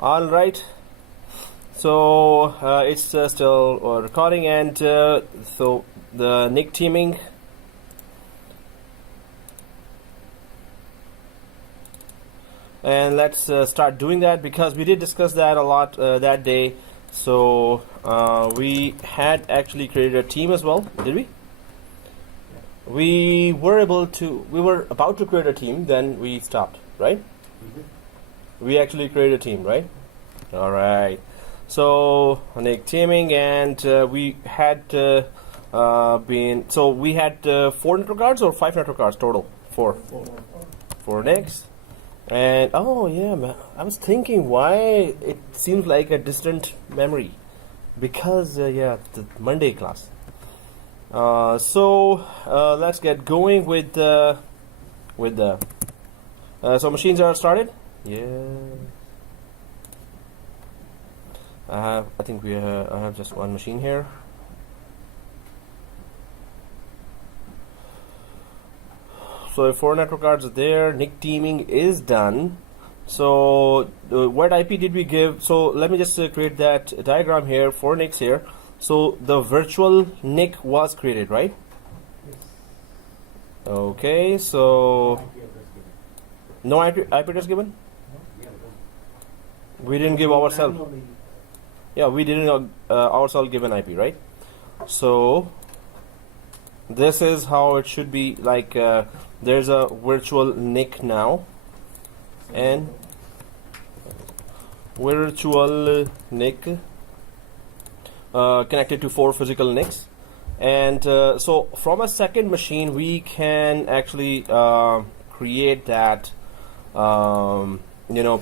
All right. So it's still recording, and so the NIC teaming. And let's start doing that, because we did discuss that a lot that day. So we had actually created a team as well, did we? We were about to create a team, then we stopped, right? Mm-hmm. We actually created a team, right? All right. So NIC teaming, and we had we had 4 network cards or 5 network cards total? 4 NICs. And oh yeah, man, I was thinking why it seems like a distant memory, because yeah, the Monday class. So let's get going with the so machines are started. Yeah, I think I have just one machine here. So if 4 network cards are there, NIC teaming is done. So what IP did we give? So let me just create that diagram here, 4 NICs here. So the virtual NIC was created, right? Yes. Okay, so no IP address given? We didn't give ourselves. Yeah, we didn't ourselves give an IP, right? So this is how it should be. Like there's a virtual NIC now, and virtual NIC connected to 4 physical NICs. And so from a second machine we can actually create that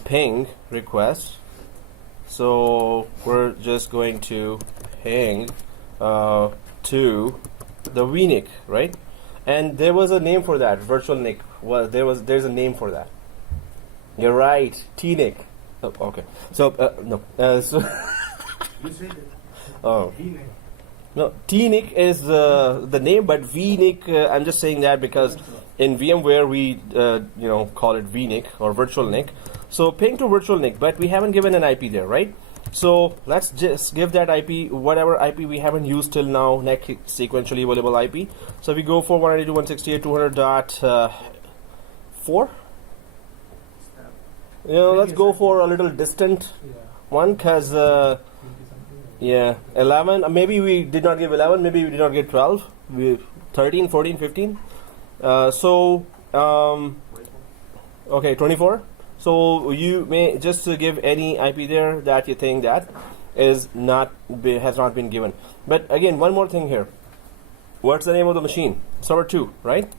ping request. So we're just going to ping to the VNIC, right? And there was a name for that, virtual NIC. Well, there's a name for that. You're right, TNIC. Oh, okay. So no. So you said it. Oh. No, TNIC is the name, but VNIC. I'm just saying that because in VMware we call it VNIC or virtual NIC. So ping to virtual NIC, but we haven't given an IP there, right? So let's just give that IP, whatever IP we haven't used till now, NIC sequentially available IP. So we go for 192.168.200.4. Let's go for a little distant one, because yeah, 11. Maybe we did not give 11. Maybe we did not give 12. 13, 14, 15. Okay, 24. So you may just give any IP there that you think that has not been given. But again, one more thing here. What's the name of the machine? Server 2, right?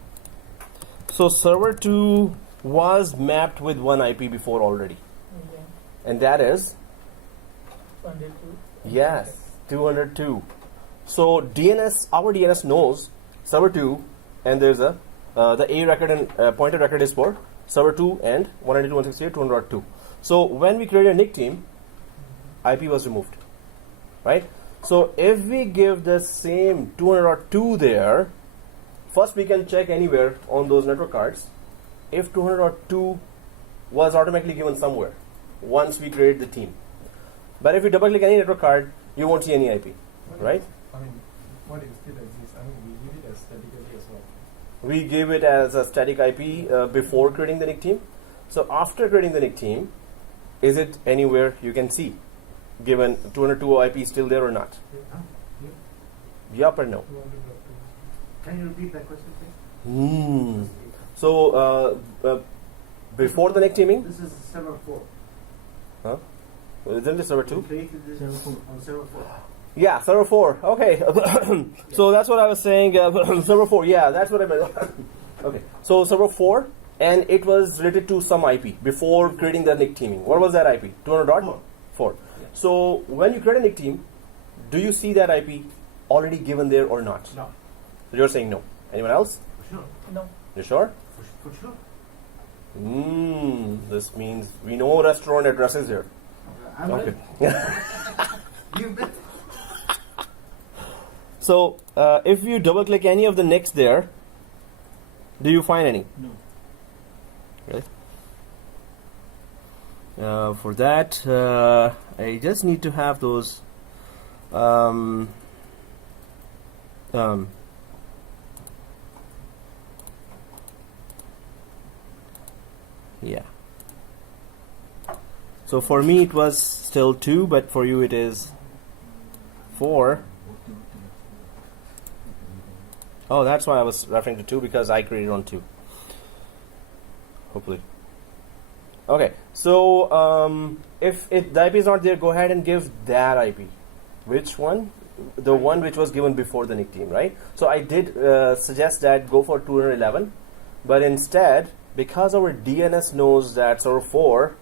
So server 2 was mapped with one IP before already, and that is 202. Yes, 202. So our DNS knows server 2, and there's the A record and pointer record is for server 2 and 192.168.200.2. So when we created a NIC team, IP was removed, right? So if we give the same 200.2 there, first we can check anywhere on those network cards if 200.2 was automatically given somewhere once we create the team. But if you double click any network card, you won't see any IP, right? What it still exists, we give it as statically as well. We give it as a static IP before creating the NIC team. So after creating the NIC team, is it anywhere you can see, given 202 IP still there or not? Yup or no? Can you repeat that question, please? So before the NIC teaming? This is server 4. Huh? Isn't it server 2? Created this on server 4. Yeah, server 4. Okay. So that's what I was saying. Server 4. Yeah, that's what I meant. Okay. So server 4, and it was related to some IP before creating the NIC teaming. What was that IP? 200.4. Yeah. So when you create a NIC team, do you see that IP already given there or not? No. So you're saying no. Anyone else? For sure. No. You sure? For sure. This means we know restaurant addresses here. Okay. You bet. So if you double click any of the NICs there, do you find any? No. Really? For that, I just need to have those. Yeah. So for me it was still 2, but for you it is 4. Oh, that's why I was referring to 2, because I created on 2. Hopefully. Okay, so if the IP is not there, go ahead and give that IP. Which one? The one which was given before the NIC team, right? So I did suggest that go for 211, but instead, because our DNS knows that server 4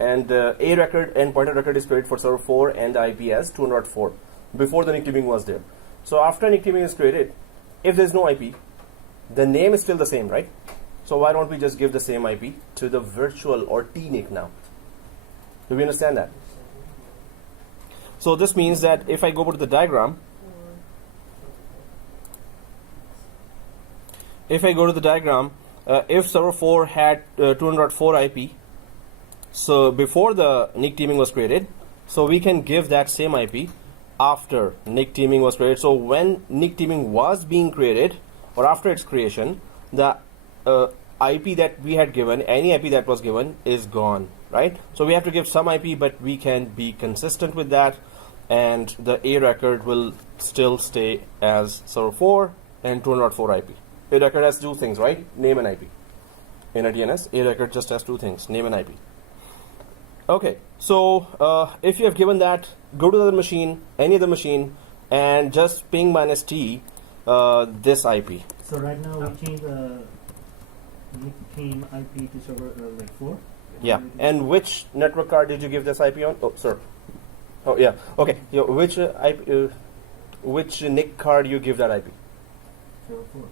and A record and pointer record is created for server 4 and the IP as 204 before the NIC teaming was there. So after NIC teaming is created, if there is no IP, the name is still the same, right? So why don't we just give the same IP to the virtual or TNIC now? Do we understand that? So this means that if I go to the diagram, if server 4 had 204 IP, so before the NIC teaming was created, so we can give that same IP after NIC teaming was created. So when NIC teaming was being created, or after its creation, the IP that we had given, any IP that was given, is gone, right? So we have to give some IP, but we can be consistent with that, and the A record will still stay as server 4 and 204 IP. A record has 2 things, right? Name and IP. In a DNS, A record just has 2 things, name and IP. Okay, so if you have given that, go to the other machine, any other machine, and just ping -t this IP. So right now we change the NIC team IP to server like 4. Yeah, and which network card did you give this IP on? Oh, sir. Oh, yeah. Okay. Which NIC card you give that IP? Server 4.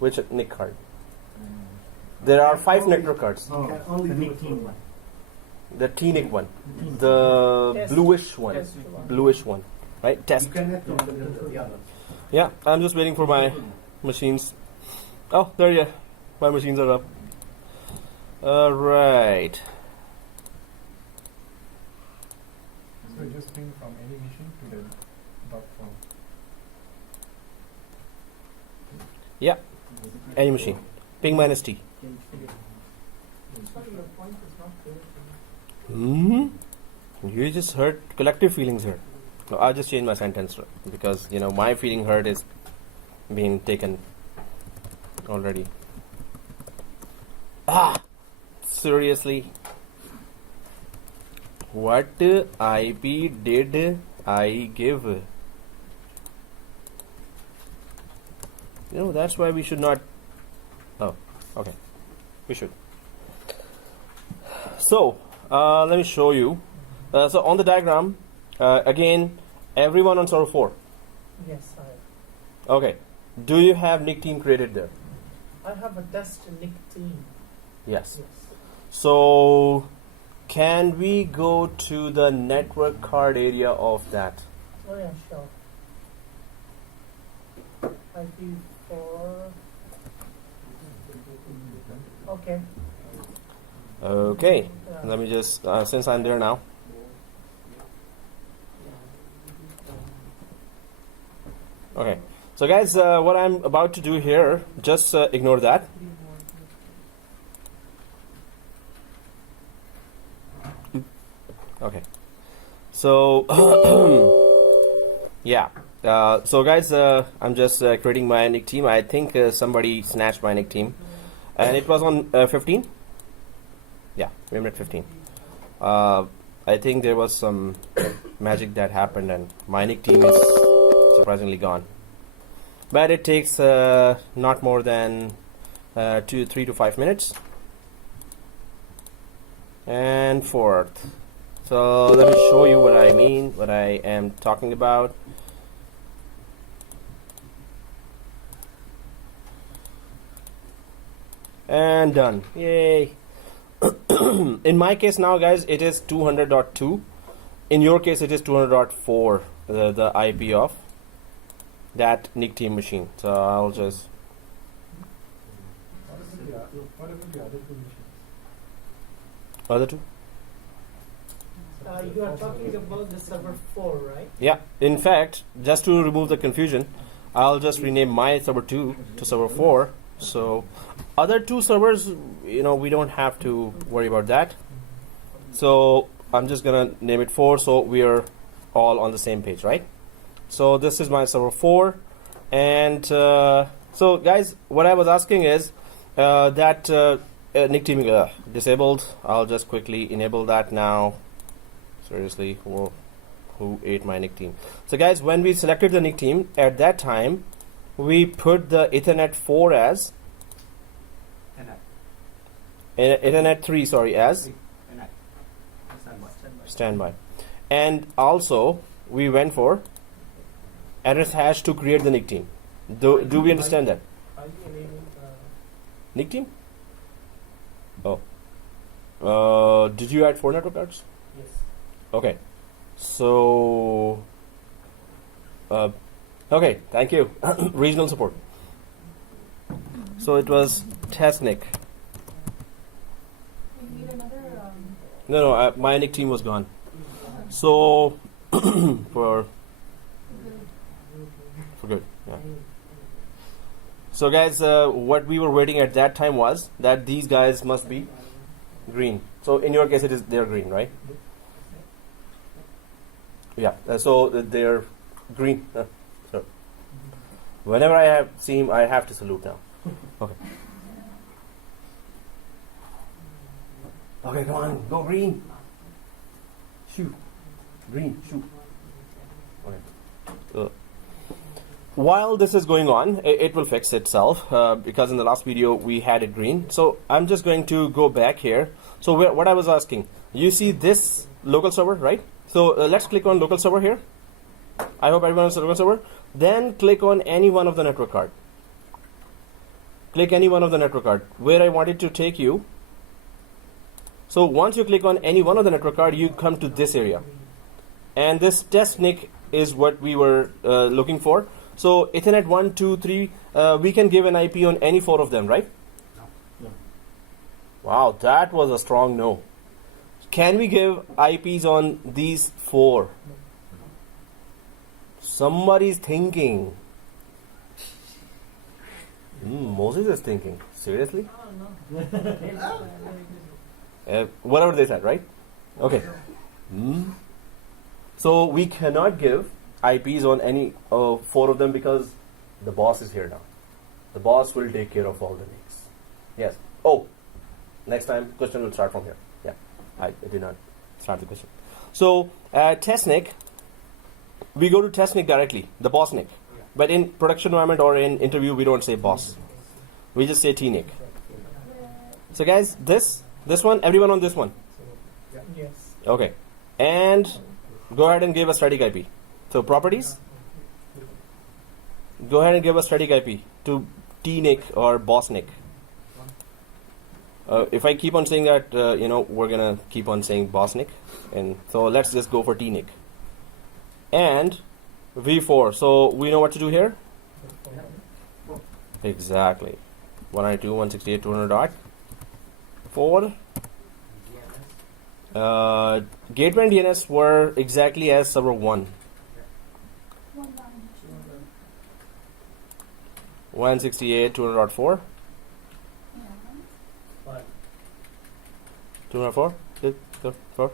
Which NIC card? There are 5 network cards. Oh, can only the do NIC it team for one. The TNIC one, the bluish one, bluish one, right? Test. You connect to the other. Yeah, I'm just waiting for my machines. Oh, there you are. My machines are up. All right. So just ping from any machine to the .com. Yeah, any machine. Ping -t. Sorry, your point is not clear to me. You just hurt collective feelings hurt. No, I'll just change my sentence because my feeling hurt is being taken already. Seriously, what IP did I give? That's why we should not. Oh, okay, we should. So let me show you. So on the diagram, again, everyone on server 4. Yes, I Okay. Do you have NIC team created there? have a test NIC team. Yes. Yes. So can we go to the network card area of that? Oh yeah, sure. IP4. Okay. Okay. Yeah. Let me just, since I'm there now. Okay. So guys, what I'm about to do here, just ignore that. Okay. So, yeah. So guys, I'm just creating my NIC team. I think somebody snatched my NIC team. And it was on 15? Yeah, we met 15. I think there was some magic that happened and my NIC team is surprisingly gone. But it takes not more than 3 to 5 minutes. And 4th. So let me show you what I mean, what I am talking about. And done. Yay. In my case now, guys, it is 200.2. In your case, it is 200.4, the IP of that NIC team machine. So I'll just... What about the other 2 machines? Other 2? You are talking about the server 4, right? Yeah. In fact, just to remove the confusion, I'll just rename my server 2 to server 4. So other two servers, we don't have to worry about that. So I'm just gonna name it 4, so we are all on the same page, right? So this is my server 4, and so guys, what I was asking is that NIC teaming disabled. I'll just quickly enable that now. Seriously, who ate my NIC team? So guys, when we selected the NIC team, at that time, we put the Ethernet 4 as Ethernet 3, sorry, as standby. And also, we went for address hash to create the NIC team. Do we understand that? Are you enabling NIC team? Oh. Did you add 4 network cards? yes. Okay. So, okay, thank you. Regional support. So it was TestNIC. We need another. No, my NIC team was gone. So, for good, yeah. So guys, what we were waiting at that time was that these guys must be green. So in your case, they're green, right? Yeah. So they're green. So whenever I see him, I have to salute now. Okay. Okay, come on, go green. Shoot, green, shoot. Okay. While this is going on, it will fix itself because in the last video we had it green. So I'm just going to go back here. So what I was asking, you see this local server, right? So let's click on local server here. I hope everyone has a local server. Then click on any one of the network card. Click any one of the network card where I wanted to take you. So once you click on any one of the network card, you come to this area. And this test NIC is what we were looking for. So Ethernet 1, 2, 3, we can give an IP on any 4 of them, right? No. Wow, that was a strong no. Can we give IPs on these 4? Somebody's thinking. Moses is thinking. Seriously? Whatever they said, right? Okay. So we cannot give IPs on any 4 of them because the boss is here now. The boss will take care of all the NICs. Yes. Oh, next time question will start from here. Yeah, I did not start the question. So test NIC, we go to test NIC directly, the boss NIC. But in production environment or in interview, we don't say boss. We just say TNIC. So guys, this one, everyone on this one. Yes. Okay. And go ahead and give a static IP. So properties, go ahead and give a static IP to TNIC or boss NIC. If I keep on saying that, we're gonna keep on saying boss NIC, and so let's just go for TNIC. And V4. So we know what to do here. Exactly. 192.168.200.4. Gateway and DNS were exactly as server 1. 168.200.4. 204? 4?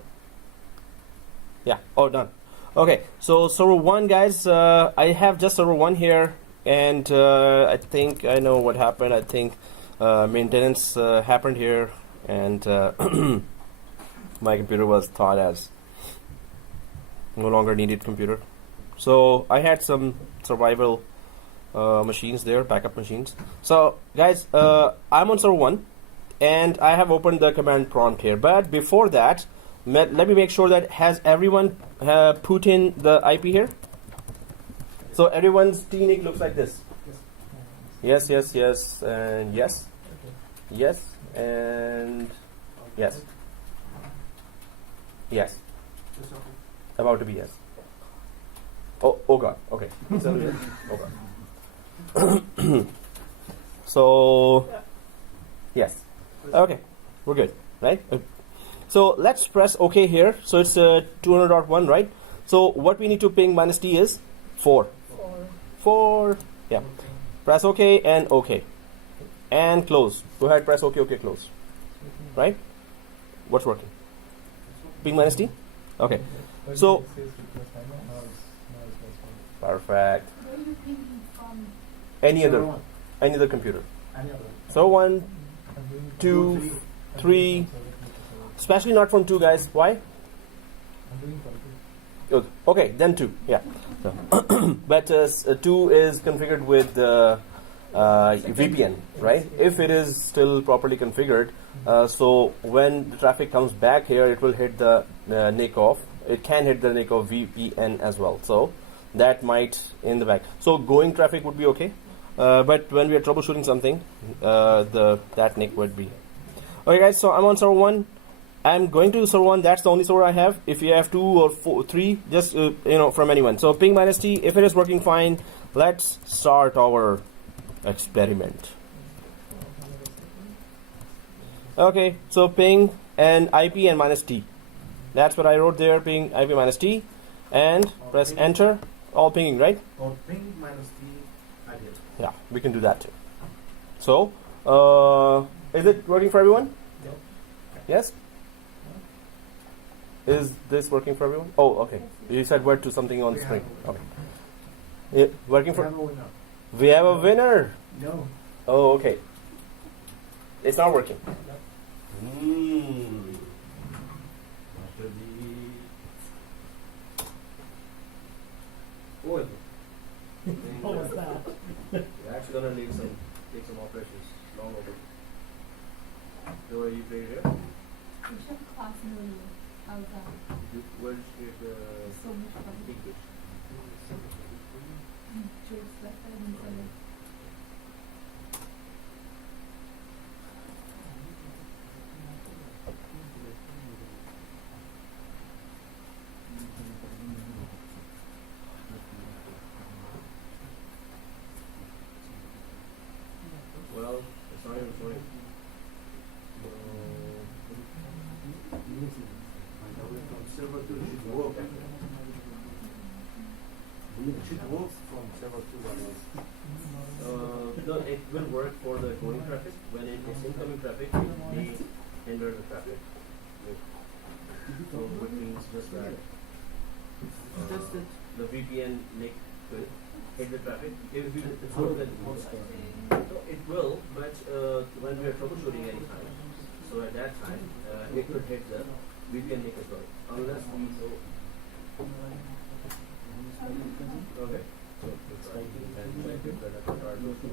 Yeah. Oh, done. Okay. So server 1, guys, I have just server 1 here, and I think I know what happened. I think maintenance happened here, and my computer was thought as no longer needed computer. So I had some survival machines there, backup machines. So guys, I'm on server 1 and I have opened the command prompt here, but before that let me make sure that has everyone put in the IP here. So everyone's TNIC looks like this. Yes, yes, yes, and yes, yes, and yes, yes, about to be yes. Oh God, okay. Oh God. So yes, okay, we're good, right? So let's press OK here. So it's 200.1, right? So what we need to ping minus T is 4. 4. Yeah. Press OK and OK. And close. Go ahead, press OK, OK, close. Right? What's working? Ping minus T? Okay. So, it says request timer. Now it's responsive. perfect. Where are you pinging from? Any other computer. Any other? So 1, I'm doing 2, 3, from server 2 to server. especially not from 2 guys. Why? I'm doing from 2. Good. Okay, then 2. Yeah. But 2 is configured with VPN, right? If it is still properly configured, so when the traffic comes back here, it will hit the NIC off. It can hit the NIC of VPN as well. So that might in the back. So going traffic would be okay, but when we are troubleshooting something, that NIC would be. Okay, guys. So I'm on server 1. I'm going to server 1. That's the only server I have. If you have 2 or 4, 3, just from anyone. So ping minus T. If it is working fine, let's start our experiment. Okay, so ping and IP and minus T. That's what I wrote there. Ping IP minus T, and press enter. All pinging, right? Or ping minus T idea. Yeah, we can do that too. So, is it working for everyone? Yep. Yes. Is this working for everyone? Oh, okay. You said word to something on the screen. Okay. Yeah, working for. We have a winner. No. Oh, okay. It's not working. What We're was that? actually gonna take some operations long over. So are you playing here? We should have class earlier. I was Where did you get so much fun. English? Jokes like that and so Well, it's not even funny. Server 2 should work. It should work from server 2 onwards. No, it will work for the going traffic. When it is incoming traffic, it may hinder the traffic. So which means just that the VPN NIC will hit the traffic. If we so it will, but when we are troubleshooting any time, so at that time it could hit the VPN NIC as well, unless we go. Okay. So it's like and check if the network card goes to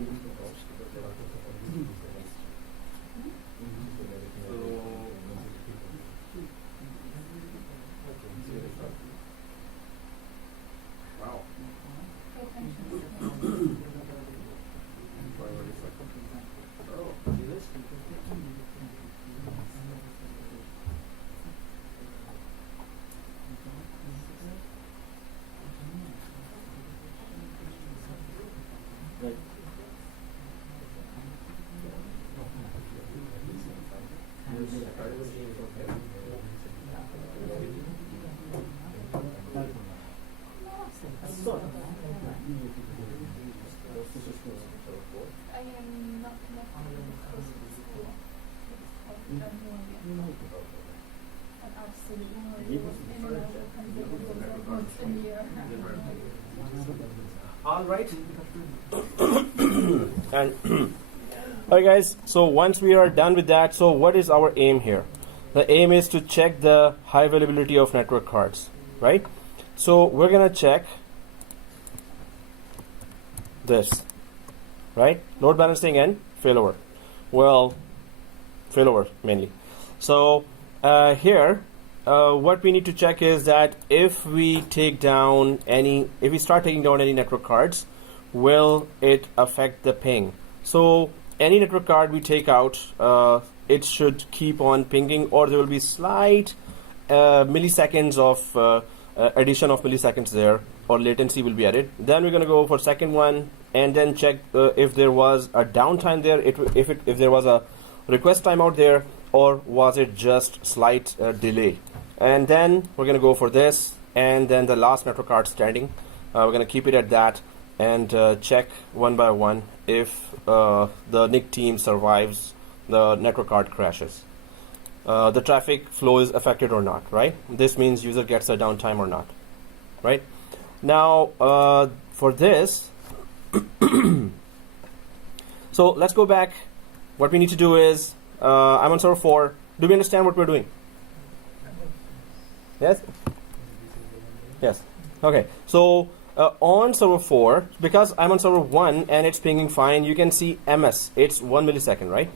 wow. Oh, see this? Right. I am not connected to the first school. I have no idea. And absolutely no idea what in the air. All right. And alright guys, so once we are done with that, so what is our aim here? The aim is to check the high availability of network cards, right? So we're gonna check this, right? Load balancing and failover. Well, failover mainly. So here what we need to check is that if we start taking down any network cards, will it affect the ping? So any network card we take out, it should keep on pinging, or there will be slight milliseconds of addition of milliseconds there, or latency will be added. Then we're going to go for second one and then check if there was a downtime there, if there was a request timeout there, or was it just slight delay? And then we're going to go for this, and then the last network card standing. We're going to keep it at that and check one by one if the NIC team survives the network card crashes. The traffic flow is affected or not, right? This means user gets a downtime or not, right? Now, for this, so let's go back. What we need to do is, I'm on server 4. Do we understand what we're doing? Yes? Yes. Okay. So, on server 4, because I'm on server 1 and it's pinging fine, you can see MS. It's 1 millisecond, right?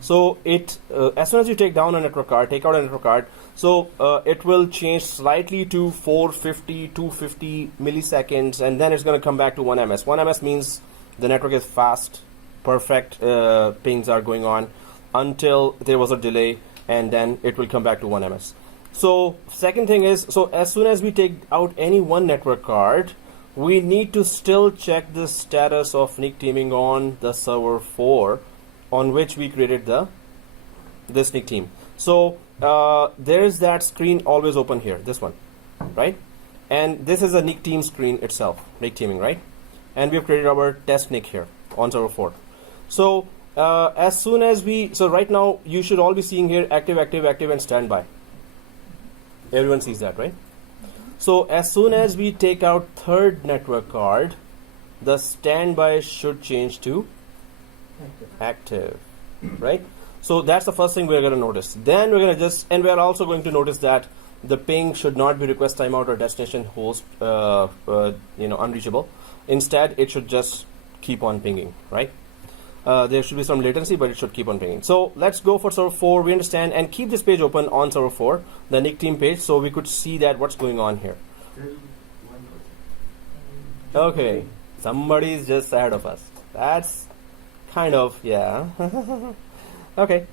So, it as soon as you take down a network card, take out a network card, so it will change slightly to 450, 250 milliseconds, and then it's going to come back to 1 MS. 1 MS means the network is fast, perfect pings are going on until there was a delay, and then it will come back to 1 MS. So second thing is, so as soon as we take out any one network card, we need to still check the status of NIC teaming on the server 4 on which we created this NIC team. So there is that screen always open here, this one, right? And this is a NIC team screen itself, NIC teaming, right? And we have created our test NIC here on server 4. So as soon as so right now you should all be seeing here active, active, active, and standby. Everyone sees that, right? So as soon as we take out third network card, the standby should change to active, right? So that's the first thing we're going to notice. Then we're going to and we're also going to notice that the ping should not be request timeout or destination host, unreachable. Instead, it should just keep on pinging, right? There should be some latency, but it should keep on pinging. So let's go for server 4. We understand, and keep this page open on server 4, the NIC team page, so we could see that what's going on here. Okay, somebody is just ahead of us. That's kind of, yeah. Okay.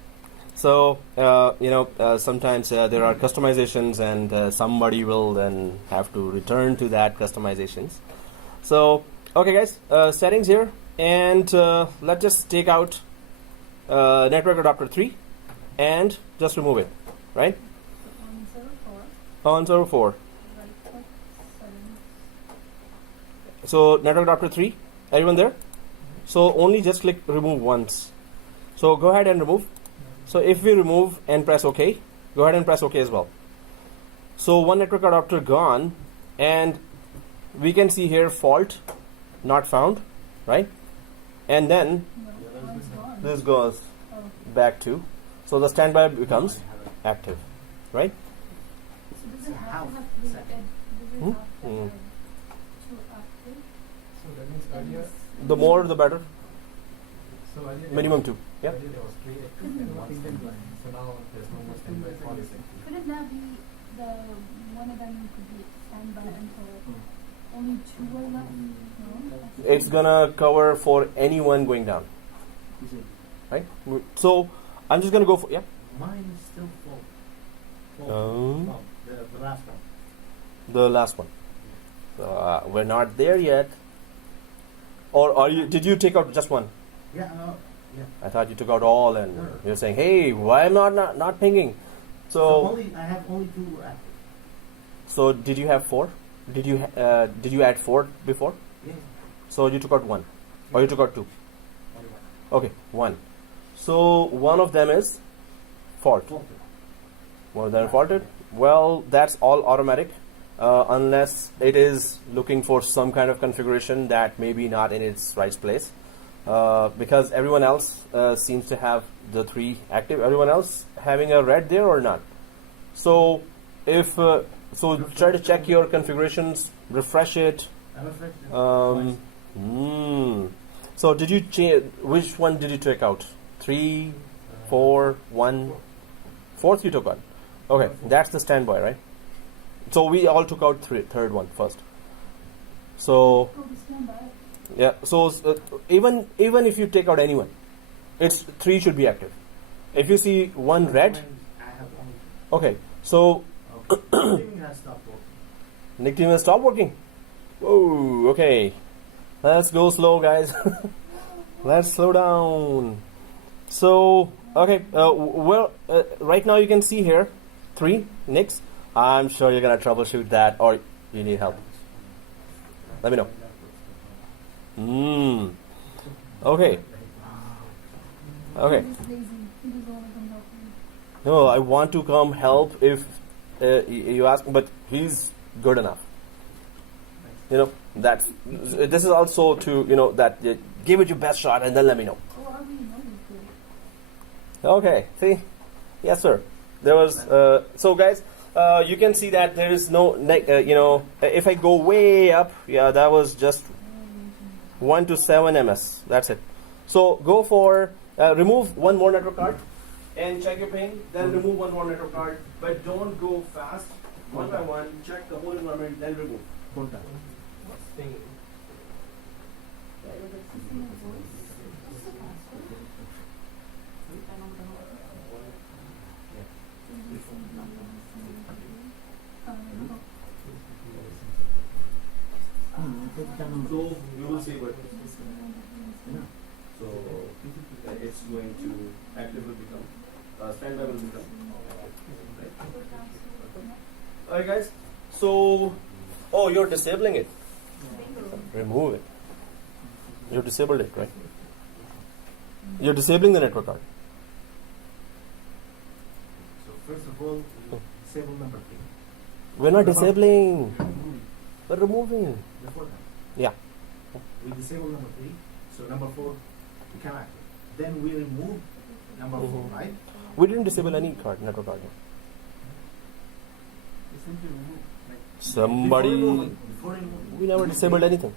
So, sometimes there are customizations, and somebody will then have to return to that customizations. So, okay guys, settings here. And let's just take out network adapter 3 and just remove it, right? On server 4. On server 4. Right click, settings. So network adapter 3, everyone there? So only just click remove once. So go ahead and remove. So if we remove and press OK, go ahead and press OK as well. So one network adapter gone, and we can see here fault not found, right? And then No, one's gone. this goes Oh. back to, so the standby becomes active, right? So does it have to be does it Hmm? have to Hmm. to active? So that means earlier, The more the better. so earlier Minimum 2. Yeah. Earlier there was 3 active and 1 standby. So now there's no more standby, 4 is active. Could it not be the one of them could be standby until only 2 are left? No? It's gonna cover for anyone going down, right? So I'm just gonna go for, yeah. Mine is still full. Um, The last one. The last one. We're not there yet. Or are you? Did you take out just one? Yeah, yeah. I thought you took out all, and No. you're saying, "Hey, why am I not pinging?" So I have only 2 active. so did you have 4? Did you add 4 before? Yeah. So you took out 1, or you took out 2? Only 1. Okay, 1. So one of them is fault. More than faulted. Well, that's all automatic, unless it is looking for some kind of configuration that may be not in its right place. Because everyone else seems to have the 3 active. Everyone else having a red there or not? So if so, try to check your configurations, refresh it. I'm afraid. So did you change? Which one did you take out? 3, 4, 1. 4th you took out. Okay, that's the standby, right? So we all took out third one first. So Oh, the standby. yeah. So even if you take out anyone, it's 3 should be active. If you see 1 red, I have only 2. okay. So Streaming has stopped working. NIC team has stopped working. Whoa. Okay. Let's go slow, guys. Let's slow down. So Okay, well, right now you can see here 3 NICs. I'm sure you're gonna troubleshoot that, or you need help. Let me know. Okay. Okay. He's lazy. He doesn't want to come help me. No, I want to come help if you ask, but he's good enough. You know, that's this is also to, you know, that give it your best shot and then let me know. Oh, I already know you do. Okay, see? Yes, sir. There was, so guys, you can see that there is no, you know, if I go way up, yeah, that was just 1 to 7 ms. That's it. So go for, remove one more network card and check your ping, then remove one more network card, but don't go fast. One by one, check the whole environment, then remove. Ping. So you will see what. So it's going to active will become, standby will become. Alright guys, so, oh, you're disabling it. Remove it. You disabled it, right? You're disabling the network card. So first of all, disable number 3. We're not disabling. We're removing. Before that. Yeah. We disable number 3. So number 4, we can active. Then we remove number 4, right? We didn't disable any card, network card. Somebody, Before removing. we never disabled anything.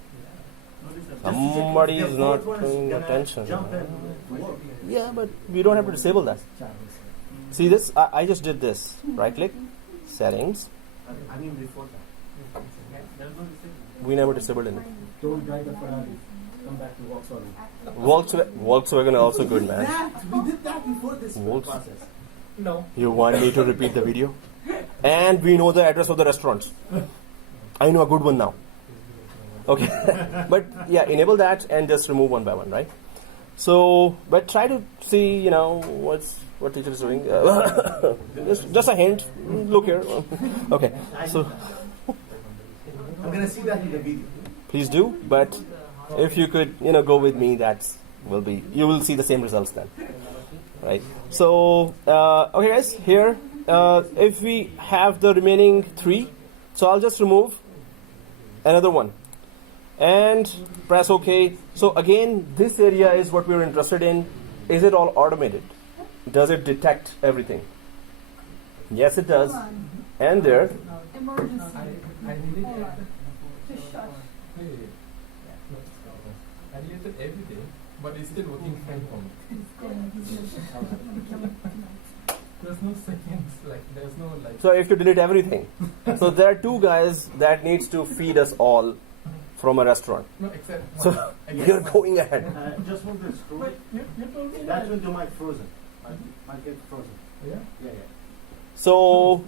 Somebody is not paying attention. Jump in to work. Yeah, but we don't have to disable that. See this? I just did this. Right click, settings. I mean before that. We never disabled anything. Don't drive the Ferrari. Come back to Volkswagen. Volkswagen are also good, man. We did that before this process. No. You want me to repeat the video? And we know the address of the restaurants. I know a good one now. Okay. But yeah, enable that and just remove one by one, right? So, but try to see, you know, what teacher is doing. Just a hint. Look here. Okay. So, I'm gonna see that in the video. please do. But if you could, you know, go with me, you will see the same results then, right? So, okay, guys. Here, if we have the remaining 3, so I'll just remove another one and press OK. So again, this area is what we're interested in. Is it all automated? Does it detect everything? Yes, it does. And there. Emergency. I deleted Hold on. Just shush. I deleted everything, but it's still working fine for me. There's no seconds, there's no So if you delete everything, so there are 2 guys that needs to feed us all from a restaurant. No, except So you're going ahead. Just move the screw. you told me That will do my frozen. Might get frozen. Yeah. Yeah, yeah. So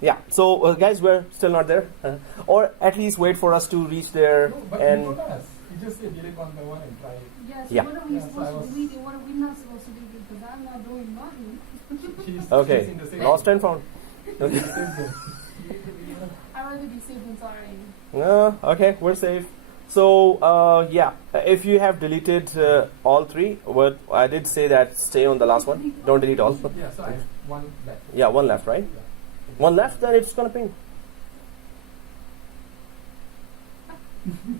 yeah, so guys, we're still not there, or at least wait for us to reach there. No, but And you told us. You just said delete one by one and try it. Yes, Yeah. what are we Yeah, so I supposed was- to delete and what are we not supposed to delete? Because I'm not doing nothing. She's Okay, in the same lost and found. Okay. I'd rather be safe than sorry. Okay, we're safe. So yeah, if you have deleted all 3, what I did say that stay on the last one. Don't delete all. Yeah, so I have one left. Yeah, one left, right? One left, then it's gonna ping.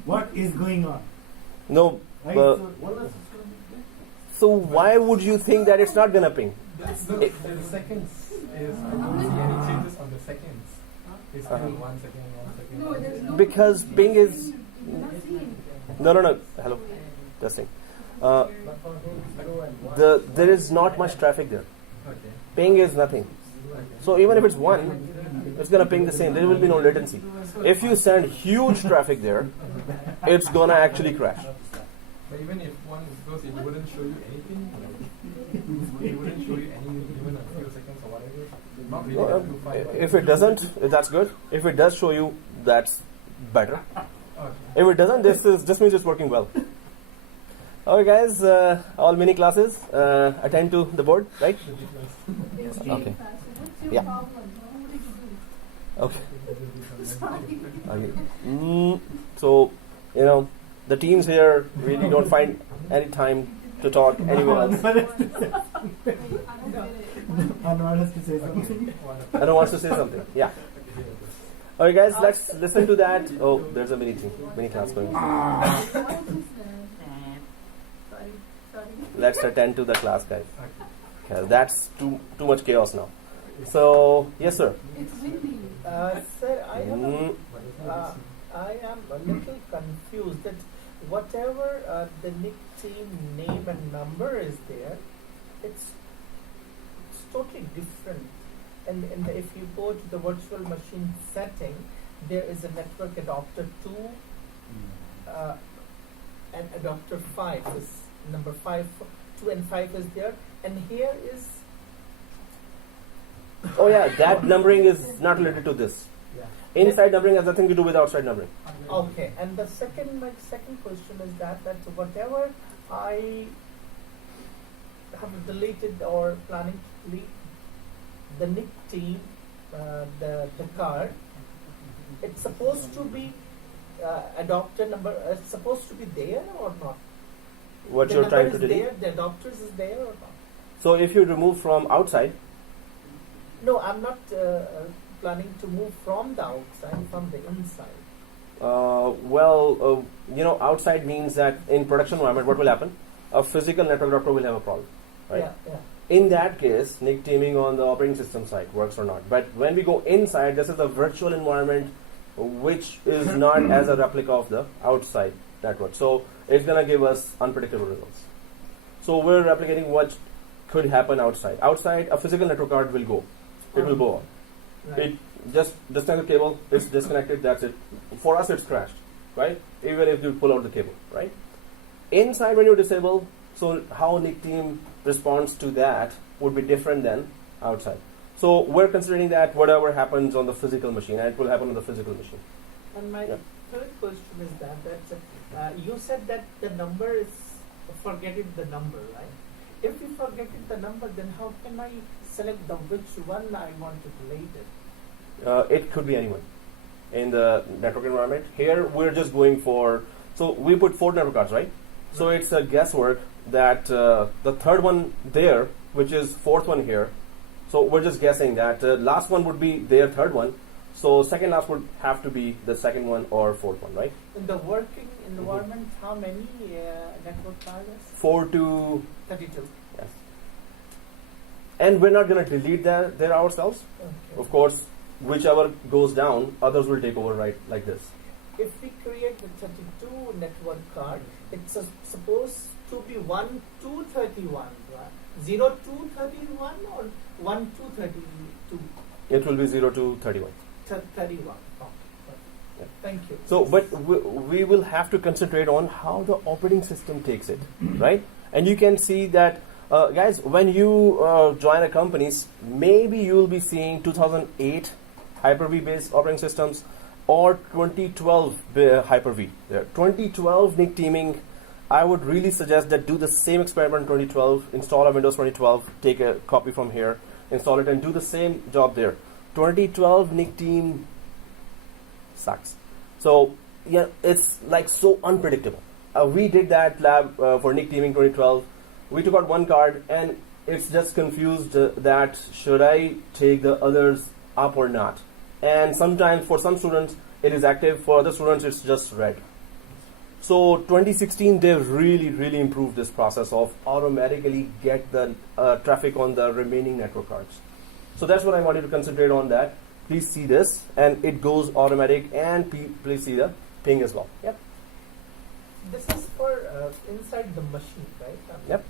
What is going on? No. Right? But, So what else is going on? so why would you think that it's not gonna ping? The seconds is, I don't see any changes on the seconds. It's still 1 second, 1 second. No, there's no. Because ping is You're not seeing. no. Hello, testing. There is not much traffic there. Okay. Ping is nothing. So even if it's 1, it's gonna ping the same. There will be no latency. If you send huge traffic there, it's gonna actually crash. But even if one goes, it wouldn't show you anything. It wouldn't show you any, even a few seconds or whatever. Not really that too far, but- If it doesn't, that's good. If it does show you, that's better. Okay. If it doesn't, this means it's working well. Okay, guys, all mini classes, attend to the board, right? It's Okay. really fast. What's your Yeah. problem? What did you do? Okay. Sorry. Okay. So, the teams here really don't find any time to talk anywhere else. I don't get it. Anwar has to say something. I don't want to say something. Yeah. Okay, guys, let's listen to that. Oh, there's a mini class going. What is that? Sorry. Let's attend to the class, guys. Okay, that's too much chaos now. So, yes, sir. It's windy. Sir, I have Mm, I am a little confused that whatever the NIC team name and number is there, it's totally different. And if you go to the virtual machine setting, there is a network adapter 2 and adapter 5. This number 5, 2 and 5 is there, and here is oh, yeah, that numbering is not related to this. yeah. Inside numbering has nothing to do with outside numbering. Okay, and my second question is that whatever I have deleted or planning to delete the NIC team, the card, it's supposed to be adapter number. It's supposed to be there or not? What the you're number trying to is delete. there, the adapters is there or not? So, if you remove from outside, No, I'm not planning to move from the outside, from the inside. outside means that in production environment, what will happen? A physical network adapter will have a problem, right? Yeah. In that case, NIC teaming on the operating system side works or not. But when we go inside, this is a virtual environment which is not as a replica of the outside network. So it's going to give us unpredictable results. So we're replicating what could happen outside. Outside, a physical network card will go. It will go on. Right. It just disconnect the cable, it's disconnected, that's it. For us, it's crashed, right? Even if you pull out the cable, right? Inside, when you disable, so how NIC team responds to that would be different than outside. So we're considering that whatever happens on the physical machine, and it will happen on the physical machine. And my Yeah. third question is that you said that the number is forgetting the number, right? If you forgetting the number, then how can I select the which one I want to delete it? It could be anyone in the network environment. Here, we're just going for, so we put 4 network cards, right? So it's a guesswork that the third one there, which is 4th one here, so we're just guessing that last one would be their third one, so second last would have to be the second one or 4th one, right? In the working environment, how many network cards? 4 to 32. yes. And we're not going to delete that there ourselves. Okay. Of course, whichever goes down, others will take over, right, like this. If we create the 32 network card, it's supposed to be 1 to 31, right? 0 to 31 or 1 to 32? It will be 0 to 31. 31. Oh, Yeah. thank you. So, but we will have to concentrate on how the operating system takes it, right? And you can see that, guys, when you join a company, maybe you will be seeing 2008 Hyper-V based operating systems or 2012 Hyper-V. 2012 NIC teaming, I would really suggest that do the same experiment in 2012, install a Windows 2012, take a copy from here, install it and do the same job there. 2012 NIC team sucks. So, yeah, it's like so unpredictable. We did that lab for NIC teaming 2012. We took out one card and it's just confused that should I take the others up or not. And sometimes for some students it is active, for other students it's just red. So 2016 they really improved this process of automatically get the traffic on the remaining network cards. So that's what I wanted to concentrate on that. Please see this and it goes automatic and please see the ping as well. Yep. This is for inside the machine, right? Yep.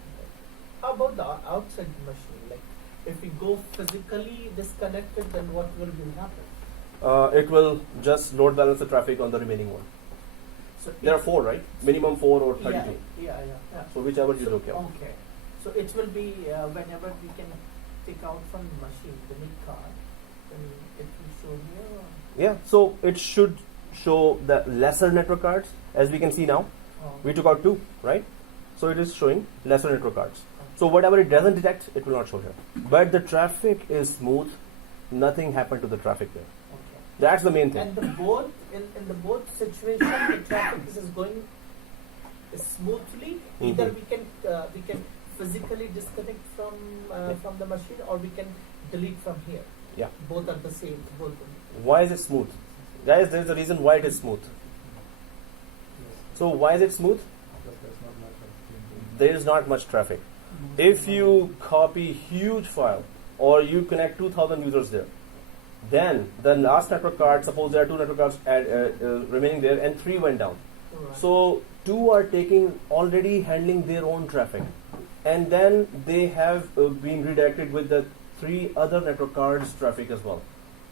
How about the outside the machine? Like if we go physically disconnected, then what will happen? It will just load balance the traffic on the remaining one. So There are it- 4, right? Minimum 4 or 32. Yeah. So whichever you look at. Okay. So it will be whenever we can take out from the machine the NIC card, then it will show here. Or? Yeah, so it should show the lesser network cards as we can see now. Oh. We took out 2, right? so it is showing lesser network cards. So whatever it doesn't detect, it will not show here. But the traffic is smooth. Nothing happened to the traffic there. Okay. That's the main thing. And the both in the both situation, the traffic is going smoothly. Either we can physically disconnect from the machine, or we can delete from here. Yeah. Both are the same. Both. Why is it smooth? Guys, there's a reason why it is smooth. So why is it smooth? There is not much traffic. If you copy huge file or you connect 2,000 users there, then the last network card, suppose there are 2 network cards remaining there and 3 went down. Right. So 2 are already handling their own traffic, and then they have been redirected with the 3 other network cards traffic as well.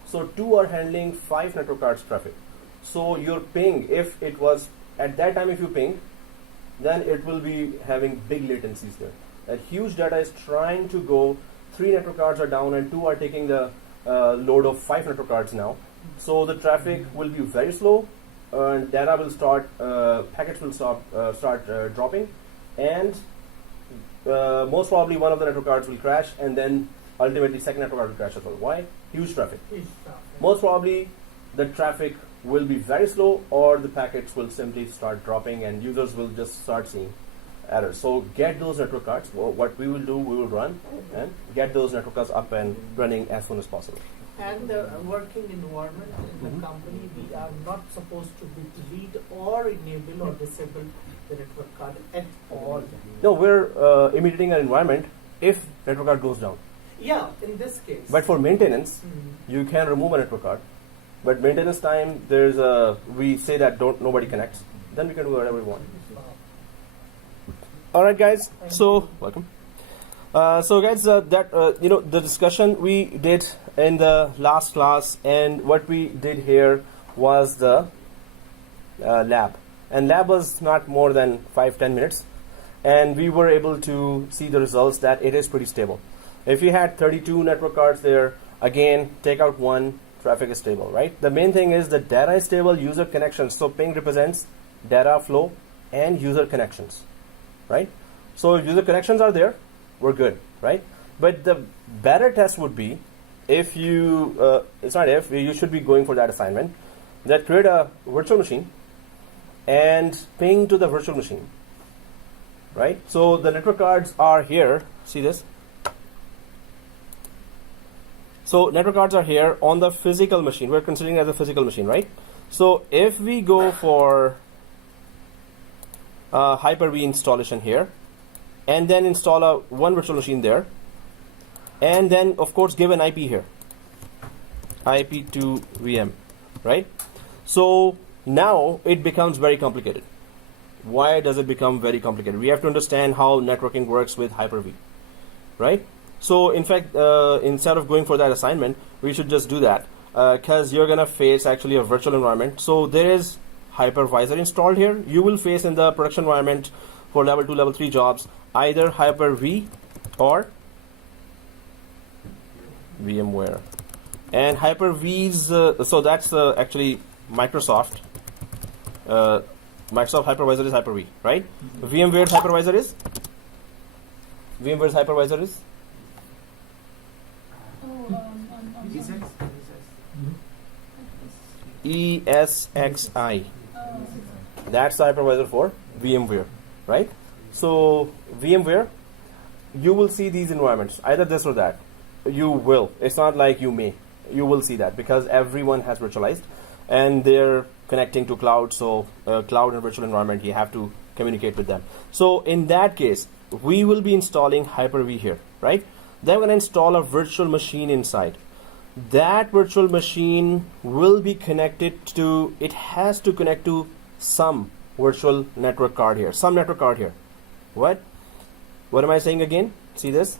So 2 are handling 5 network cards traffic. So your ping, if it was at that time, if you ping, then it will be having big latencies there. That huge data is trying to go, 3 network cards are down and 2 are taking the load of 5 network cards now. So the traffic will be very slow, and data will start, packets will start dropping, and most probably one of the network cards will crash, and then ultimately second network card will crash as well. Why? Huge traffic. Most probably the traffic will be very slow, or the packets will simply start dropping and users will just start seeing errors. So get those network cards. What we will do, we will run and get those network cards up and running as soon as possible. And the working environment in the company, we are not supposed to be delete or enable or disable the network card at all. No, we're imitating an environment if network card goes down. Yeah, in this case. But for maintenance, you can remove a network card. But maintenance time, we say that nobody connects. Then we can do whatever we want. All right, guys. So welcome. So guys, the discussion we did in the last class, and what we did here was the lab. And lab was not more than 5-10 minutes, and we were able to see the results that it is pretty stable. If you had 32 network cards there, again, take out 1, traffic is stable, right? The main thing is the data is stable, user connections. So ping represents data flow and user connections, right? So user connections are there, we're good, right? But the better test would be if you, you should be going for that assignment, that create a virtual machine and ping to the virtual machine, right? So the network cards are here, see this? So network cards are here on the physical machine. We're considering it as a physical machine, right? So if we go for Hyper-V installation here, and then install one virtual machine there, and then of course give an IP here, IP to VM, right? So now it becomes very complicated. Why does it become very complicated? We have to understand how networking works with Hyper-V, right? So in fact, instead of going for that assignment, we should just do that, because you're gonna face actually a virtual environment. So there is hypervisor installed here. You will face in the production environment for level 2, level 3 jobs, either Hyper-V or VMware. And Hyper-V's, so that's actually Microsoft. Microsoft hypervisor is Hyper-V, right? VMware's hypervisor is? VMware's hypervisor is? ESXi. That's the hypervisor for VMware, right? So VMware, you will see these environments, either this or that. You will. It's not like you may. You will see that because everyone has virtualized and they're connecting to cloud. So cloud and virtual environment, you have to communicate with them. So in that case, we will be installing Hyper-V here, right? Then we're going to install a virtual machine inside. That virtual machine will be connected to, it has to connect to some virtual network card here, some network card here. What am I saying again? See this?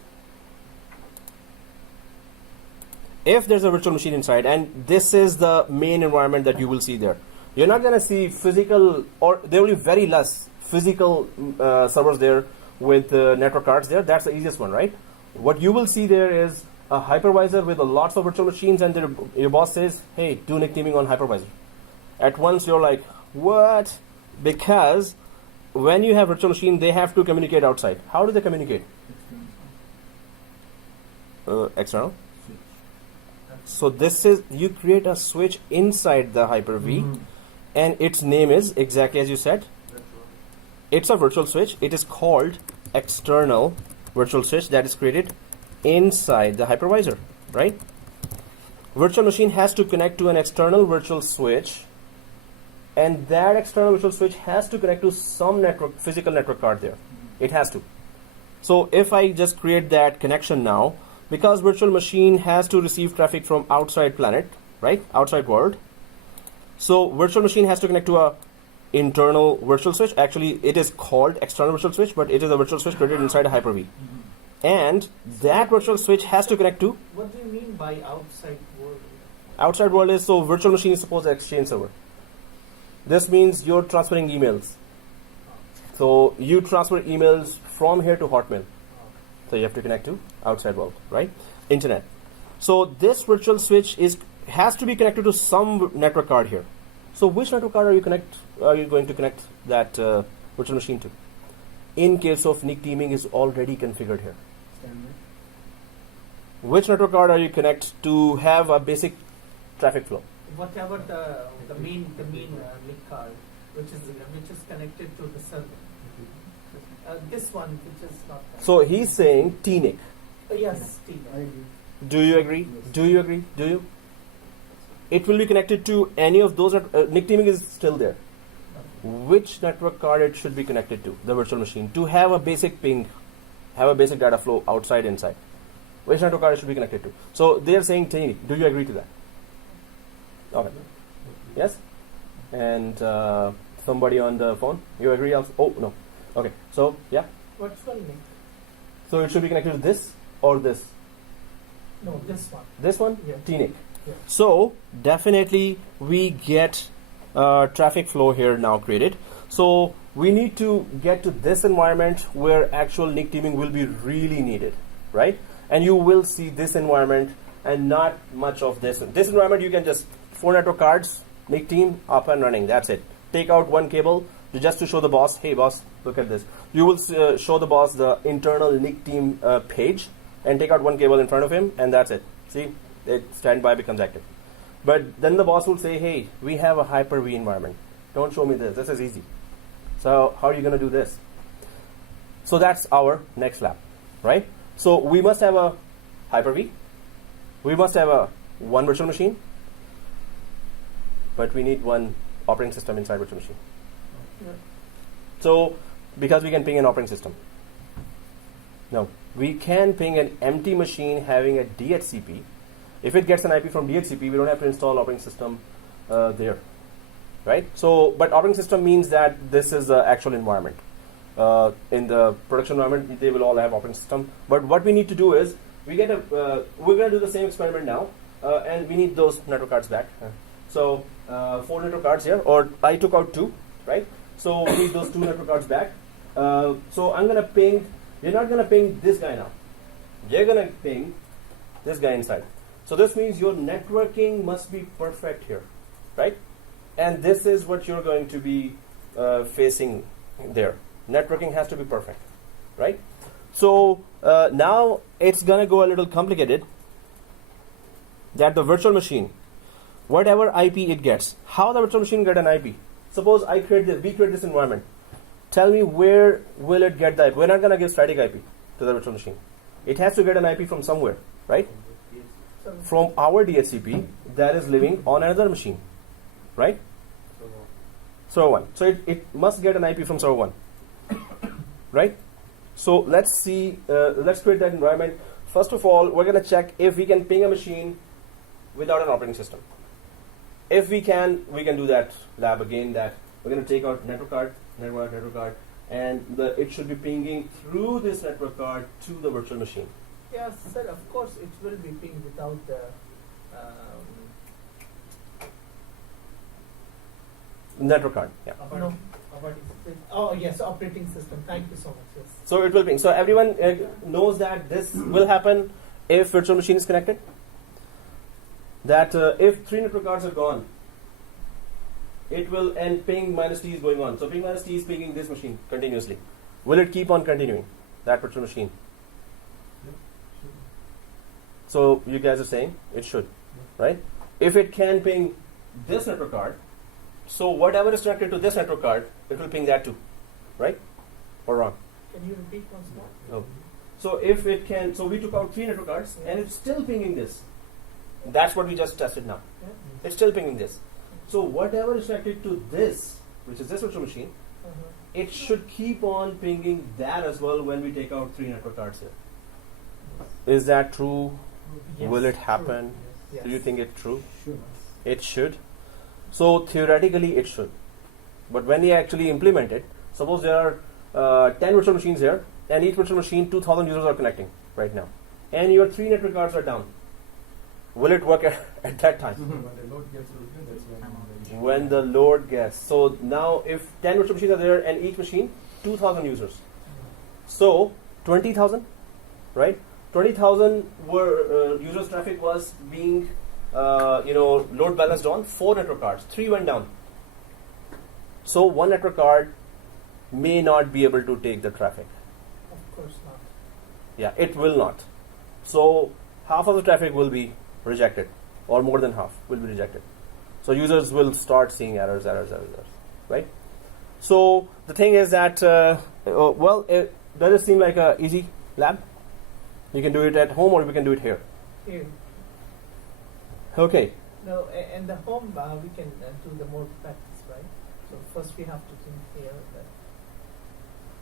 If there's a virtual machine inside, and this is the main environment that you will see there, you're not going to see physical, or there will be very less physical servers there with network cards there. That's the easiest one, right? What you will see there is a hypervisor with lots of virtual machines, and your boss says, hey, do NIC teaming on hypervisor. At once you're like, what? Because when you have virtual machine, they have to communicate outside. How do they communicate? External. So this is, you create a switch inside the Hyper-V, and its name is exactly as you said. It's a virtual switch. It is called external virtual switch that is created inside the hypervisor, right? Virtual machine has to connect to an external virtual switch, and that external virtual switch has to connect to some network, physical network card there. It has to. So if I just create that connection now, because virtual machine has to receive traffic from outside planet, right? Outside world. So virtual machine has to connect to a internal virtual switch. Actually, it is called external virtual switch, but it is a virtual switch created inside a Hyper-V. And that virtual switch has to connect to. What do you mean by outside world? Outside world is, so virtual machine is supposed to exchange server. This means you're transferring emails. So you transfer emails from here to Hotmail. So you have to connect to outside world, right? Internet. So this virtual switch has to be connected to some network card here. So which network card are you going to connect that virtual machine to? In case of NIC teaming is already configured here. Which network card are you connect to have a basic traffic flow? Whatever the main NIC card, which is connected to the server. This one, which is not. So he's saying TNIC. Yes, T. Do you agree? Do you agree? Do you? It will be connected to any of those. NIC teaming is still there. Which network card it should be connected to? The virtual machine to have a basic ping, have a basic data flow outside inside. Which network card it should be connected to? So they are saying TNIC. Do you agree to that? Okay. Yes. And somebody on the phone. You agree also? Oh no. Okay. So yeah. What's one NIC? So it should be connected to this or this. No, this one. This one. Yeah. TNIC. Yeah. So definitely we get traffic flow here now created. So we need to get to this environment where actual NIC teaming will be really needed, right? And you will see this environment and not much of this. This environment you can just 4 network cards, NIC team up and running. That's it. Take out one cable just to show the boss, hey boss, look at this. You will show the boss the internal NIC team page and take out one cable in front of him, and that's it. See, it standby becomes active. But then the boss will say, hey, we have a Hyper-V environment. Don't show me this. This is easy. So how are you going to do this? So that's our next lab, right? So we must have a Hyper-V. We must have a one virtual machine. But we need one operating system inside virtual machine. Yeah. So because we can ping an operating system. No, we can ping an empty machine having a DHCP. If it gets an IP from DHCP, we don't have to install operating system there, right? So, but operating system means that this is the actual environment. In the production environment, they will all have operating system. But what we need to do is, we're going to do the same experiment now, and we need those network cards back. So, 4 network cards here, or I took out 2, right? So we need those 2 network cards back. So I'm going to ping. You're not going to ping this guy now. You're going to ping this guy inside. So this means your networking must be perfect here, right? And this is what you're going to be facing there. Networking has to be perfect, right? So now it's going to go a little complicated. That the virtual machine, whatever IP it gets, how the virtual machine get an IP? Suppose we create this environment. Tell me where will it get the IP? We're not going to give static IP to the virtual machine. It has to get an IP from somewhere, right? From our DHCP that is living on another machine, right? Server 1. So it must get an IP from server 1, right? So let's see, let's create that environment. First of all, we're going to check if we can ping a machine without an operating system. If we can do that lab again. That we're going to take out network card, and it should be pinging through this network card to the virtual machine. Yes, sir. Of course, it will be pinged without the network card. Yeah. no. Oh yes, operating system. Thank you so much. Yes. So it will ping. So everyone knows that this will happen if virtual machine is connected. That if 3 network cards are gone, it will, and ping minus t is going on. So ping minus t is pinging this machine continuously. Will it keep on continuing that particular machine? So you guys are saying it should, right? If it can ping this network card, so whatever is connected to this network card, it will ping that too, right? Or wrong? Can you repeat once more? No. So if it can, so we took out 3 network cards and it's still pinging this. That's what we just tested now. Yeah. It's still pinging this. So whatever is connected to this, which is this virtual machine, Uh-huh. it should keep on pinging that as well when we take out 3 network cards here. Is that true? Yes. Will it happen? Yes. Do you think it's true? Sure. It should. So theoretically it should. But when we actually implement it, suppose there are 10 virtual machines here, and each virtual machine 2,000 users are connecting right now, and your 3 network cards are down. Will it work at that time? When the load gets broken, that's when When the load gets. So now if 10 virtual machines are there and each machine 2,000 users. So 20,000, right? 20,000 were users traffic was being load balanced on 4 network cards. 3 went down. So 1 network card may not be able to take the traffic. Of course not. Yeah, it will not. So half of the traffic will be rejected, or more than half will be rejected. So users will start seeing errors, right? So the thing is that, does it seem like a easy lab? You can do it at home or we can do it here. Here. Okay. No, in the home we can do the more practice, right? So first we have to think here.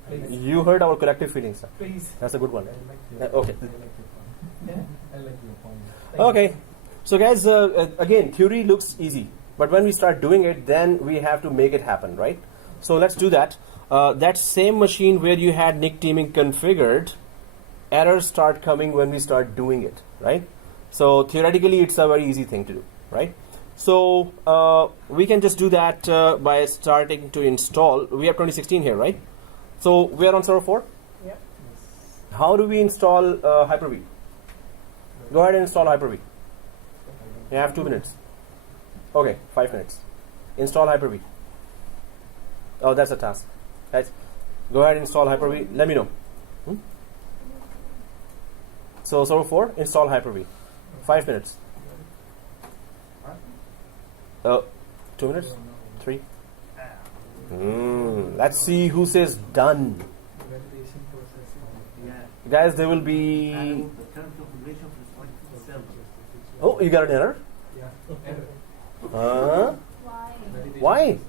Please. You heard our collective feelings. Sir. Please. That's a good one. I like Okay. I like your point. Yeah. I like your point. Thank you. Okay. So guys, again, theory looks easy, but when we start doing it, then we have to make it happen, right? So let's do that. That same machine where you had NIC teaming configured, errors start coming when we start doing it, right? So theoretically, it's a very easy thing to do, right? So we can just do that by starting to install. We have 2016 here, right? So we are on server 4. Yeah. How do we install Hyper-V? Go ahead and install Hyper-V. You have 2 minutes. Okay, 5 minutes. Install Hyper-V. Oh, that's a task. Guys, go ahead and install Hyper-V. Let me know. So server 4, install Hyper-V. 5 minutes. 2 minutes? 3? Let's see who says done. Validation processing. Yeah. Guys, there will I be... remove the current configuration from the server. Oh, you got an error? Yeah. Error. Why? Validation Why? process.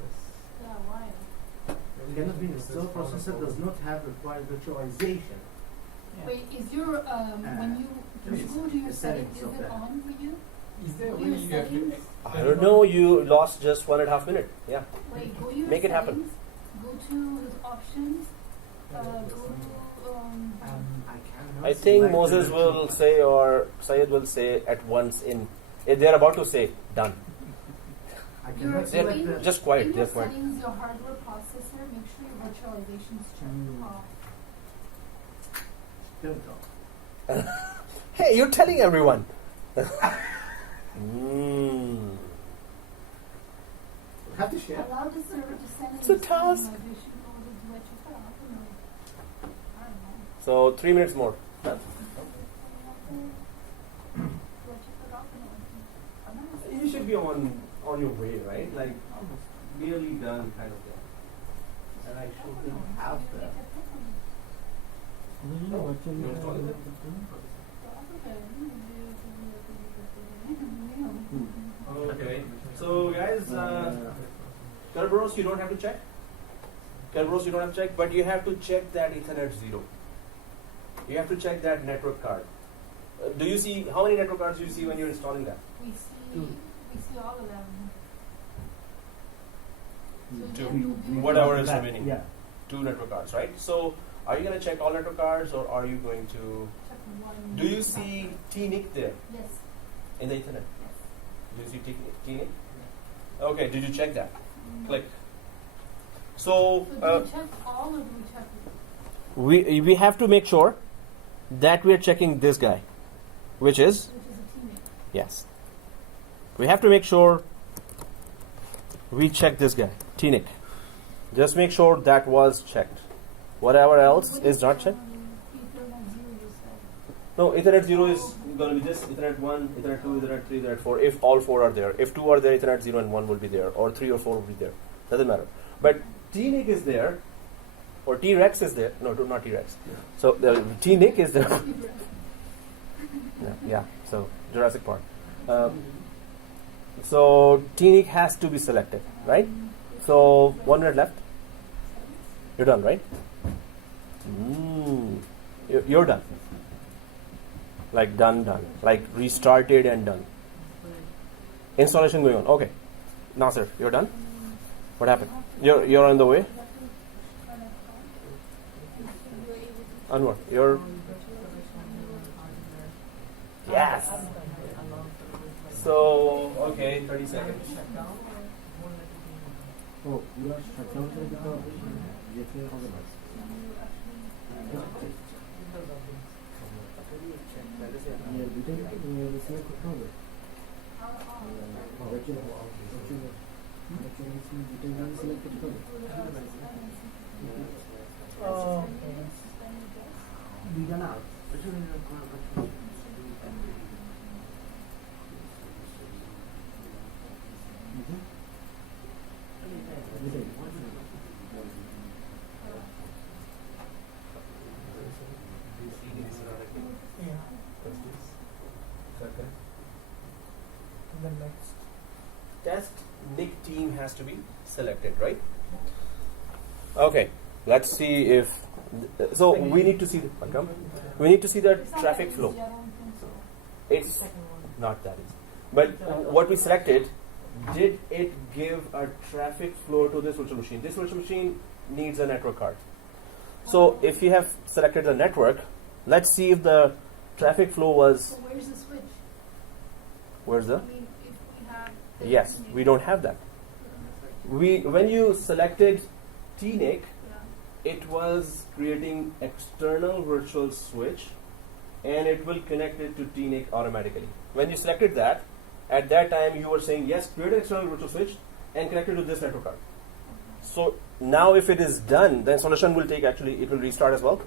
Yeah, why? Cannot be installed processor does not have required virtualization. Wait, is your when you go to your settings, is of it that. on for you? Is there a Go way to your you have to settings. I don't know, you lost just 1.5 minutes. Yeah. Wait, go to your Make it happen. settings. Go to his options. Go to I cannot I think select Moses the will virtual- say, or Syed will say at once in... They're about to say done. I Your cannot select in- the Just quiet, in they're your quiet. settings, your hardware processor, make sure your virtualization is checked off. Don't talk. Hey, you're telling everyone. Have to share. Allow the server to send It's a task. migration code to let you put up and I don't know. So 3 minutes more. Let you put up and You should be on your way, right? Like nearly done kind of thing. And I shouldn't have that. Okay. So guys, Kerberos you don't have to check. Kerberos you don't have to check, but you have to check that Ethernet 0. You have to check that network card. Do you see how many network cards do you see when you're installing that? we see all of them. So Two. then you do- Whatever is remaining. Yeah. 2 network cards, right? So are you going to check all network cards or are you going to... check one. Do you see TNIC there Yes. in the Ethernet? Yes. Do you see TNIC? Okay, did you check that? Click. So So do we check all or do we check we have to make sure that we are checking this guy, which is which is a teammate? yes. We have to make sure we check this guy, TNIC. Just make sure that was checked. Whatever else is not checked. No, Ethernet 0 is going to be this, Ethernet 1, Ethernet 2, Ethernet 3, Ethernet 4, if all 4 are there. If 2 are there, Ethernet 0 and 1 will be there, or 3 or 4 will be there. Doesn't matter. But TNIC is there, or T-Rex is there. No, not T-Rex. So the TNIC is there. Yeah, so Jurassic Park. So TNIC has to be selected, right? So 1 minute left. You're done, right? You're done. Like done. Like restarted and done. Installation going on. Okay. Nasir, you're done? What happened? You're on the way? Anwar, you're... Yes! So, okay, 30 seconds. Oh, you are shut down because JK organized. The next. Test NIC team has to be selected, right? Okay, let's see if... So we need to see the traffic flow. It's not that easy. But what we selected, did it give a traffic flow to this virtual machine? This virtual machine needs a network card. So if you have selected the network, let's see if the traffic flow was... So where's the switch? Where's the... I mean, if we have... the Yes, TNIC, we don't have that. When you selected TNIC, yeah. it was creating external virtual switch, and it will connect it to TNIC automatically. When you selected that, at that time you were saying yes, create an external virtual switch and connect it to this network card. So now if it is done, the installation will take it will restart as well.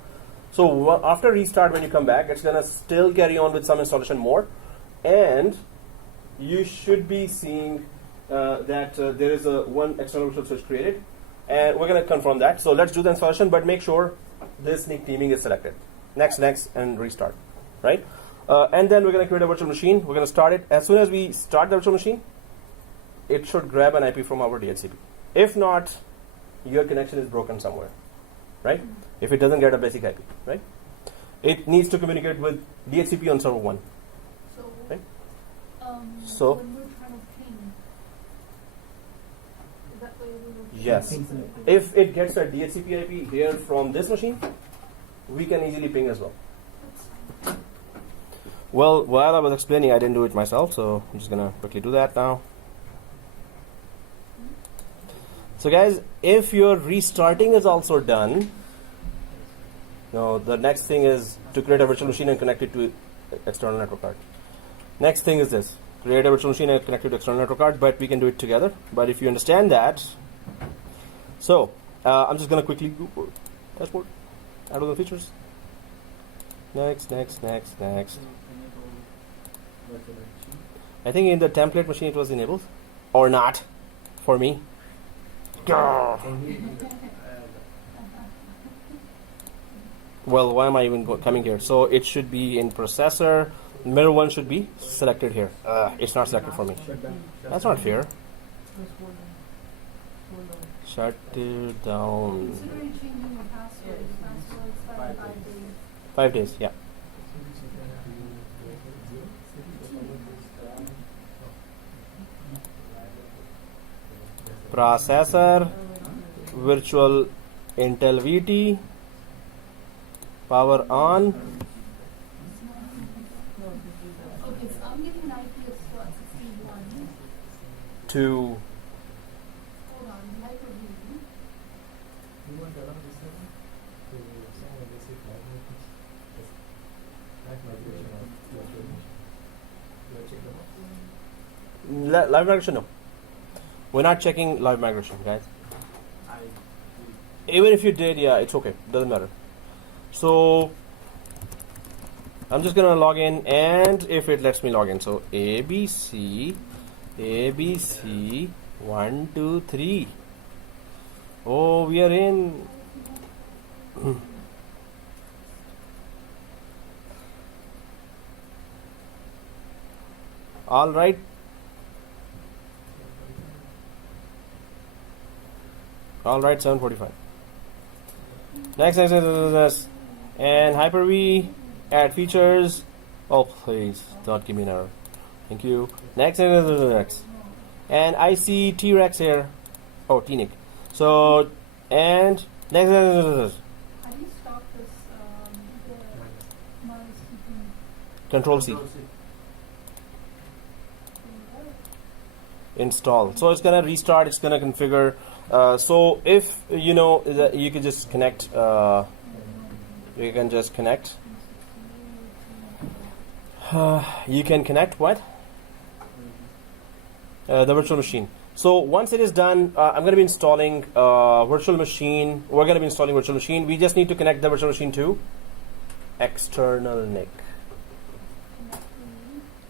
So after restart, when you come back, it's gonna still carry on with some installation more, and you should be seeing that there is one external virtual switch created, and we're going to confirm that. So let's do the installation, but make sure this NIC teaming is selected. Next, and restart, right? And then we're going to create a virtual machine. We're going to start it. As soon as we start the virtual machine, it should grab an IP from our DHCP. If not, your connection is broken somewhere, right? If it doesn't get a basic IP, right? It needs to communicate with DHCP on server 1. So, Right. So- when we're trying to ping, is that way we will... Yes. If it gets a DHCP IP here from this machine, we can easily ping as well. Well, while I was explaining, I didn't do it myself, so I'm just gonna quickly do that now. So guys, if your restarting is also done, now the next thing is to create a virtual machine and connect it to external network card. Next thing is this: create a virtual machine and connect it to external network card, but we can do it together. But if you understand that, so I'm just gonna quickly go dashboard, add all the features. Next. I think in the template machine it was enabled, or not, for me. Well, why am I even coming here? So it should be in processor. Mirror 1 should be selected here. It's not selected for me. That's not fair. Shut it down. Considering changing your password, the password's 5 days. 5 days, yeah. Processor, virtual Intel VT, power on. Okay, so I'm getting an IP of what, 61. To Hold on, hyper-V. You want to allow this to some of the basic migration of virtual machine. You check them out. live migration, no. We're not checking live migration, guys. I Even if you did, yeah, it's okay. Doesn't matter. So I'm just gonna log in, and if it lets me log in, so ABC 1 2 3. Oh, we are in. All right. All right, 7:45. Next, and Hyper-V, add features. Oh, please, don't give me an error. Thank you. Next, and I see T-Rex here. Oh, T-Nick. So, and next, How do you stop this, the minus keeping Control C. Install. So it's gonna restart. It's gonna configure. So if you know that you can just connect. You can just connect. You can connect what? The virtual machine. So once it is done, I'm going to be installing virtual machine. We're going to be installing virtual machine. We just need to connect the virtual machine to external NIC.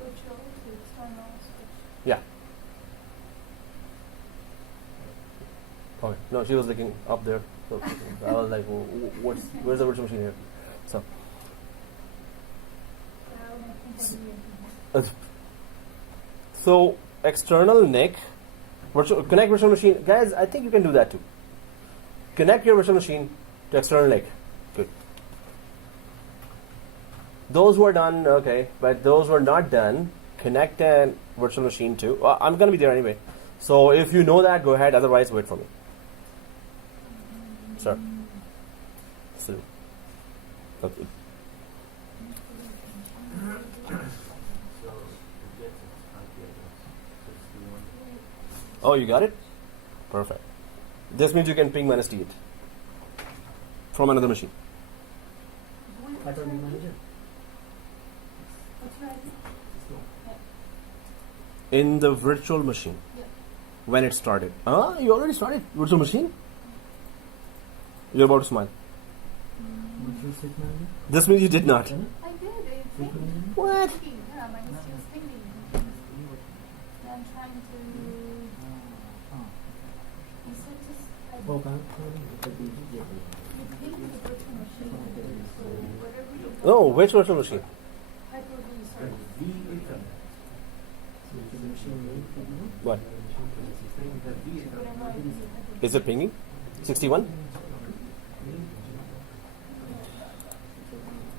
virtual to external switch? Yeah. Okay. No, she was looking up there. So I was like, where's the virtual machine here? So. So external NIC, connect virtual machine. Guys, I think you can do that too. Connect your virtual machine to external NIC. Good. Those were done, okay, but those were not done. Connect a virtual machine to. I'm going to be there anyway. So if you know that, go ahead. Otherwise, wait for me. Sir. So. Okay. Oh, you got it? Perfect. This means you can ping minus T8 from another machine. Hyper-V manager. What's right? In the virtual machine. Yeah. When it started. You already started virtual machine? You're about to smile. Virtual state manager. This means you did not. I did. It's Virtual thinking. manager. What? Thinking. Yeah, my mistake was thinking. I'm trying to. You said just. I Oh, can you ping the virtual machine. So whatever you. No, which virtual machine? Hyper-V, sorry. What? Whatever I use Hyper-V. Is it pinging? 61?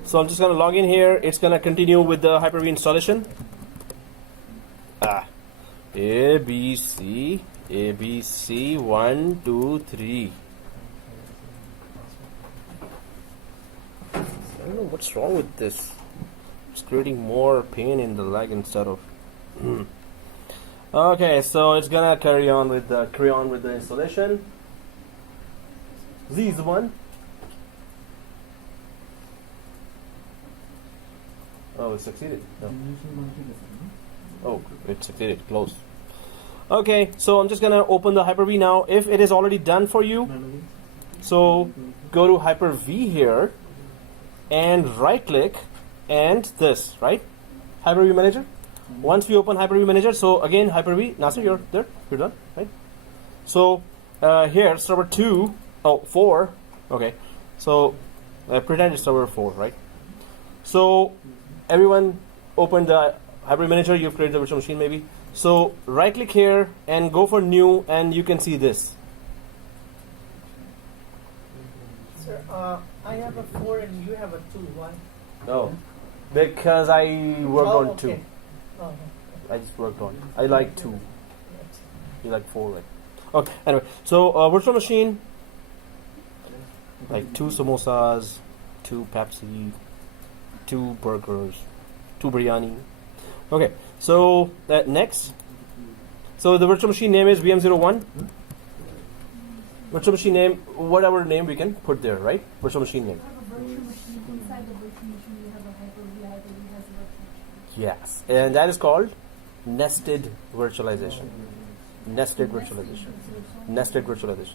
So I'm just going to log in here. It's going to continue with the Hyper-V installation. ABC 1 2 3. I don't know what's wrong with this. It's creating more pain in the leg instead of. Okay, so it's gonna carry on with the installation. Z is the one. Oh, it succeeded. No. Oh, it succeeded. Close. Okay, so I'm just gonna open the Hyper-V now. If it is already done for you, so go to Hyper-V here and right click and this, right? Hyper-V Manager. Once we open Hyper-V Manager, so again Hyper-V, Nasir, you're there, you're done, right? So here, server 4, okay. So pretend it's server 4, right? So everyone open the Hyper-V Manager, you've created the virtual machine maybe. So right click here and go for new, and you can see this. Sir, I have a 4 and you have a 2. Why? Oh, because I worked on 2. Okay. Oh, I just worked on. I like 2. You like 4, right? Okay. Anyway, so virtual machine, like 2 samosas, 2 Pepsi, 2 burgers, 2 biryani. Okay. So next. So the virtual machine name is VM01. Virtual machine name, whatever name we can put there, right? Virtual machine name. You have a virtual machine. Inside the virtual machine, you have a Hyper-V. Hyper-V has a virtual machine. Yes, and that is called nested virtualization. Nested virtualization. Nested virtualization.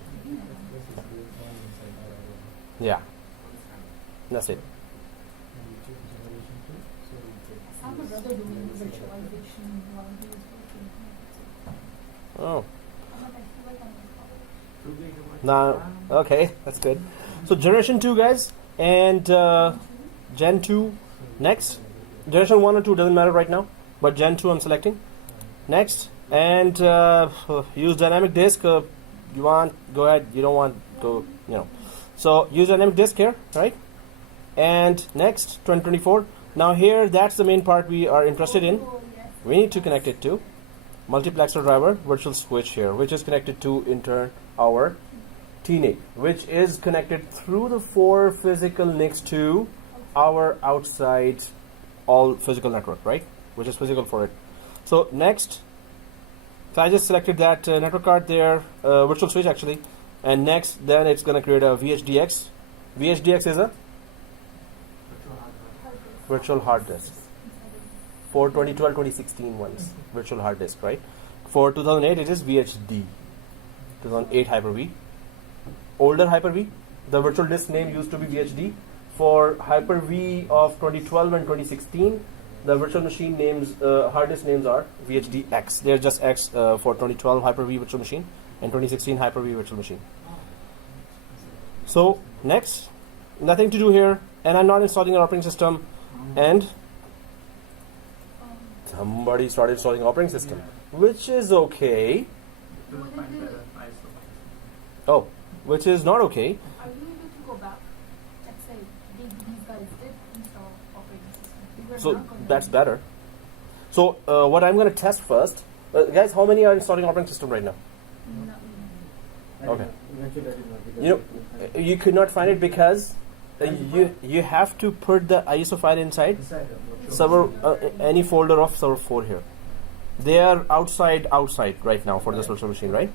Yeah. Nested. I have a brother doing virtualization while he was working. Oh. I feel like I'm Now, okay, that's good. So generation 2, guys, and Gen 2 next. Generation 1 or 2 doesn't matter right now, but Gen 2 I'm selecting. Next, and use dynamic disk. You want, go ahead. You don't want, go, you know. So use dynamic disk here, right? And next, 2024. Now here, that's the main part we are interested in. We need to connect it to multiplexer driver virtual switch here, which is connected to in turn our TNIC, which is connected through the 4 physical NICs to our outside all physical network, right? Which is physical for it. So next, so I just selected that network card there, virtual switch actually, and next then it's going to create a VHDX. VHDX is a virtual hard disk. For 2012-2016 ones, virtual hard disk, right? For 2008 it is VHD. 2008 Hyper-V. Older Hyper-V, the virtual disk name used to be VHD. For Hyper-V of 2012 and 2016, the virtual machine names, hard disk names are VHDX. They're just X for 2012 Hyper-V virtual machine and 2016 Hyper-V virtual machine. So next, nothing to do here, and I'm not installing an operating system, and somebody started installing operating system, which is okay. Oh, which is not okay. Are you able to go back? Let's say these guys did install operating system. We were So not gonna that's do- better. So what I'm going to test first, guys, how many are installing operating system right now? Not me. Okay. Eventually, that is not because You know, you could not find it because you have to put the ISO file inside server any folder of server 4 here. They are outside right now for this virtual machine, right?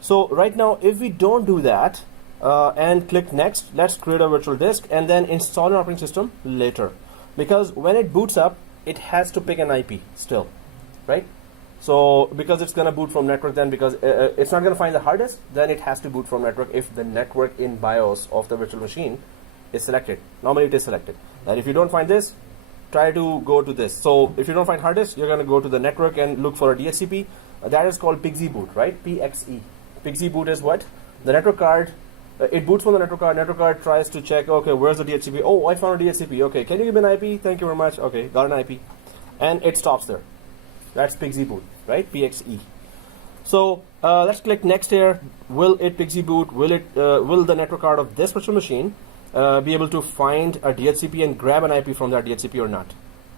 So right now, if we don't do that and click next, let's create a virtual disk and then install an operating system later, because when it boots up, it has to pick an IP still, right? So because it's going to boot from network, then because it's not going to find the hard disk, then it has to boot from network if the network in BIOS of the virtual machine is selected. Normally it is selected. And if you don't find this, try to go to this. So if you don't find hard disk, you're going to go to the network and look for a DHCP. That is called PXE boot, right? PXE. PXE boot is what? The network card, it boots from the network card. Network card tries to check, okay, where's the DHCP? Oh, I found a DHCP. Okay, can you give me an IP? Thank you very much. Okay, got an IP. And it stops there. That's PXE boot, right? PXE. So let's click next here. Will it PXE boot? Will the network card of this virtual machine be able to find a DHCP and grab an IP from that DHCP or not?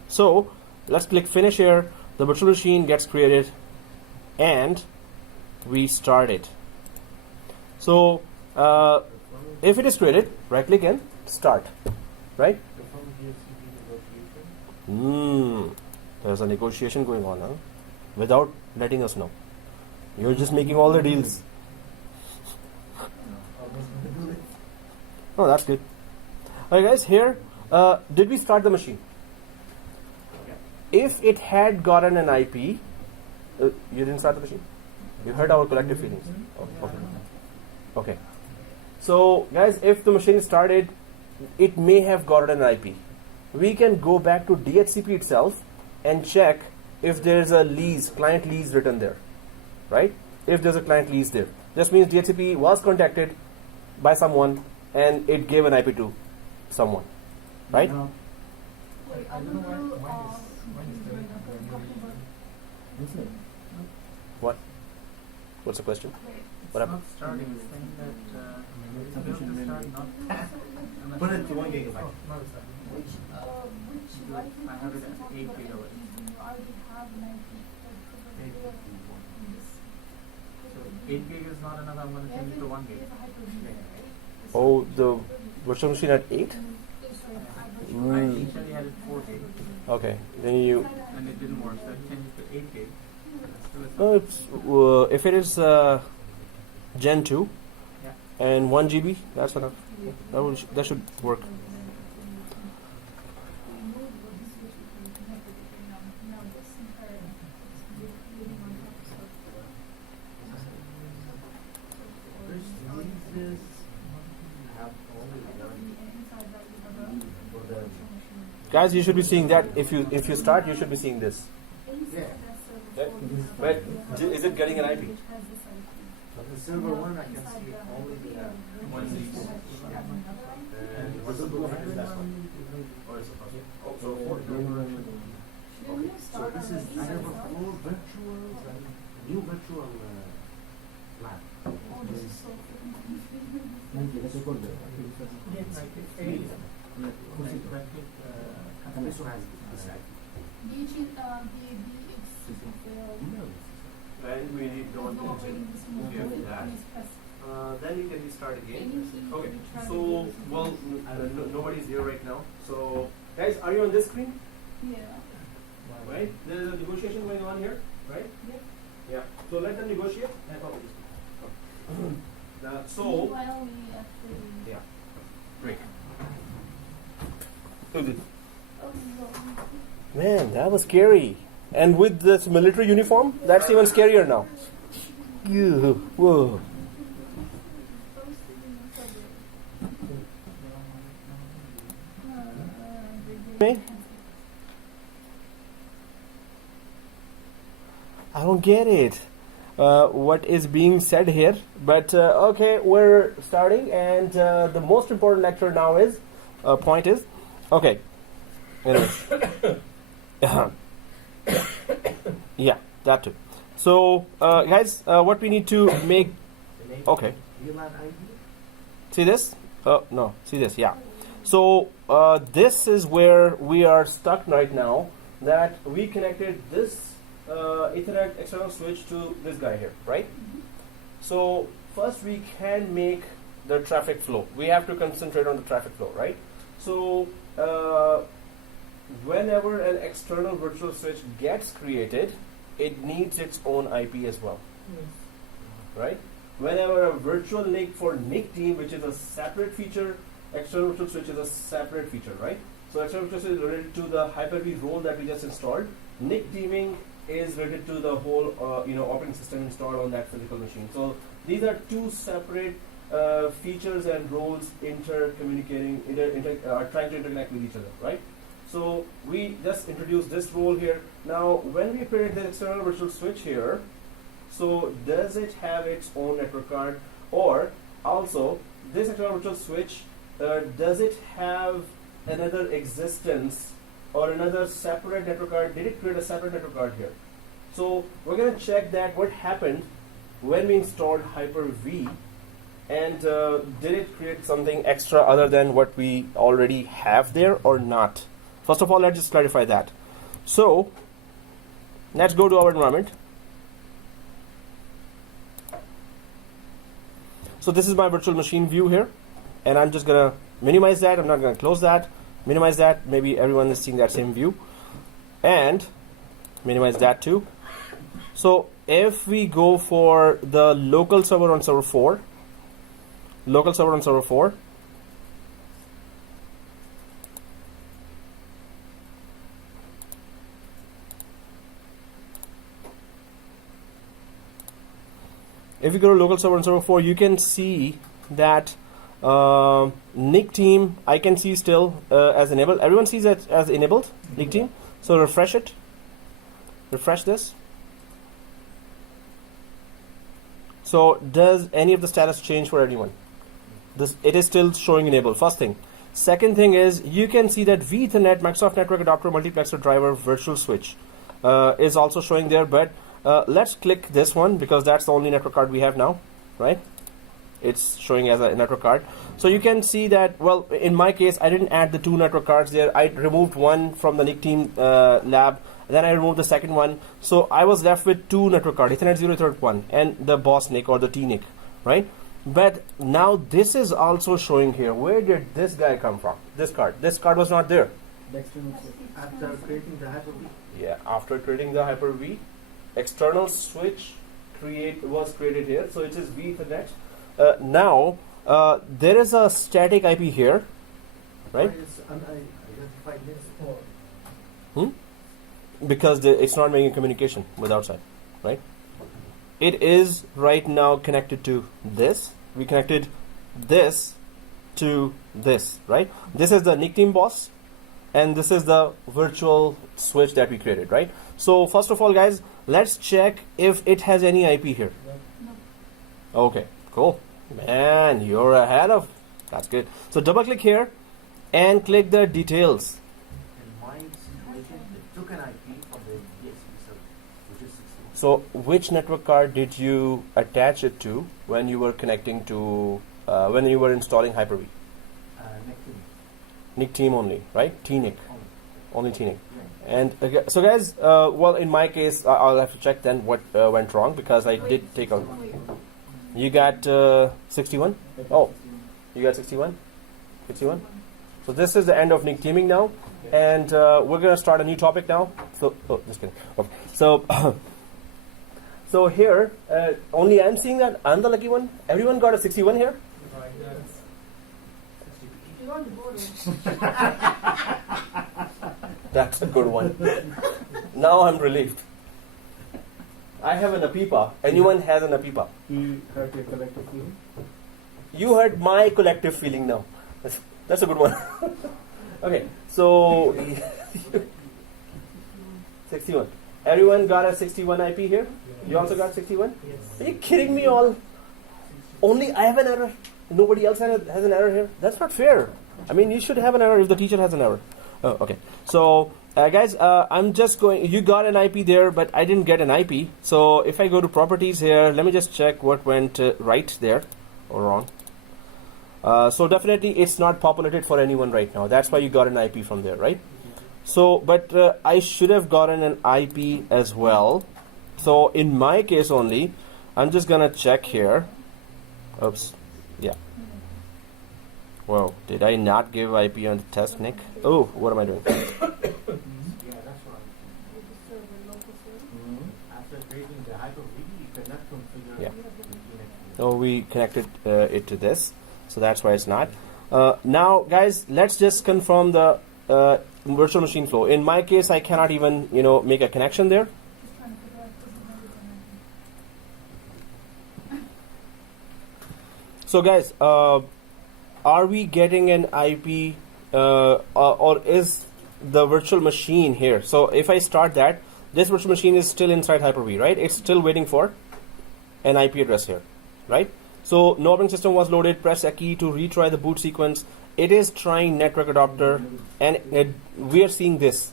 So let's click finish here. The virtual machine gets created and we start it. So if it is created, right click and start, right? There's a negotiation going on, huh? Without letting us know. You're just making all the deals. Oh, that's good. Alright guys, here, did we start the machine? If it had gotten an IP, you didn't start the machine? You heard our collective feelings. Oh, okay. Okay. So guys, if the machine started, it may have gotten an IP. We can go back to DHCP itself and check if there's a lease, client lease written there, right? If there's a client lease there, this means DHCP was contacted by someone and it gave an IP to someone, right? Wait, I don't know why mine is confused right now, 'cause I'm talking about- What's the question? wait, What happened? Not starting, it's saying that it's built to start, not Put it to 1 gigabyte. Oh, now it's done. which I have it at 8 gigabytes. you already have an IP Eight. in this. So 8 gig is not enough, I'm going to change it to 1 gig. Oh, the virtual machine at 8? I initially had it 4 gig Okay, then you. and it didn't work, so I changed it to 8 gig. But No, it's it's if it is Gen 2 Yeah. and 1 GB, that's enough. That should work. guys, you should be seeing that. If you start, you should be seeing this. Yeah. Okay. But is it getting an IP? The server one, I can see only the one lead. And the visible one is that one. Or is it possible? Oh, so four. Okay, so this is server 4 virtual, new virtual lab. This one has this IP. And we don't give that. Then you can restart again. Okay. So, well, nobody's here right now. So, guys, are you on this screen? Yeah. Right? There's a negotiation going on here, right? Yep. Yeah. So let them negotiate. So, Meanwhile, we actually. yeah. Great. Oh, no. Man, that was scary. And with this military uniform, that's even scarier now. Whoa. Me? I don't get it. What is being said here? But okay, we're starting, and the most important lecture now is point is okay. Anyways. Yeah, that too. So, guys, what we need to make. Okay. VLAN ID? See this? No. See this? Yeah. So this is where we are stuck right now. That we connected this Ethernet external switch to this guy here, right? So first we can make the traffic flow. We have to concentrate on the traffic flow, right? So whenever an external virtual switch gets created, it needs its own IP as well, right? Whenever a virtual NIC for NIC team, which is a separate feature, external virtual switch is a separate feature, right? So external virtual switch is related to the Hyper-V role that we just installed. NIC teaming is related to the whole operating system installed on that physical machine. So these are two separate features and roles intercommunicating, trying to interconnect with each other, right? So we just introduced this role here. Now, when we create the external virtual switch here, so does it have its own network card, or also this external virtual switch, does it have another existence or another separate network card? Did it create a separate network card here? So we're going to check that what happened when we installed Hyper-V, and did it create something extra other than what we already have there or not? First of all, let's just clarify that. So let's go to our environment. So this is my virtual machine view here, and I'm just going to minimize that. I'm not going to close that. Minimize that. Maybe everyone is seeing that same view. And minimize that too. So if we go for the local server on server 4, if you go to local server on server 4, you can see that NIC team I can see still as enabled. Everyone sees it as enabled, NIC team. So refresh it. Refresh this. So does any of the status change for anyone? It is still showing enabled. First thing. Second thing is you can see that vEthernet Microsoft Network Adapter Multiplexer Driver Virtual Switch is also showing there, but let's click this one because that's the only network card we have now, right? It's showing as a network card. So you can see that, well, in my case, I didn't add the two network cards there. I removed one from the NIC team lab, then I removed the second one. So I was left with two network cards, Ethernet 0, Ethernet 1, and the boss NIC or the T NIC, right? But now this is also showing here. Where did this guy come from? This card. This card was not there. After creating the Hyper-V? Yeah, after creating the Hyper-V, external switch was created here. So it is vEthernet. Now there is a static IP here, right? It's unidentified list. Because it's not making communication with outside, right? It is right now connected to this. We connected this to this, right? This is the NIC team boss, and this is the virtual switch that we created, right? So first of all, guys, let's check if it has any IP here. Okay, cool. Man, you're ahead of. That's good. So double click here and click the details. In my situation, it took an IP from the DHCP server, which is 61. So which network card did you attach it to when you were connecting to, when you were installing Hyper-V? NIC team only, right? TNIC, only TNIC. And so guys, well, in my case, I'll have to check then what went wrong, because I did take out. You got 61? Oh, you got 61? 61? So this is the end of NIC teaming now, and we're going to start a new topic now. So, oh, just kidding. Okay. So, so here, only I'm seeing that I'm the lucky one. Everyone got a 61 here? You're on the border. That's a good one. Now I'm relieved. I have an APIPA. Anyone has an APIPA? You hurt your collective feeling? You hurt my collective feeling now. That's a good one. Okay, so 61. Everyone got a 61 IP here? You also got 61? Yes. Are you kidding me all? Only I have an error. Nobody else has an error here? That's not fair. I mean, you should have an error if the teacher has an error. Oh, okay. So, guys, I'm just going, you got an IP there, but I didn't get an IP. So, if I go to properties here, let me just check what went right there or wrong. So, definitely it's not populated for anyone right now. That's why you got an IP from there, right? So, but I should have gotten an IP as well. So, in my case only, I'm just going to check here. Oops. Yeah. Whoa, did I not give IP on the test, Nick? Oh, what am I doing? Yeah, that's what I'm With the server, local server. After creating the Hyper-V, you cannot configure Yeah. the Linux. Oh, we connected it to this, so that's why it's not. Now, guys, let's just confirm the virtual machine flow. In my case, I cannot even, make a connection there. Just trying to figure out if this is another one. So, guys, are we getting an IP or is the virtual machine here? So, if I start that, this virtual machine is still inside Hyper-V, right? It's still waiting for an IP address here, right? So, no operating system was loaded. Press a key to retry the boot sequence. It is trying network adapter, and we are seeing this.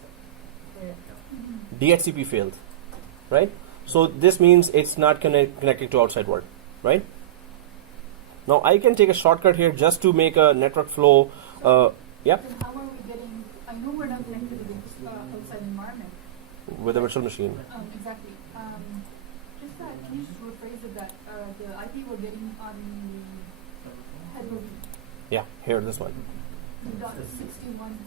DHCP failed, right? So, this means it's not connecting to outside world, right? Now I can take a shortcut here just to make a network flow. Yeah. Then how are we getting? I know we're not connected to the outside environment. With a virtual machine. Exactly. Just that. Can you just rephrase it that the IP we're getting on the Hyper-V Yeah, here this one. dot 61.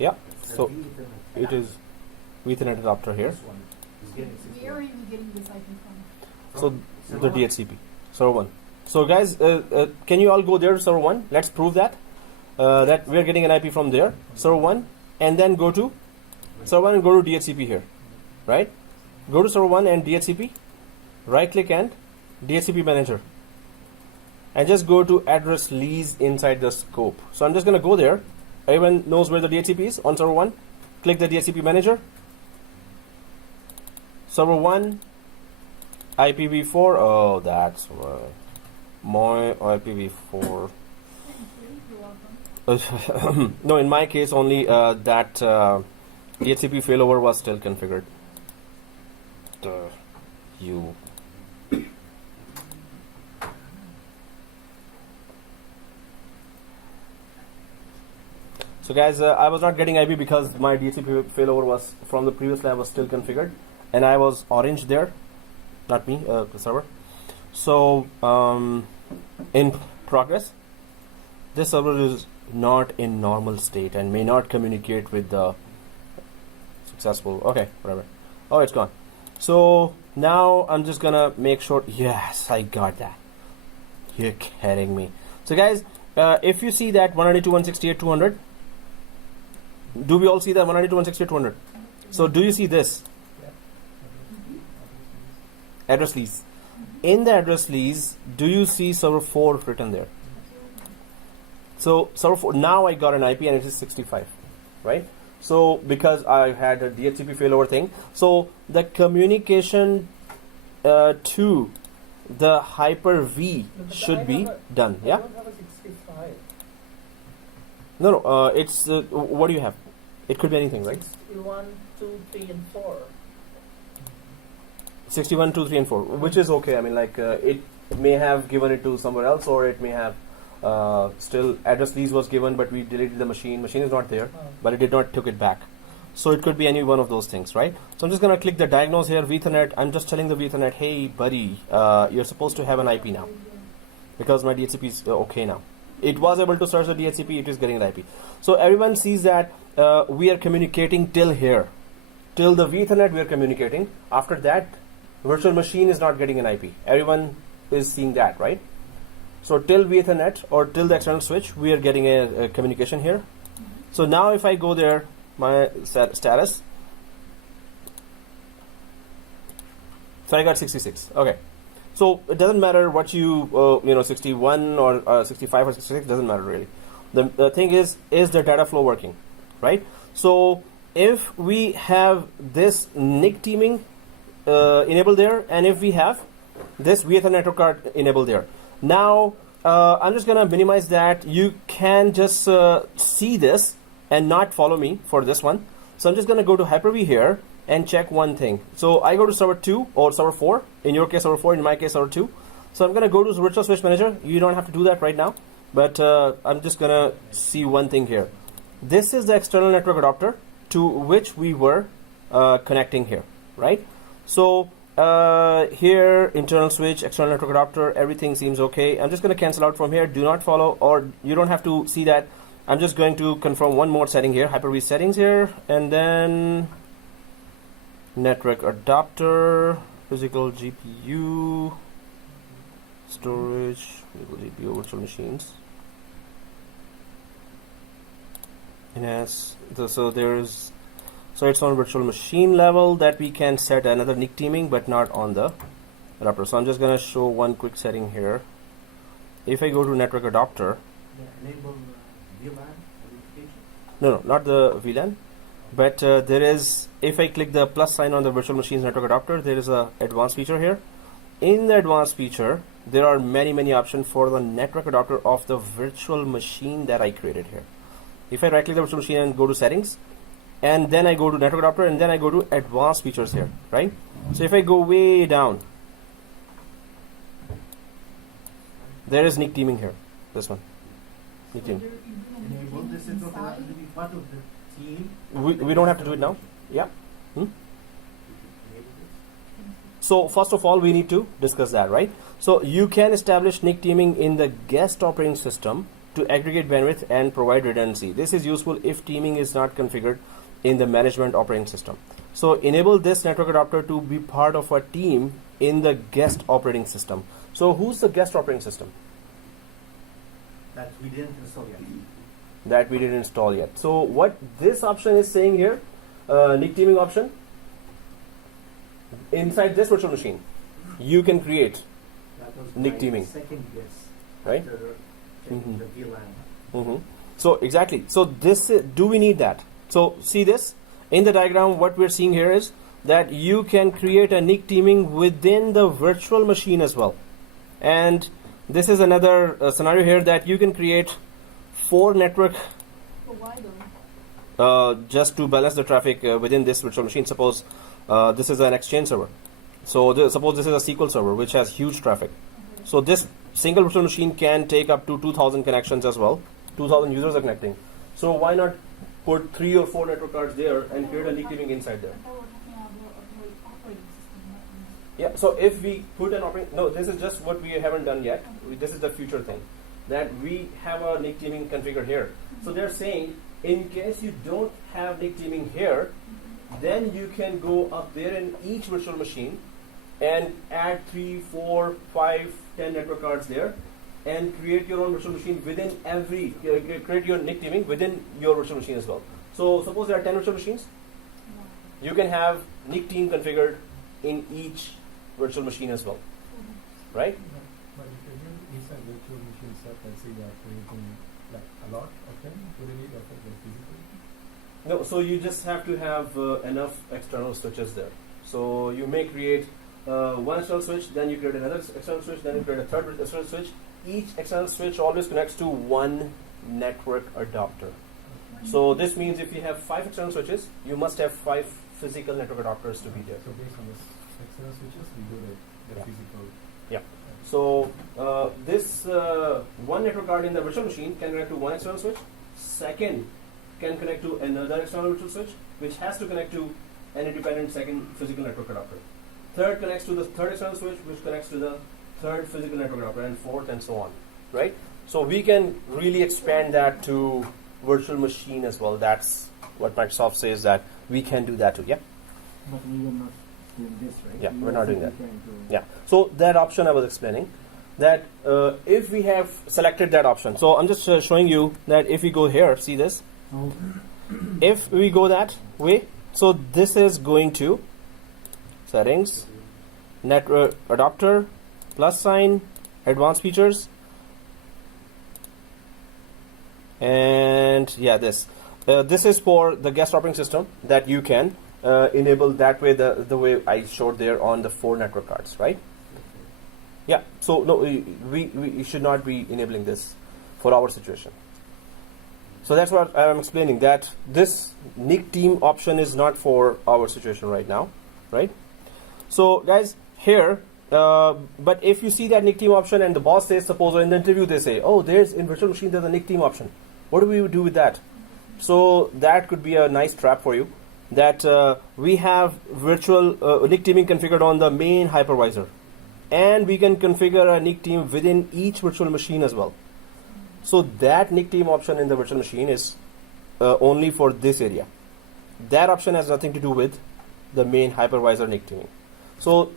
Yeah. The So Ethernet it is Ethernet adapter here. This one is getting Where are 61. you getting this IP from? So Server the one. DHCP server 1. So guys, can you all go there to server 1? Let's prove that that we're getting an IP from there, server 1, and then go to server 1 and go to DHCP here, right? Go to server 1 and DHCP, right click and DHCP manager, and just go to address lease inside the scope. So I'm just going to go there. Everyone knows where the DHCP is on server 1. Click the DHCP manager, server 1, IPv4. Oh, that's right. My IPv4. You're welcome. No, in my case only that DHCP failover was still configured. You. So guys, I was not getting IP because my DHCP failover was from the previous lab was still configured, and I was orange there, not me, the server. So in progress, this server is not in normal state and may not communicate with the successful. Okay, whatever. Oh, it's gone. So now I'm just gonna make sure. Yes, I got that. You're kidding me. So guys, if you see that 192.168.200, do we all see that 192.168.200? So do you see this address lease? In the address lease, do you see server 4 written there? So server 4, now I got an IP and it is 65, right? So because I had a DHCP failover thing, so the communication to the Hyper-V But should I be have done. I Yeah. don't have a 65. No. It's what do you have? It could be anything, right? 61, 2, 3, and 4. 61, 2, 3, and 4, which is okay. I mean, like it may have given it to somewhere else, or it may have still address lease was given, but we deleted the machine. Machine is not there, but it did not took it back. So it could be any one of those things, right? So I'm just gonna click the diagnose here, Ethernet. I'm just telling the Ethernet, hey buddy, you're supposed to have an IP now, because my DHCP is okay now. It was able to search the DHCP, it is getting the IP. So everyone sees that we are communicating till here. Till the Ethernet we are communicating. After that, virtual machine is not getting an IP. Everyone is seeing that, right? So till Ethernet or till the external switch, we are getting a communication here. So now if I go there, my status. So I got 66. Okay. So it doesn't matter what you 61 or 65 or 66, doesn't matter really. The thing is the data flow working, right? So if we have this NIC teaming enabled there, and if we have this Ethernet network card enabled there, now I'm just gonna minimize that. You can just see this and not follow me for this one. So I'm just gonna go to Hyper-V here and check one thing. So I go to server 2 or server 4, in your case server 4, in my case server 2. So I'm gonna go to virtual switch manager. You don't have to do that right now, but I'm just gonna see one thing here. This is the external network adapter to which we were connecting here, right? So here, internal switch, external network adapter, everything seems okay. I'm just gonna cancel out from here. Do not follow, or you don't have to see that. I'm just going to confirm one more setting here, Hyper-V settings here, and then network adapter, physical GPU, storage, physical GPU, virtual machines. Yes, so it's on virtual machine level that we can set another NIC teaming, but not on the adapter. So I'm just gonna show one quick setting here. If I go to network adapter, Enable VLAN identification. no, not the VLAN, but there is, if I click the plus sign on the virtual machines network adapter, there is a advanced feature here. In the advanced feature, there are many options for the network adapter of the virtual machine that I created here. If I right click the virtual machine and go to settings, and then I go to network adapter, and then I go to advanced features here, right? So if I go way down, there is NIC teaming here, this one, NIC teaming. Enable this network adapter to be part of the team. We don't have to do it now. Yeah. So first of all, we need to discuss that, right? So you can establish NIC teaming in the guest operating system to aggregate bandwidth and provide redundancy. This is useful if teaming is not configured in the management operating system. So enable this network adapter to be part of a team in the guest operating system. So who's the guest operating system? That we didn't install yet. That we didn't install yet. So what this option is saying here, NIC teaming option, inside this virtual machine, you can create, That was NIC my teaming. second guess. right? After checking the VLAN. So exactly. So this do we need that? So see this in the diagram. What we're seeing here is that you can create a NIC teaming within the virtual machine as well. And this is another scenario here that you can create 4 network But why though? just to balance the traffic within this virtual machine. Suppose this is an Exchange server. So suppose this is a SQL server which has huge traffic. So this single virtual machine can take up to 2,000 connections as well. 2,000 users are connecting. So why not put 3 or 4 network cards there and create a NIC teaming inside there? I thought we were talking about operating system, not Yeah. So if we put an operating, no, this is just what we haven't done yet. This is the future thing, that we have a NIC teaming configured here. So they're saying, in case you don't have NIC teaming here, then you can go up there in each virtual machine and add 3, 4, 5, 10 network cards there, and create your own virtual machine within every, create your NIC teaming within your virtual machine as well. So suppose there are 10 virtual machines, you can have NIC team configured in each virtual machine as well, right? But if you do inside virtual machine stuff, let's say you are creating like a lot of them, would it affect the physical? No, so you just have to have enough external switches there. So you may create one external switch, then you create another external switch, then you create a third external switch. Each external switch always connects to one network adapter. So this means if you have 5 external switches, you must have 5 physical network adapters to be there. So based on this external switches, we do the Yeah. physical. Yeah. So this one network card in the virtual machine can connect to one external switch. Second can connect to another external virtual switch, which has to connect to an independent second physical network adapter. Third connects to the third external switch, which connects to the third physical network adapter, and fourth, and so on. Right? So we can really expand that to virtual machine as well. That's what Microsoft says that we can do that too. Yeah. But we will not do this, right? Yeah, We we're not also doing that. can do- Yeah. So that option I was explaining, that if we have selected that option, so I'm just showing you that if we go here, see this, Oh, if we go that way, so this is going to settings, network adapter, plus sign, advanced features, and yeah, this is for the guest operating system that you can enable that way, the way I showed there on the 4 network cards, right? Yeah, so no, we should not be enabling this for our situation. So that's what I'm explaining, that this NIC team option is not for our situation right now, right? So guys, here, but if you see that NIC team option and the boss says, suppose in the interview they say, oh, there's in virtual machine there's a NIC team option. What do we do with that? So that could be a nice trap for you, that we have virtual NIC teaming configured on the main hypervisor, and we can configure a NIC team within each virtual machine as well. So that NIC team option in the virtual machine is only for this area. That option has nothing to do with the main hypervisor NIC teaming. So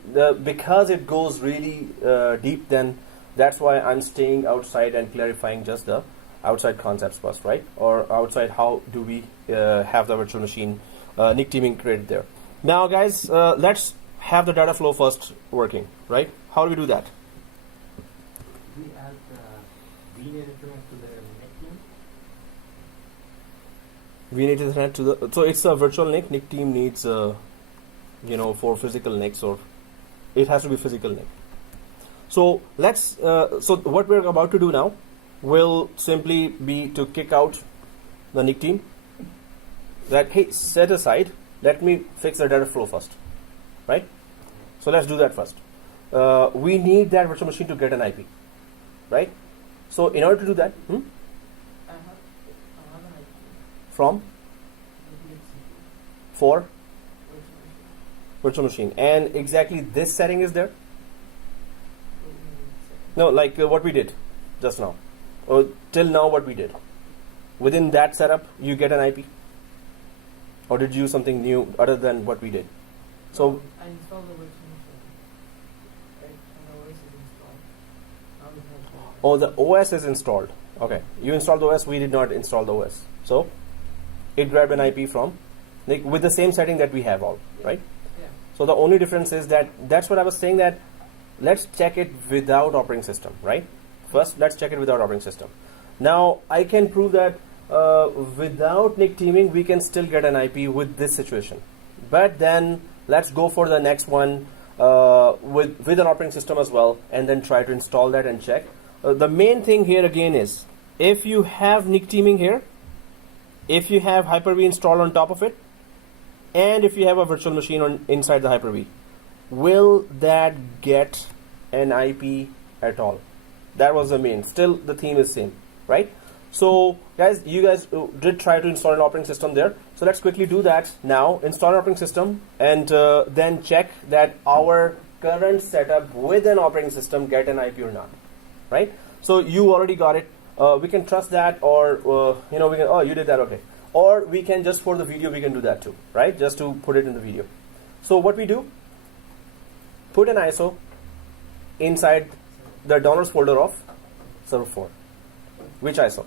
because it goes really deep, then that's why I'm staying outside and clarifying just the outside concepts first, right? Or outside how do we have the virtual machine NIC teaming created there. Now guys, let's have the data flow first working, right? How do we do that? We add VNet Ethernet to the NIC team. We need Ethernet to the, so it's a virtual NIC. NIC team needs, for physical NICs, or it has to be physical NIC. So let's, so what we're about to do now will simply be to kick out the NIC team. That, hey, set aside, let me fix the data flow first, right? So let's do that first. We need that virtual machine to get an IP, right? So in order to do that, I have an idea. from for virtual machine, and exactly this setting is there. No, like what we did just now, or till now what we did. Within that setup, you get an IP, or did you do something new other than what we did? So I installed the virtual machine. Right? And the OS is installed. Now we have oh, the OS is installed. Okay, you installed the OS. We did not install the OS. So it grabbed an IP from, like, with the same setting that we have all, right? Yeah. So the only difference is that that's what I was saying, that let's check it without operating system, right? First, let's check it without operating system. Now I can prove that without NIC teaming, we can still get an IP with this situation. But then let's go for the next one with an operating system as well, and then try to install that and check. The main thing here again is, if you have NIC teaming here, if you have Hyper-V installed on top of it, and if you have a virtual machine on inside the Hyper-V, will that get an IP at all? That was the main. Still, the theme is same, right? So, guys, you guys did try to install an operating system there. So let's quickly do that now. Install an operating system, and then check that our current setup with an operating system get an IP or not, right? So you already got it. We can trust that, or we can. Oh, you did that, okay. Or we can just for the video we can do that too, right? Just to put it in the video. So what we do? Put an ISO inside the downloads folder of server 4. Which ISO?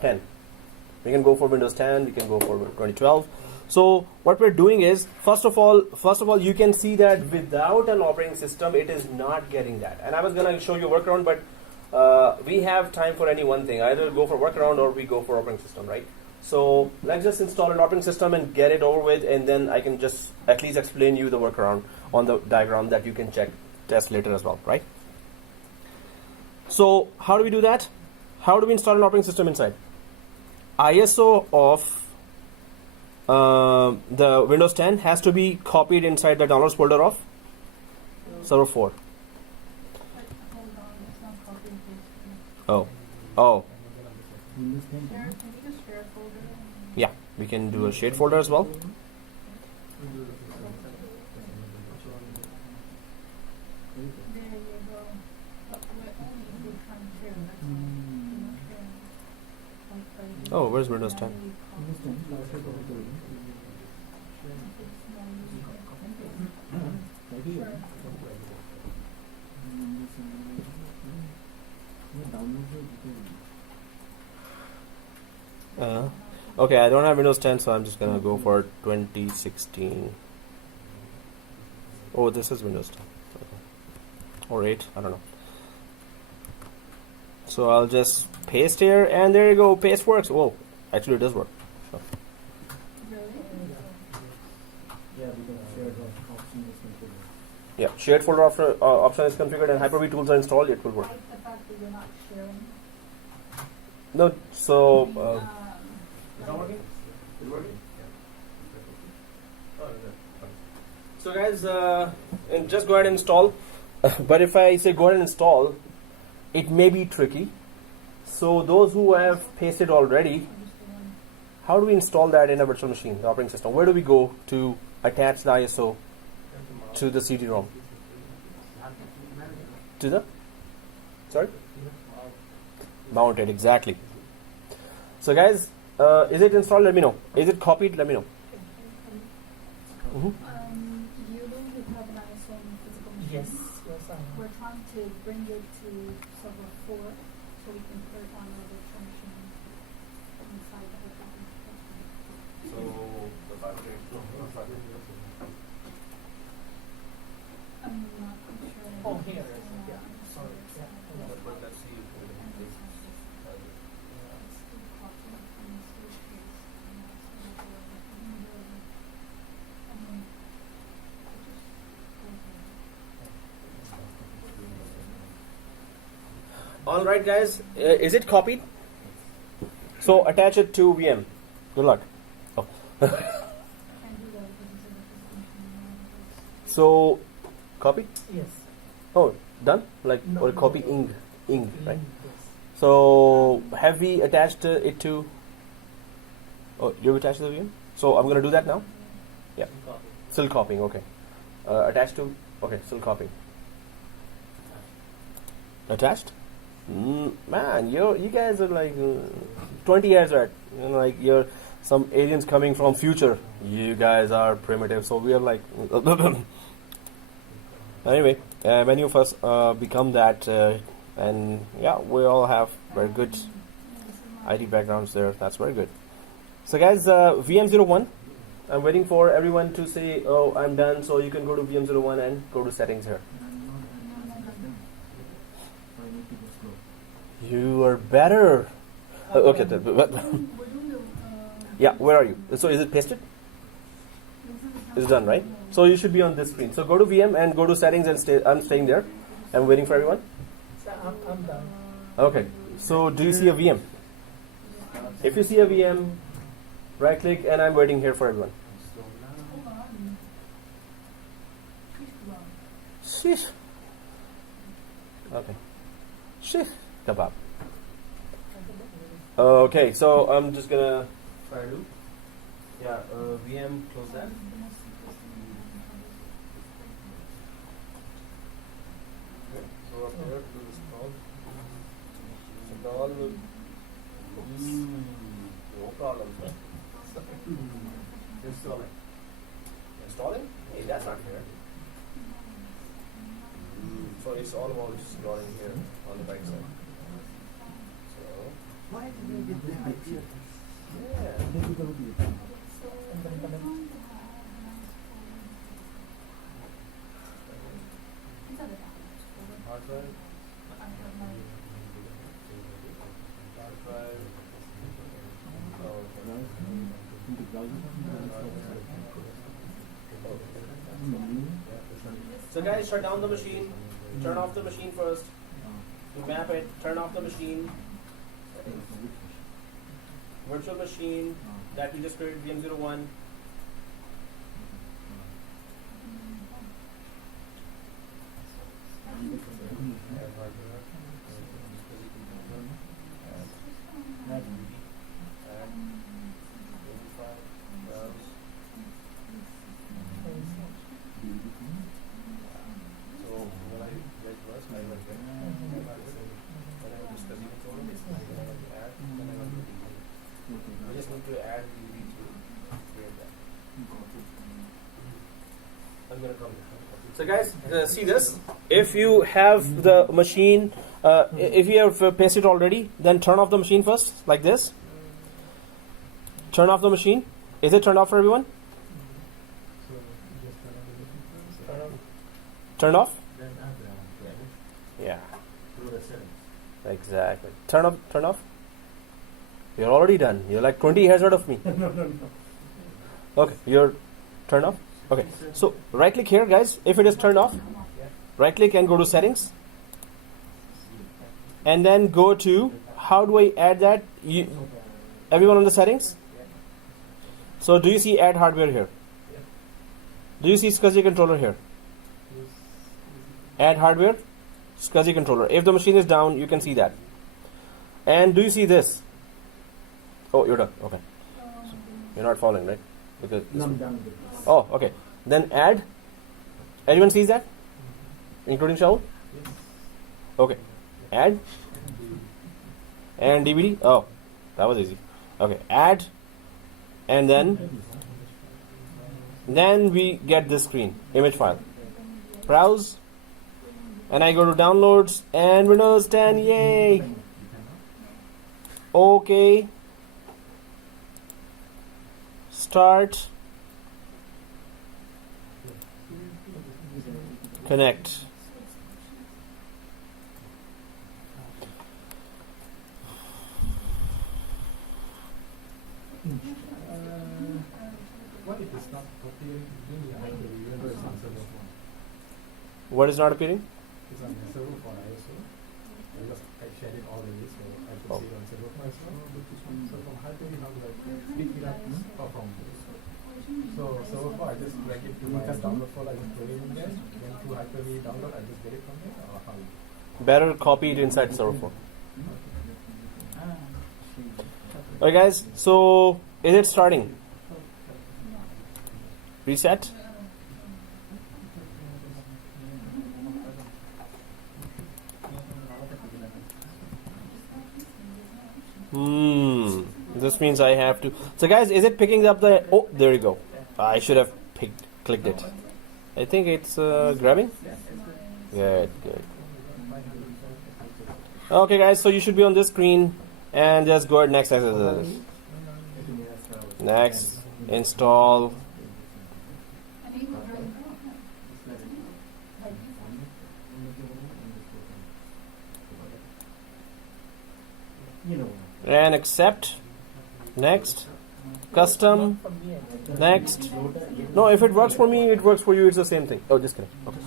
10. We can go for Windows 10. We can go for 2012. So what we're doing is, first of all, you can see that without an operating system, it is not getting that. And I was gonna show you a workaround, but we have time for any one thing. Either go for workaround or we go for operating system, right? So let's just install an operating system and get it over with, and then I can just at least explain you the workaround on the diagram that you can test later as well, right? So how do we do that? How do we install an operating system inside? ISO of the Windows 10 has to be copied inside the downloads folder of server 4. But hold on, it's not copy and paste. Oh, Windows 10. Share, can you just share a folder? yeah, we can do a shared folder as well. There you go. But we're only if we're trying to share, that's all. We're not sharing. Like, by Oh, where's Windows 10? manually copy. Windows 10 last week of the It's not using it. right here. Sure. Okay, I don't have Windows 10, so I'm just gonna go for 2016. Oh, this is Windows 10. Okay. Or 8, I don't know. So I'll just paste here, and there you go, paste works. Whoa, actually it does work. So, Really? Yeah, because shared option is configured. yeah, shared folder option is configured and Hyper-V tools are installed, it will work. Like the fact that you're not sharing. No, so, Is that working? Is it working? Oh, okay. so guys, and just go ahead and install. But if I say go ahead and install, it may be tricky. So those who have pasted already, how do we install that in a virtual machine, the operating system? Where do we go to attach the ISO to the CD-ROM? To the? Sorry? Mounted, exactly. So guys, is it installed? Let me know. Is it copied? Let me know. Mm-hmm. You don't have an ISO on physical machine. Yes, yes, I am. We're trying to bring it to server 4 so we can put it on a virtual machine inside the operating system. So the factory. I'm not sure. Oh, here, It's yes, not- yeah, sorry, yeah, yeah. But let's see if we can It's still copy and it's still paste and that's still there. I mean, All right, guys. Is it copied? So attach it to VM. Good luck. Oh. can't do that because it's a virtual machine. So copy. Yes. Oh, done. Like No, or no. copy ing, right? Yes. So have we attached it to? Oh, you've attached to the VM. So I'm gonna do that now. Yeah. Still copying. Okay. Attached to. Okay. Still copying. Attached. Man, you guys are like 20 years right. You know, like you're some aliens coming from future. You guys are primitive, so we are like. Anyway, many of us become that, and yeah, we all have very good IT backgrounds there. That's very good. So guys, VM01. I'm waiting for everyone to say, "Oh, I'm done." So you can go to VM01 and go to settings here. You are better. Okay. Yeah, where are you? So is it pasted? It's done, right? So you should be on this screen. So go to VM and go to settings and stay. I'm staying there. I'm waiting for everyone. So I'm done. Okay. So do you see a VM? If you see a VM, right click and I'm waiting here for everyone. Shish. Okay. Shish kebab. Okay, so I'm just gonna try to. Yeah, VM, close that. Okay, so up here to install. Install. No problem, sir. Installing. Installing? Hey, that's not fair. So it's all about installing here on the back side. So, Why did you get the picture? yeah. And then connect. Hard drive. Hard drive. Oh, okay. So guys, shut down the machine, turn off the machine first, you map it, turn off the machine, virtual machine that we just created, VM01. So guys, see this. If you have the machine, if you have pasted already, then turn off the machine first, like this. Turn off the machine. Is it turned off for everyone? So just turn on the machine first. Turned off? Then add Yeah. through the settings. Exactly. Turn off. Turn off. You're already done. You're like 20 years out of me. Okay, you're turned off. Okay, so right click here, guys. If it is turned off, right click and go to settings, and then go to how do I add that? Everyone on the settings. So do you see add hardware here? Do you see SCSI controller here? Add hardware, SCSI controller. If the machine is down, you can see that. And do you see this? Oh, you're done. Okay, you're not following, right? Because oh, okay. Then add. Everyone sees that, including Shaul. Okay. Add and DVD. Oh, that was easy. Okay. Add, and then we get this screen, image file. Browse, and I go to downloads and Windows 10. Yay! Okay. Start. Connect. What if it's not appearing in the ISO, even though it's on server 4? What is not appearing? It's on the server 4 ISO. Because I shared it already, so I should see it on server 4 as well. So from Hyper-V, how do I pick it up? Or from so server 4, I just drag it to my download folder, I just put it in there. Then through Hyper-V download, I just get it from there, or how? Better copy it inside server 4. Okay, guys. So is it starting? Reset. This means I have to. So guys, is it picking up the? Oh, there you go. I should have clicked it. I think it's grabbing. Good. Okay, guys. So you should be on this screen, and just go ahead next. Next, install. And accept. Next. Custom. Next. No, if it works for me, it works for you. It's the same thing. Oh, just kidding. Okay.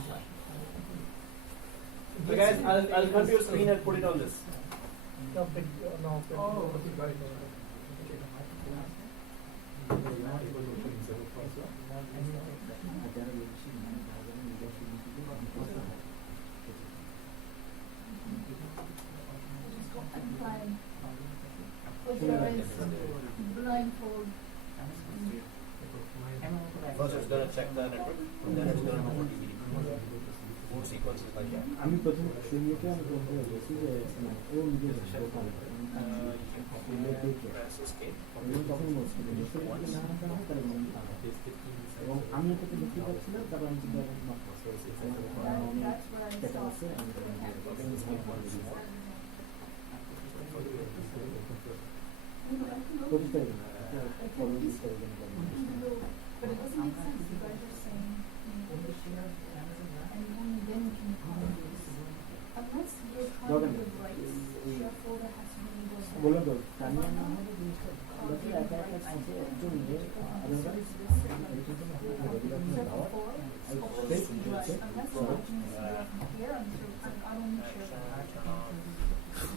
So guys, I'll come to your screen and put it on this. No, big, no, big. Oh, okay, got it. You're not able to open server 4 as well? Blindfold. First, it's going to check the network, and then it's going to go for DVD. Four sequences like that. আমি প্রথম শূন্যকে আমি বলতে বলেছি যে ও নিজে Press escape. তখন বলছি না হয় তাহলে এবং আমি এটাকে দেখতে পাচ্ছি না তারপর আমি চিন্তা আছে But it doesn't make sense. You guys are saying and only then can you call it this. Unless you're trying to give rights, your folder has to be বললাম তো টাইমার না হলে জিনিসটা একা একা আছে unless the sorry option is here on the I don't share that.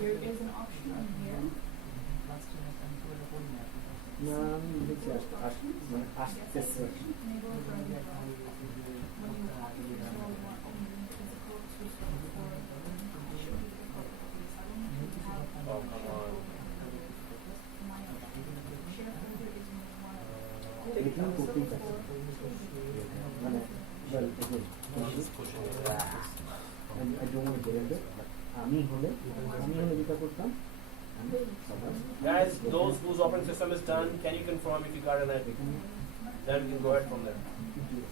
There is an option on here. না আমি লিখেছি মানে আসতেছে Enable browser when you copy the visual one only physical to store for I should be the copy of this. I don't need to have Oh, come on. my share folder is one. এখানে করতেই পারছি মানে well again I don't want to get into it but আমি হলে যেটা করতাম Guys, those whose operating system is done, can you confirm if you got an IP? Then we can go ahead from there. We can.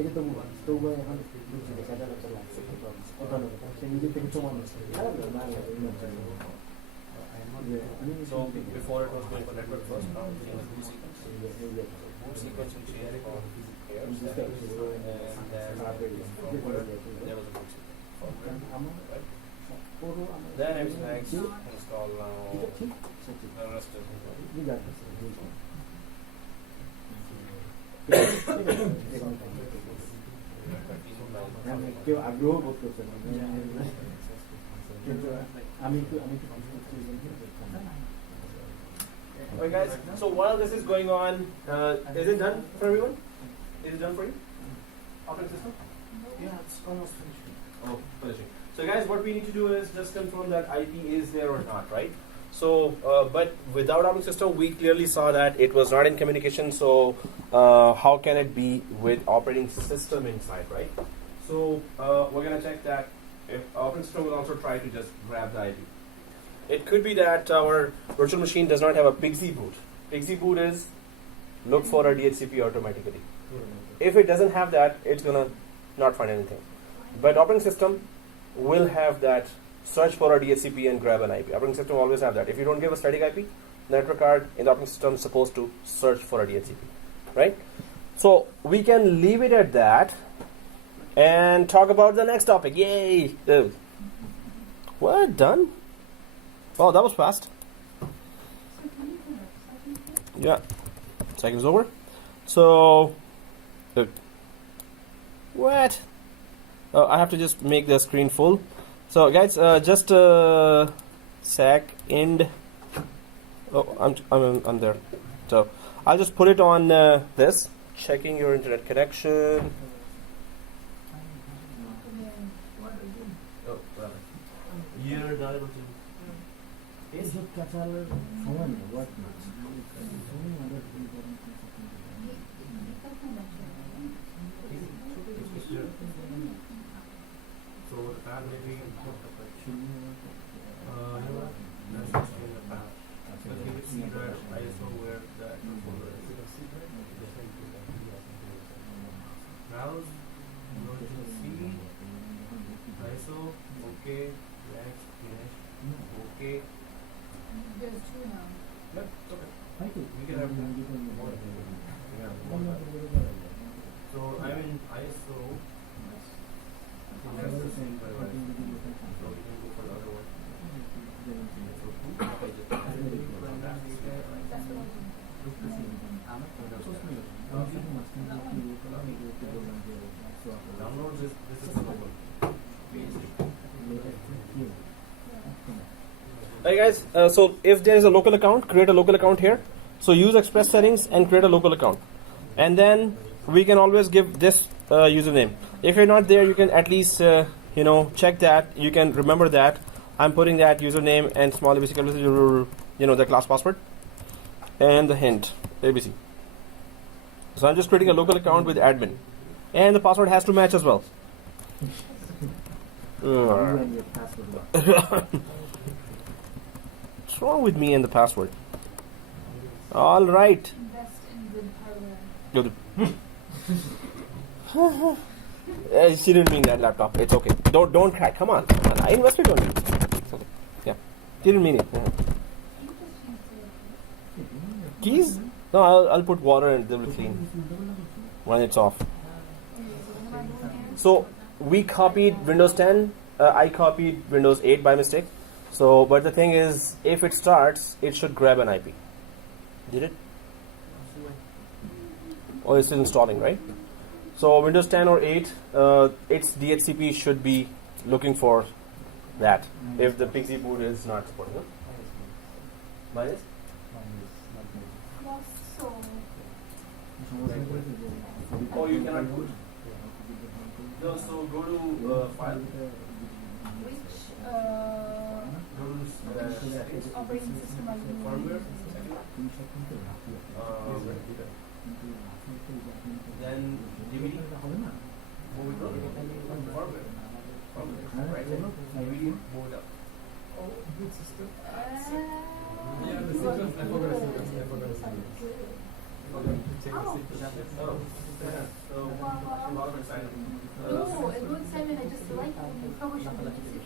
এটা তো এখন সে নিজের থেকে সমান So before it was going for network first, now it's going boot sequence. Boot sequence will change from here, and then there was a boot sequence. Right? Then Nginx install now. The rest is কেউ আগ্রহ বোধ করছে না কিন্তু আমি Okay, guys. So while this is going on, is it done for everyone? Is it done for you? Operating system? Yeah, it's almost finished. Oh, finishing. So guys, what we need to do is just confirm that IP is there or not, right? So, but without operating system, we clearly saw that it was not in communication. So, how can it be with operating system inside, right? So, we're gonna check that if operating system will also try to just grab the IP. It could be that our virtual machine does not have a PXE boot. PXE boot is look for a DHCP automatically. If it doesn't have that, it's gonna not find anything. But operating system will have that search for a DHCP and grab an IP. Operating system will always have that. If you don't give a static IP, the network card in the operating system is supposed to search for a DHCP, right? So we can leave it at that and talk about the next topic. Yay! What? Done? Oh, that was fast. Yeah. Seconds over. So, what? Oh, I have to just make the screen full. So, guys, just second. Oh, I'm there. So, I'll just put it on this. Checking your internet connection. Oh, brother. You're not able to. এসব ক্যাচালের সময় নেই work না So that may be let's just in the path. Let's give it C drive ISO where the actual folder is. Browse, go to C, ISO, okay, next, finish, okay. There's two now. Yep, okay. হয়তো We can have more. So I'm in ISO. So that's the same by right. So we can go for the other one. Download this is the one. Alright guys, so if there is a local account, create a local account here. So use Express settings and create a local account. And then we can always give this username. If you're not there, you can at least check that. You can remember that. I'm putting that username and small ABC, the class password and the hint ABC. So I'm just creating a local account with admin. And the password has to match as well. What's wrong with me and the password? All right. Invest in good hardware. She didn't mean that laptop. It's okay. Don't cry. Come on. I invested on you. It's okay. Yeah. Didn't mean it. Keys? No, I'll put water and they will clean. when it's off. So we copied Windows 10. I copied Windows 8 by mistake. So, but the thing is, if it starts, it should grab an IP. Did it? Oh, it's still installing, right? So Windows 10 or 8, its DHCP should be looking for that if the PXE boot is not supporting it. Minus? So, Oh, you cannot boot. No, so go to file. which Go to settings. operating system are you Firmware. using? Then DVD. Move it up. Firmware. Right then. DVD. Move it up. Oh, boot system. Yeah, the sequence, I forgot the sequence. I forgot the sequence. Okay, check the sequence. Oh, yeah. So a lot of excitement. No, it would say when I just like when you troubleshoot it, like, you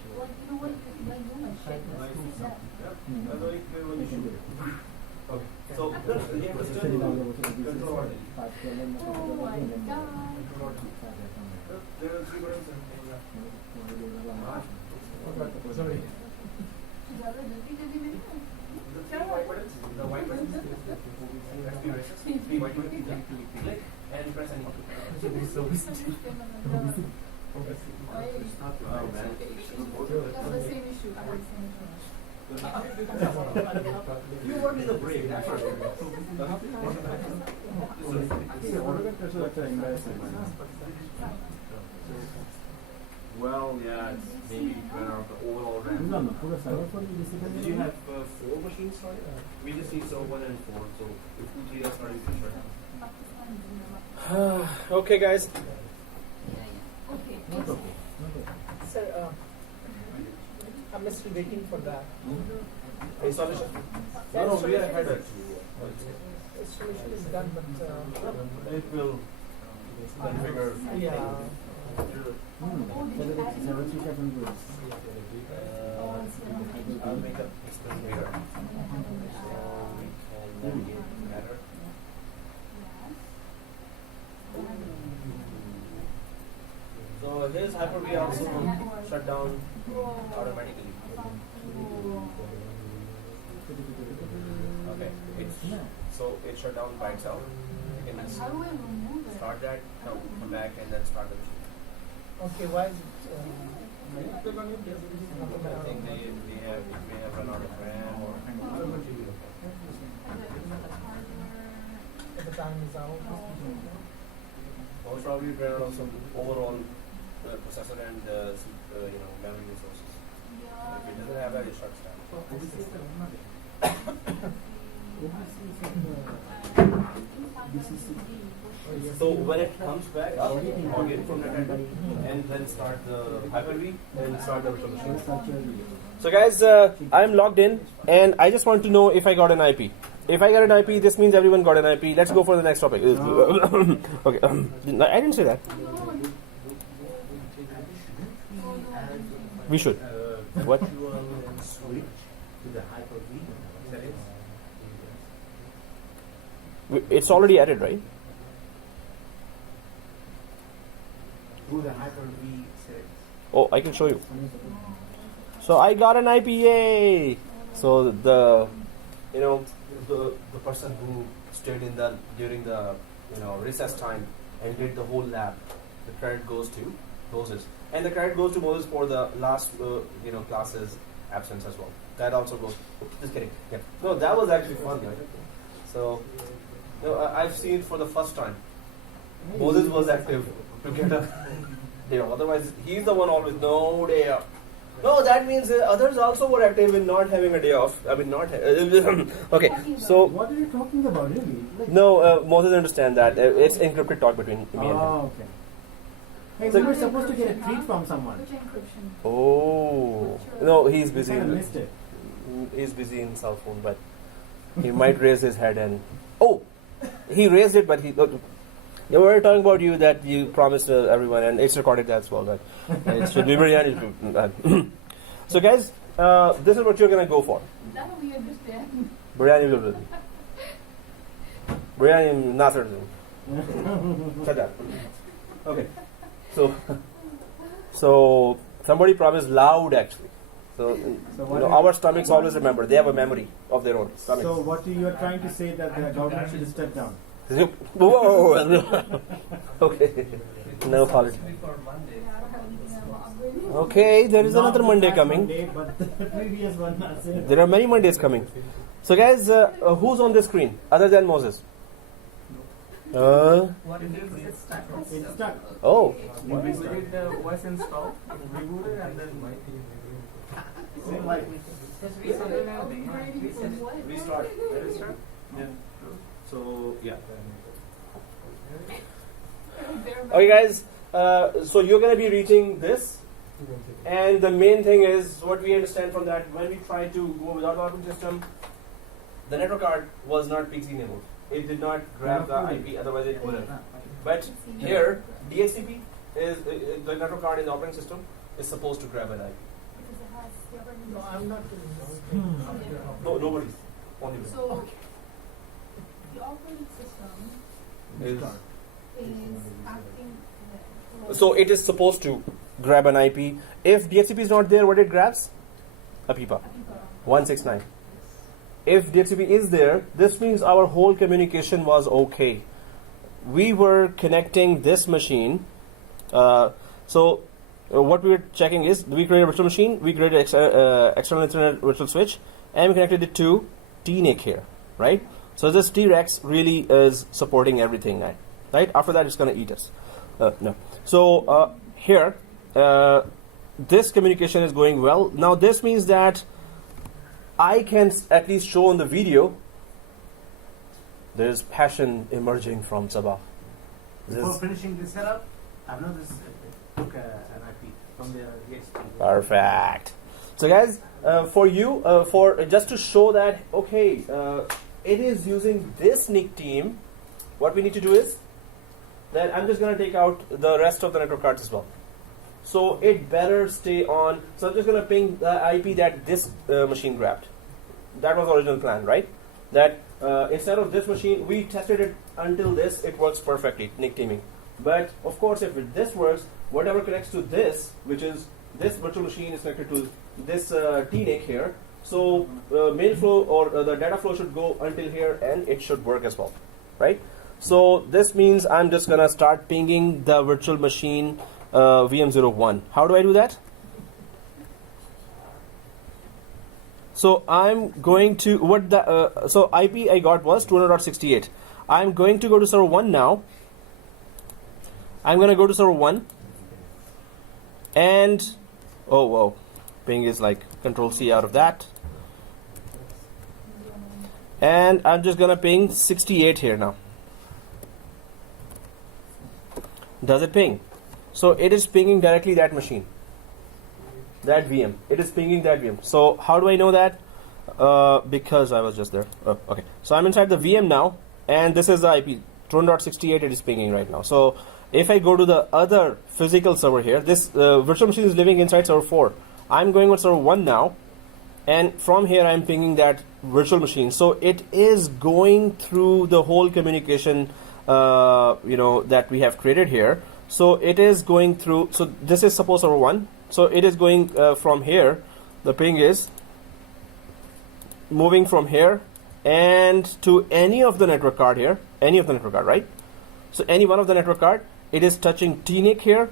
know what, like human shit, let's do that. Yeah. I like when you shoot. Okay. So you have to still control order. Oh my god. There are 3 buttons and Okay, sorry. the 3 white buttons. The white buttons. That's 3 erases. 3 white buttons. Click and press any key. So That's the same issue. I had the same issue. You were in the break. That's right. Well, yeah, it's maybe around the overall RAM. Did you have 4 machines started? We just need 1 and 4, so if 2, 3 are starting to shut. Okay, guys. Okay. Sir, I'm still waiting for that. Installation? Yeah, No, we installation had is- that. Installation is done, but It will configure. yeah. I'll make up explain later. So we can navigate better. So his Hyper-V also shut down automatically. Okay, so it shut down by itself. You can just How do I remove it? start that, come back, and then start the machine. Okay, why is it? I think they may have run out of RAM or. The time is out. Most probably ran out of some overall processor and memory resources. If it doesn't have that, it shuts down. So when it comes back, I'll get it from the network and then start the Hyper-V and start the virtual machine. So guys, I'm logged in and I just want to know if I got an IP. If I got an IP, this means everyone got an IP. Let's go for the next topic. Okay, I didn't say that. We should. What? Switch to the Hyper-V settings. It's already added, right? To the Hyper-V settings. Oh, I can show you. So I got an IPA. So the person who stayed in during the recess time and did the whole lab, the credit goes to Moses, and the credit goes to Moses for the last classes absence as well. That also goes. Just kidding. Yeah. No, that was actually fun, right? So I've seen it for the first time. Moses was active to get a day off. Otherwise, he's the one always no day off. No, that means others also were active in not having a day off. I mean, not. Okay, so. What are you talking about, really? No, Moses understand that. It's encrypted talk between me and him. Okay. Hey, we were supposed to get a treat from someone. Which encryption? Oh. No, he's busy. I missed it. He's busy in cell phone, but he might raise his head and. Oh! He raised it, but he. We were talking about you that you promised everyone, and it's recorded as well. That it should be biryani. So, guys, this is what you're gonna go for. That we understand. Biryani will be. Biryani Nasr. Shut up. Okay. So somebody promised loud actually. So, our stomachs always remember. They have a memory of their own stomachs. So what you are trying to say that the government should step down? Whoa. Okay. No apology. Before Monday. Okay, there is Not another the Monday past coming. Monday, but the previous one. That's it. There are many Mondays coming. So guys, who's on the screen other than Moses? What if it's stuck? It's stuck. Oh. We did the OS install, rebooted, and then Same like just reset everything. Restart. Yeah. So yeah. Okay, guys. So you're gonna be reaching this, and the main thing is what we understand from that. When we try to go without the operating system, the network card was not PXE enabled. It did not grab the IP, otherwise it would have. But here, DHCP is the network card in the operating system is supposed to grab an IP. No, I'm not doing this. No, nobody's. Only one. So, the operating system Is- is acting. So it is supposed to grab an IP. If DHCP is not there, what it grabs? A PIPA 169. If DHCP is there, this means our whole communication was okay. We were connecting this machine. What we were checking is we created a virtual machine, we created external Internet virtual switch, and we connected it to TNIC here, right? So this T-Rex really is supporting everything, right? After that, it's going to eat us. No. So here, this communication is going well. Now this means that I can at least show on the video there's passion emerging from Sabah. Before finishing the setup, I've noticed it took an IP from the DXP. Perfect. So guys, for you, for just to show that, okay, it is using this NIC team, what we need to do is that I'm just going to take out the rest of the network cards as well. So it better stay on. So I'm just going to ping the IP that this machine grabbed. That was the original plan, right? That instead of this machine, we tested it until this, it works perfectly, NIC teaming. But of course, if this works, whatever connects to this, which is this virtual machine is connected to this TNIC here. So mail flow or the data flow should go until here and it should work as well, right? So this means I'm just going to start pinging the virtual machine VM01. How do I do that? So I'm going to, so IP I got was 200.68. I'm going to go to server 1 now. I'm going to go to server 1 and, oh whoa, ping is like control C out of that. And I'm just going to ping 68 here now. Does it ping? So it is pinging directly that machine, that VM. It is pinging that VM. So how do I know that? Because I was just there. Oh, okay. So I'm inside the VM now, and this is the IP 200.68. It is pinging right now. So if I go to the other physical server here, this virtual machine is living inside server 4. I'm going on server 1 now, and from here I'm pinging that virtual machine. So it is going through the whole communication that we have created here. So it is going through, so this is suppose server 1. So it is going from here, the ping is moving from here and to any of the network card here, any of the network card, right? So any one of the network card, it is touching TNIC here,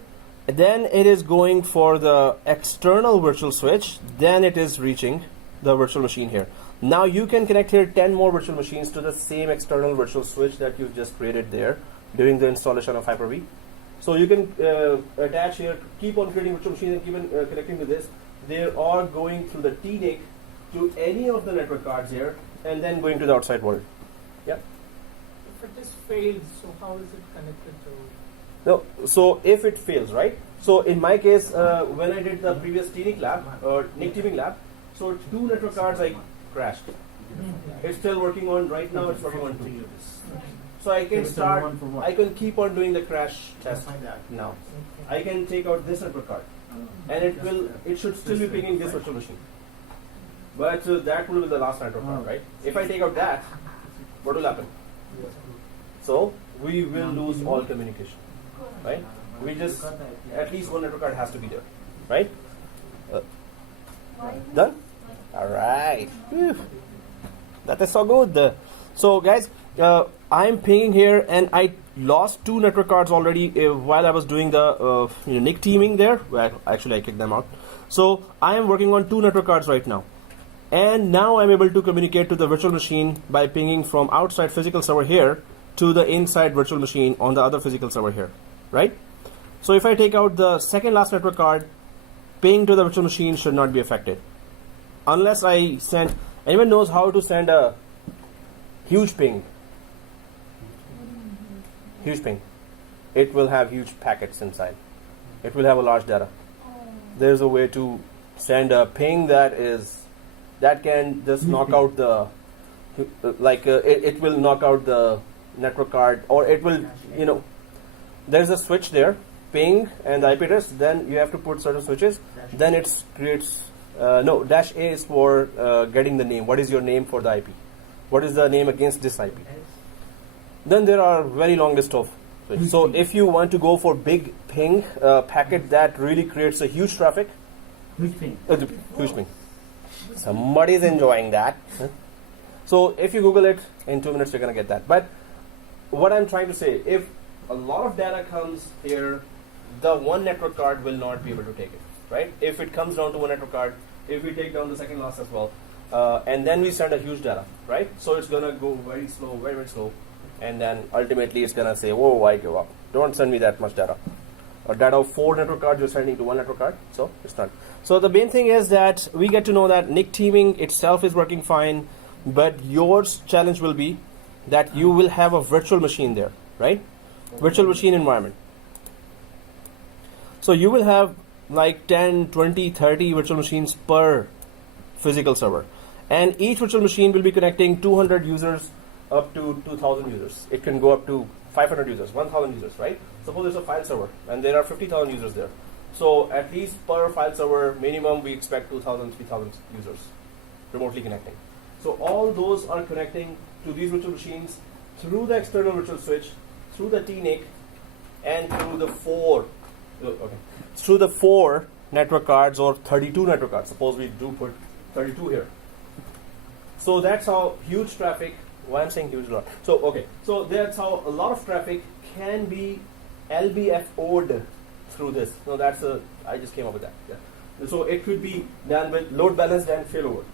then it is going for the external virtual switch, then it is reaching the virtual machine here. Now you can connect here 10 more virtual machines to the same external virtual switch that you just created there during the installation of Hyper-V. So you can attach here, keep on creating virtual machines and keep on connecting to this. They are going through the TNIC to any of the network cards here and then going to the outside world. Yeah. If it is failed, so how is it connected to? No, so if it fails, right? So in my case, when I did the previous TNIC lab or NIC teaming lab, so 2 network cards I crashed. It's still working on right now. It's working on 2. So I can start. I can keep on doing the crash test now. I can take out this network card, and it will. It should still be pinging this virtual machine. But that will be the last network card, right? If I take out that, what will happen? So we will lose all communication, right? We just, at least one network card has to be there, right? Done? Alright. That is so good. So guys, I'm pinging here and I lost 2 network cards already while I was doing the NIC teaming there. Well, actually I kicked them out. So I am working on 2 network cards right now. And now I'm able to communicate to the virtual machine by pinging from outside physical server here to the inside virtual machine on the other physical server here, right? So if I take out the second last network card, ping to the virtual machine should not be affected. Unless I send, anyone knows how to send a huge ping? Huge ping. It will have huge packets inside. It will have a large data. There's a way to send a ping that can just knock out the, it will knock out the network card, or it will, there's a switch there, ping and the IP address, then you have to put certain switches, then it creates, dash A is for getting the name. What is your name for the IP? What is the name against this IP? Then there are very long list of switches. So if you want to go for big ping packet that really creates a huge traffic, Huge ping. Huge ping. Somebody's enjoying that. So if you Google it, in 2 minutes you're going to get that. But what I'm trying to say, if a lot of data comes here, the one network card will not be able to take it, right? If it comes down to one network card, if we take down the second last as well, and then we send a huge data, right? So it's going to go very slow, very, very slow. And then ultimately it's going to say, whoa, I give up. Don't send me that much data. Or data of 4 network cards, you're sending to one network card. So it's not. So the main thing is that we get to know that NIC teaming itself is working fine, but your challenge will be that you will have a virtual machine there, right? Virtual machine environment. So you will have like 10, 20, 30 virtual machines per physical server. And each virtual machine will be connecting 200 users up to 2,000 users. It can go up to 500 users, 1,000 users, right? Suppose there's a file server and there are 50,000 users there. So at least per file server, minimum we expect 2,000, 3,000 users remotely connecting. So all those are connecting to these virtual machines through the external virtual switch, through the TNIC, and through the 4 network cards or 32 network cards. Suppose we do put 32 here. So that's how huge traffic. Why I'm saying huge a lot. So that's how a lot of traffic can be LBFO'd through this. No, I just came up with that. Yeah. So it could be done with load balanced and failover.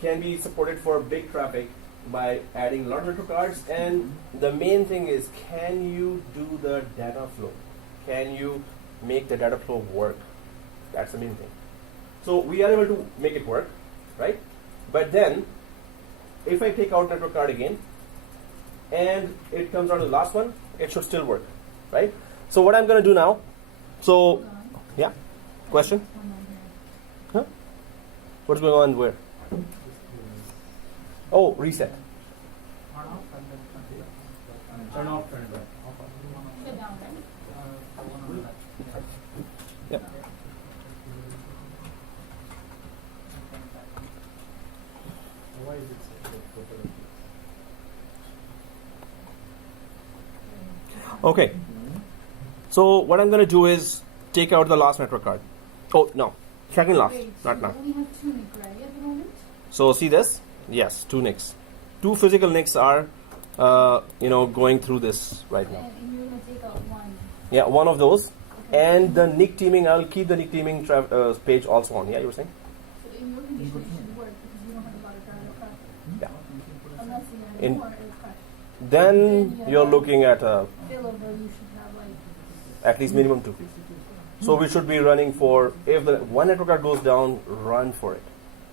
Can be supported for big traffic by adding large network cards. And the main thing is, can you do the data flow? Can you make the data flow work? That's the main thing. So we are able to make it work, right? But then, if I take out network card again, and it comes down to the last one, it should still work, right? So what I'm going to do now, yeah, question? Huh? What's going on where? Oh, reset. Turn off, turn back. Shut down, right? Yeah. Why is it Okay. So what I'm going to do is take out the last network card. Oh, no. Second last, not now. We have 2 NIC, right, at the moment? So see this? Yes, 2 NICs. 2 physical NICs are, going through this right now. And you're going to take out 1. Yeah, one of those. Okay. And the NIC teaming, I'll keep the NIC teaming page also on. Yeah, you were saying? So in your condition, it should work because you don't have a lot of data traffic. Yeah. Unless you In- have more, it'll crash. Then you're looking at Failover, you should have like. at least minimum 2. So we should be running for, if the one network card goes down, run for it.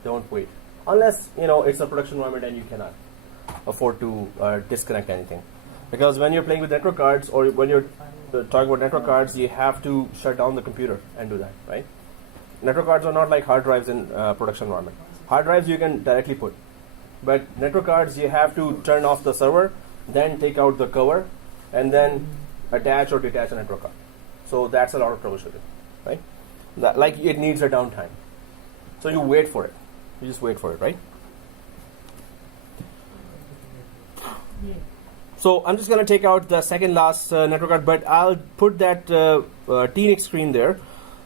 Don't wait. Unless, it's a production environment and you cannot afford to disconnect anything. Because when you're playing with network cards, or when you're talking about network cards, you have to shut down the computer and do that, right? Network cards are not like hard drives in production environment. Hard drives you can directly put. But network cards, you have to turn off the server, then take out the cover, and then attach or detach a network card. So that's a lot of troubleshooting, right? Like it needs a downtime. So you wait for it. You just wait for it, right? So I'm just going to take out the second last network card, but I'll put that TNIC screen there.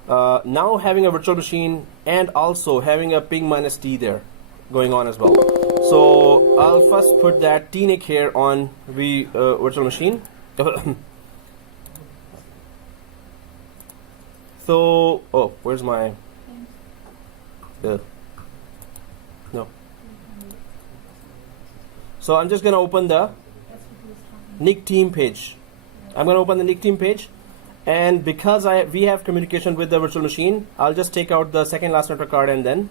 Now having a virtual machine and also having a ping minus T there going on as well. So I'll first put that TNIC here on the virtual machine. So, oh, where's my... no. So I'm just going to open the NIC team page. I'm going to open the NIC team page, and because we have communication with the virtual machine, I'll just take out the second last network card and then...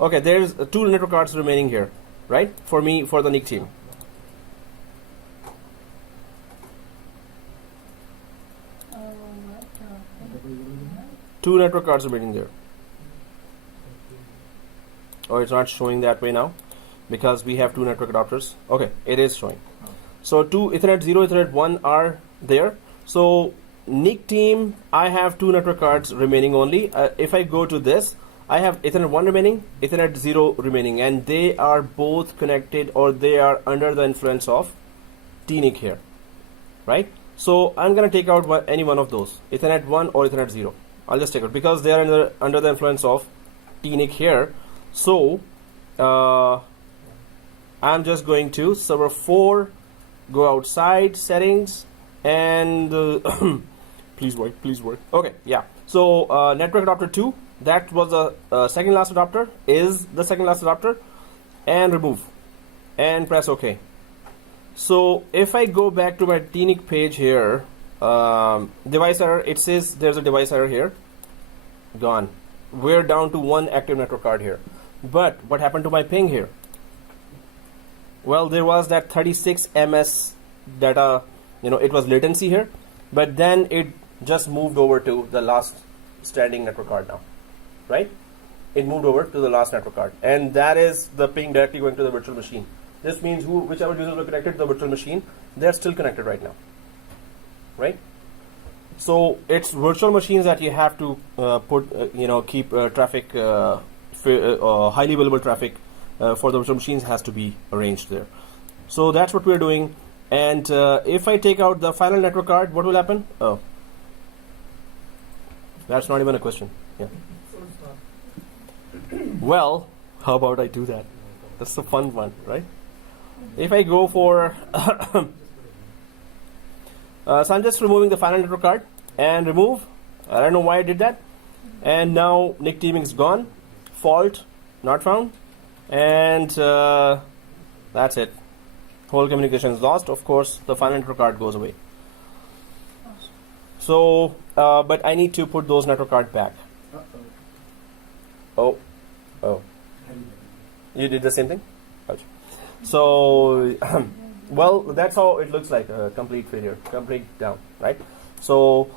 Okay, there's 2 network cards remaining here, right? For me, for the NIC team. Two network cards remaining there. Oh, it's not showing that way now because we have 2 network adapters. Okay, it is showing. So 2 Ethernet 0, Ethernet 1 are there. So NIC team, I have 2 network cards remaining only. If I go to this, I have Ethernet 1 remaining, Ethernet 0 remaining, and they are both connected, or they are under the influence of TNIC here, right? So I'm going to take out any one of those, Ethernet 1 or Ethernet 0. I'll just take it because they are under the influence of TNIC here. So I'm just going to server 4, go outside settings, and please work. Okay, yeah. So network adapter 2, that was the second last adapter, is the second last adapter, and remove and press OK. So if I go back to my TNIC page here, device error, it says there's a device error here. Gone. We're down to 1 active network card here. But what happened to my ping here? Well, there was that 36 ms data, it was latency here, but then it just moved over to the last standing network card now, right? It moved over to the last network card, and that is the ping directly going to the virtual machine. This means whichever users were connected to the virtual machine, they're still connected right now, right? So it's virtual machines that you have to keep traffic, highly available traffic for the virtual machines has to be arranged there. So that's what we're doing. And if I take out the final network card, what will happen? Oh, that's not even a question. Yeah. Well, how about I do that? That's the fun one, right? If I go for so I'm just removing the final network card and remove. I don't know why I did that. And now NIC teaming is gone. Fault not found. And that's it. Whole communication is lost. Of course, the final network card goes away. So, but I need to put those network cards back. Oh. You did the same thing? Ouch. So, well, that's how it looks like, a complete failure, complete down, right? So,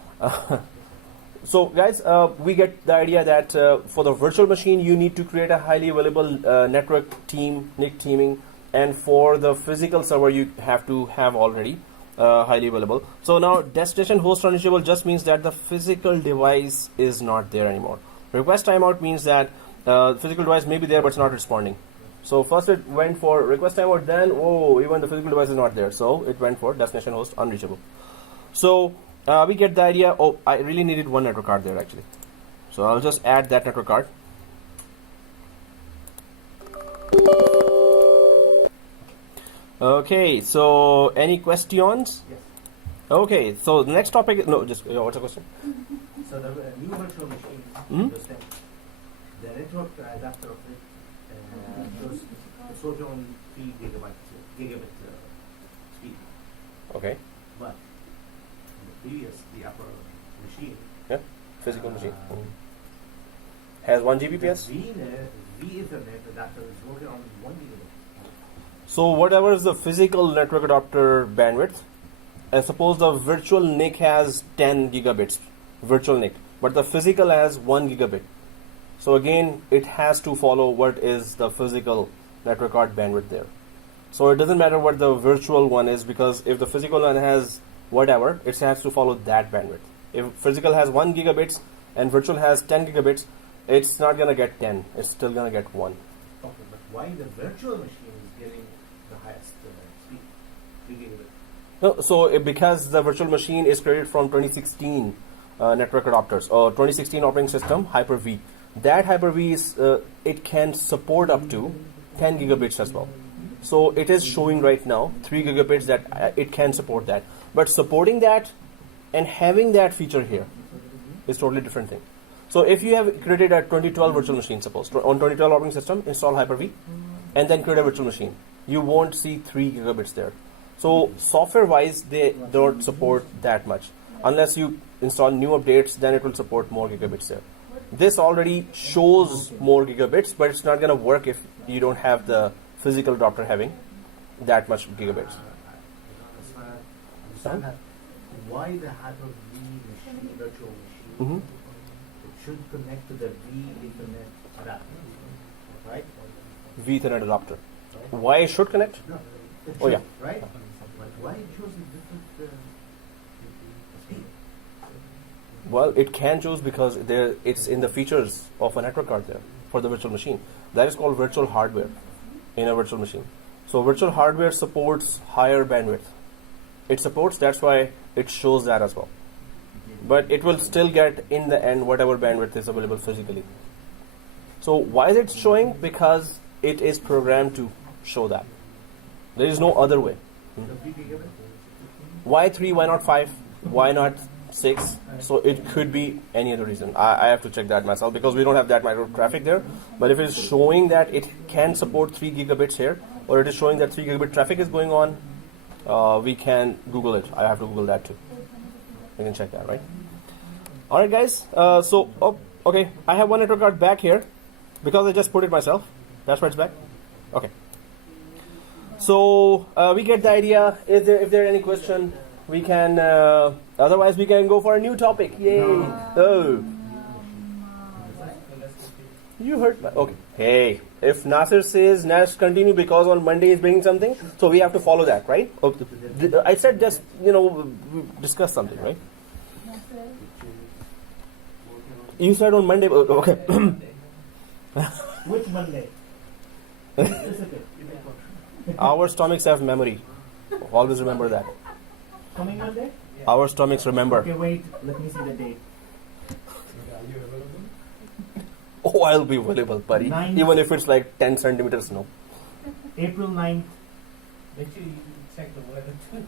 so guys, we get the idea that for the virtual machine, you need to create a highly available network team, NIC teaming, and for the physical server, you have to have already highly available. So now destination host unreachable just means that the physical device is not there anymore. Request timeout means that physical device may be there, but it's not responding. So first it went for request timeout, then even the physical device is not there, so it went for destination host unreachable. So we get the idea. Oh, I really needed 1 network card there actually, so I'll just add that network card. Okay, so any questions? Yes. Okay, so the next topic, no, just what's the question? So the new virtual machine, Mm-hmm. the network adapter of it shows on 3 gigabit speed. Okay, But the upper machine, physical machine has 1 Gbps. the Ethernet adapter is working on 1 gigabit. So whatever is the physical network adapter bandwidth, and suppose the virtual NIC has 10 gigabits, virtual NIC, but the physical has 1 gigabit. So again, it has to follow what is the physical network card bandwidth there. So it doesn't matter what the virtual one is, because if the physical one has whatever, it has to follow that bandwidth. If physical has 1 gigabits and virtual has 10 gigabits, it's not going to get 10. It's still going to get 1. Okay, but why the virtual machine is getting highest speed? 3 gigabit. No, so because the virtual machine is created from 2016 network adapters or 2016 operating system Hyper-V. That Hyper-V is it can support up to 10 gigabits as well. So it is showing right now 3 gigabits that it can support that. But supporting that and having that feature here is totally different thing. So if you have created a 2012 virtual machine, suppose on 2012 operating system, install Hyper-V, and then create a virtual machine, you won't see 3 gigabits there. So software-wise, they don't support that much. Unless you install new updates, then it will support more gigabits there. This already shows more gigabits, but it's not going to work if you don't have the physical adapter having that much gigabits. I don't understand that. Why the Hyper-V machine, virtual machine, Mm-hmm. it should connect to the V Ethernet adapter, right? V Ethernet adapter. Why it should connect? No, it Oh, should, yeah. right? But why it shows a different speed? Well, it can choose because it's in the features of a network card there for the virtual machine. That is called virtual hardware in a virtual machine. So virtual hardware supports higher bandwidth. It supports, that's why it shows that as well. But it will still get in the end whatever bandwidth is available physically. So why is it showing? Because it is programmed to show that. There is no other way. The 3 gigabit? Why 3? Why not 5? Why not 6? So it could be any other reason. I have to check that myself because we don't have that micro traffic there. But if it is showing that it can support 3 gigabits here, or it is showing that 3 gigabit traffic is going on, we can Google it. I have to Google that too. You can check that, right? Alright guys, okay, I have one network card back here because I just put it myself. That's why it's back. Okay. So we get the idea. If there are any question, we can. Otherwise, we can go for a new topic. Yay! Oh, you heard? Okay. Hey, if Nasir says let's continue because on Monday is bringing something, so we have to follow that, right? I said just discuss something, right? You said on Monday. Okay. Which Monday? Our stomachs have memory. Always remember that. Coming Monday? Our stomachs remember. Okay, wait. Let me see the date. Are you available? Oh, I'll be available, buddy. 9th. Even if it's like 10 centimeters, no. April 9th. Make sure you check the weather too.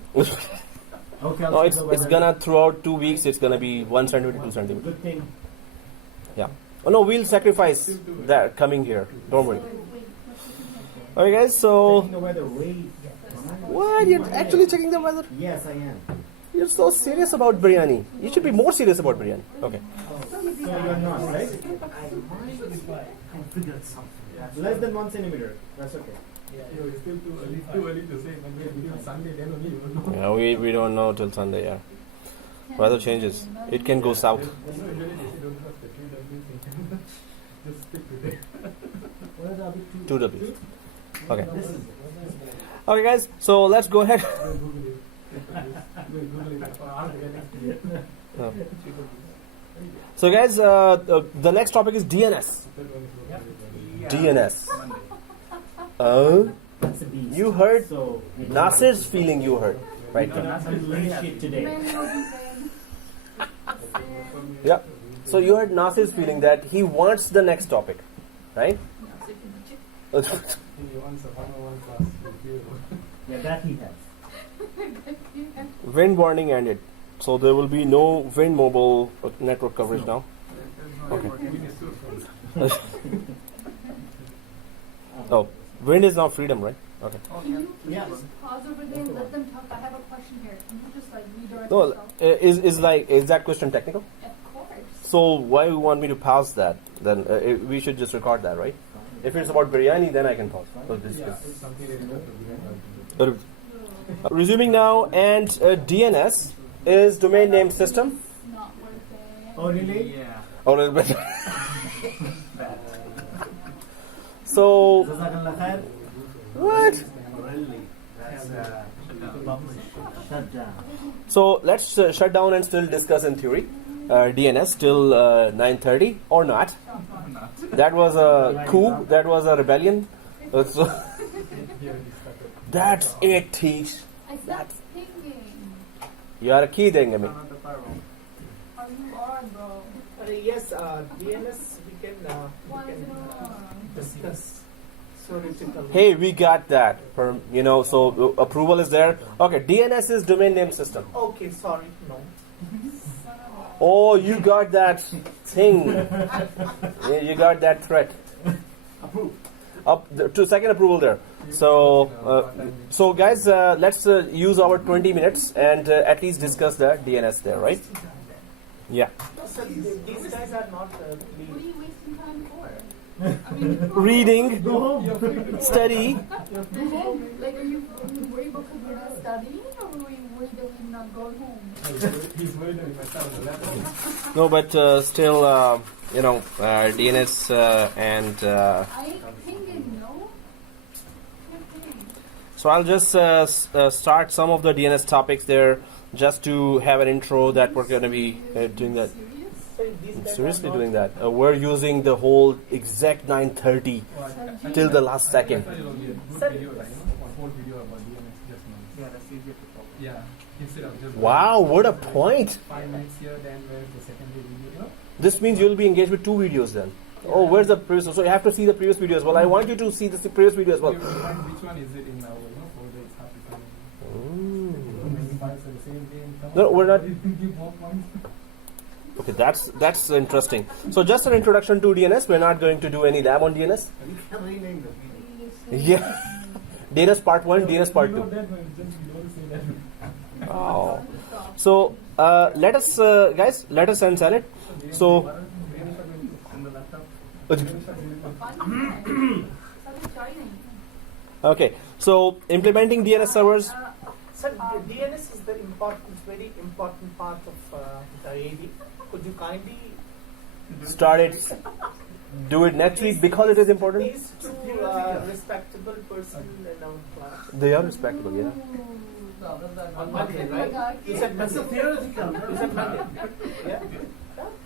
Okay, I'll No, check it's the weather. gonna throughout 2 weeks. It's gonna be 1 centimeter, 2 centimeter. Good thing. Yeah. Oh no, we'll sacrifice that coming here. Don't worry. Okay, guys. So Checking the weather. Wait. what? You're actually checking the weather? Yes, I am. You're so serious about biryani. You should be more serious about biryani. Okay. So you're not, right? I figured something. Less than 1 centimeter. That's okay. No, it's still too early to say. Maybe until Sunday, then only you will know. Yeah, we don't know till Sunday. Yeah. Weather changes. It can go south. Usually they say don't trust the QW thing. Just stick to that. What are the other 2 W's. Okay. This is Okay, guys. So let's go ahead. We'll Google it. We'll Google it for our next year. Oh. So, guys, the next topic is DNS. DNS. that's a beast. You heard So Nasir's feeling. You heard right now. I'm learning shit today. Yeah. So you heard Nasir's feeling that he wants the next topic, right? He wants a 101 class with you. Yeah, that he has. Wind warning ended, so there will be no Wind Mobile network coverage now. Okay. Oh, Wind is now freedom, right? Okay. Can you Yeah. just pause over there and let them talk? I have a question here. Can you just like redirect No, yourself? is that question technical? Of course. So why you want me to pause that? Then we should just record that, right? If it's about biryani, then I can pause. So this Yeah, is it's something related to the resuming now, and DNS is domain name system. Not working. Oh, really? Or a little bit. So Jazakallah khair. what? That's Shut down. So let's shut down and still discuss in theory. DNS till 9:30 or not. That was a coup. That was a rebellion. So That's it, Teach. I stopped thinking. You are kidding me. Not the firewall. Are you on, bro? Yes, DNS we can Why is it on? discuss theoretically. Hey, we got that. So approval is there. Okay, DNS is domain name system. Okay, sorry, no. Oh, you got that thing. Yeah, you got that threat. Approved. To second approval there. So guys, let's use our 20 minutes and at least discuss the DNS there, right? Yeah. So these guys are not What are lead. you wasting time for? I mean, Reading, Go home. study. like, are you worried because we're not studying, or are we worried that we're not going home? He's worried that we messed up the letter. No, but still, DNS and. I thinking, no? So I'll just start some of the DNS topics there, just to have an intro that we're going to be doing that. Serious? So these guys Seriously are not, doing that. We're using the whole exact 9:30 till the last second. I thought it would be a good Sir. video, like, one whole video about DNS just now. Yeah, that's easier to talk. Yeah, instead of just Wow, what a point! 5 minutes here, then where's the secondary video? This means you'll be engaged with 2 videos then. Oh, where's the previous? So you have to see the previous video as well. I want you to see the previous video as well. We have to find which one is it in our folder. It's hard to find. Too many files are the same thing. Come No, on, we're not- give more points. Okay, that's interesting. So just an introduction to DNS. We're not going to do any lab on DNS. You can rename the video. Yeah. DNS part 1, DNS part We know 2. that, but just we don't say that. Oh. So let us, guys, let us unsell it. So. On the laptop. Okay, so implementing DNS servers. Sir, the DNS is the very important part of the AD. Could you kindly Start it. Do it next week because it is important. These two respectable person in our class. They are respectable, yeah. On Monday, right? You said That's a Monday. theoretical. You said Monday. Yeah.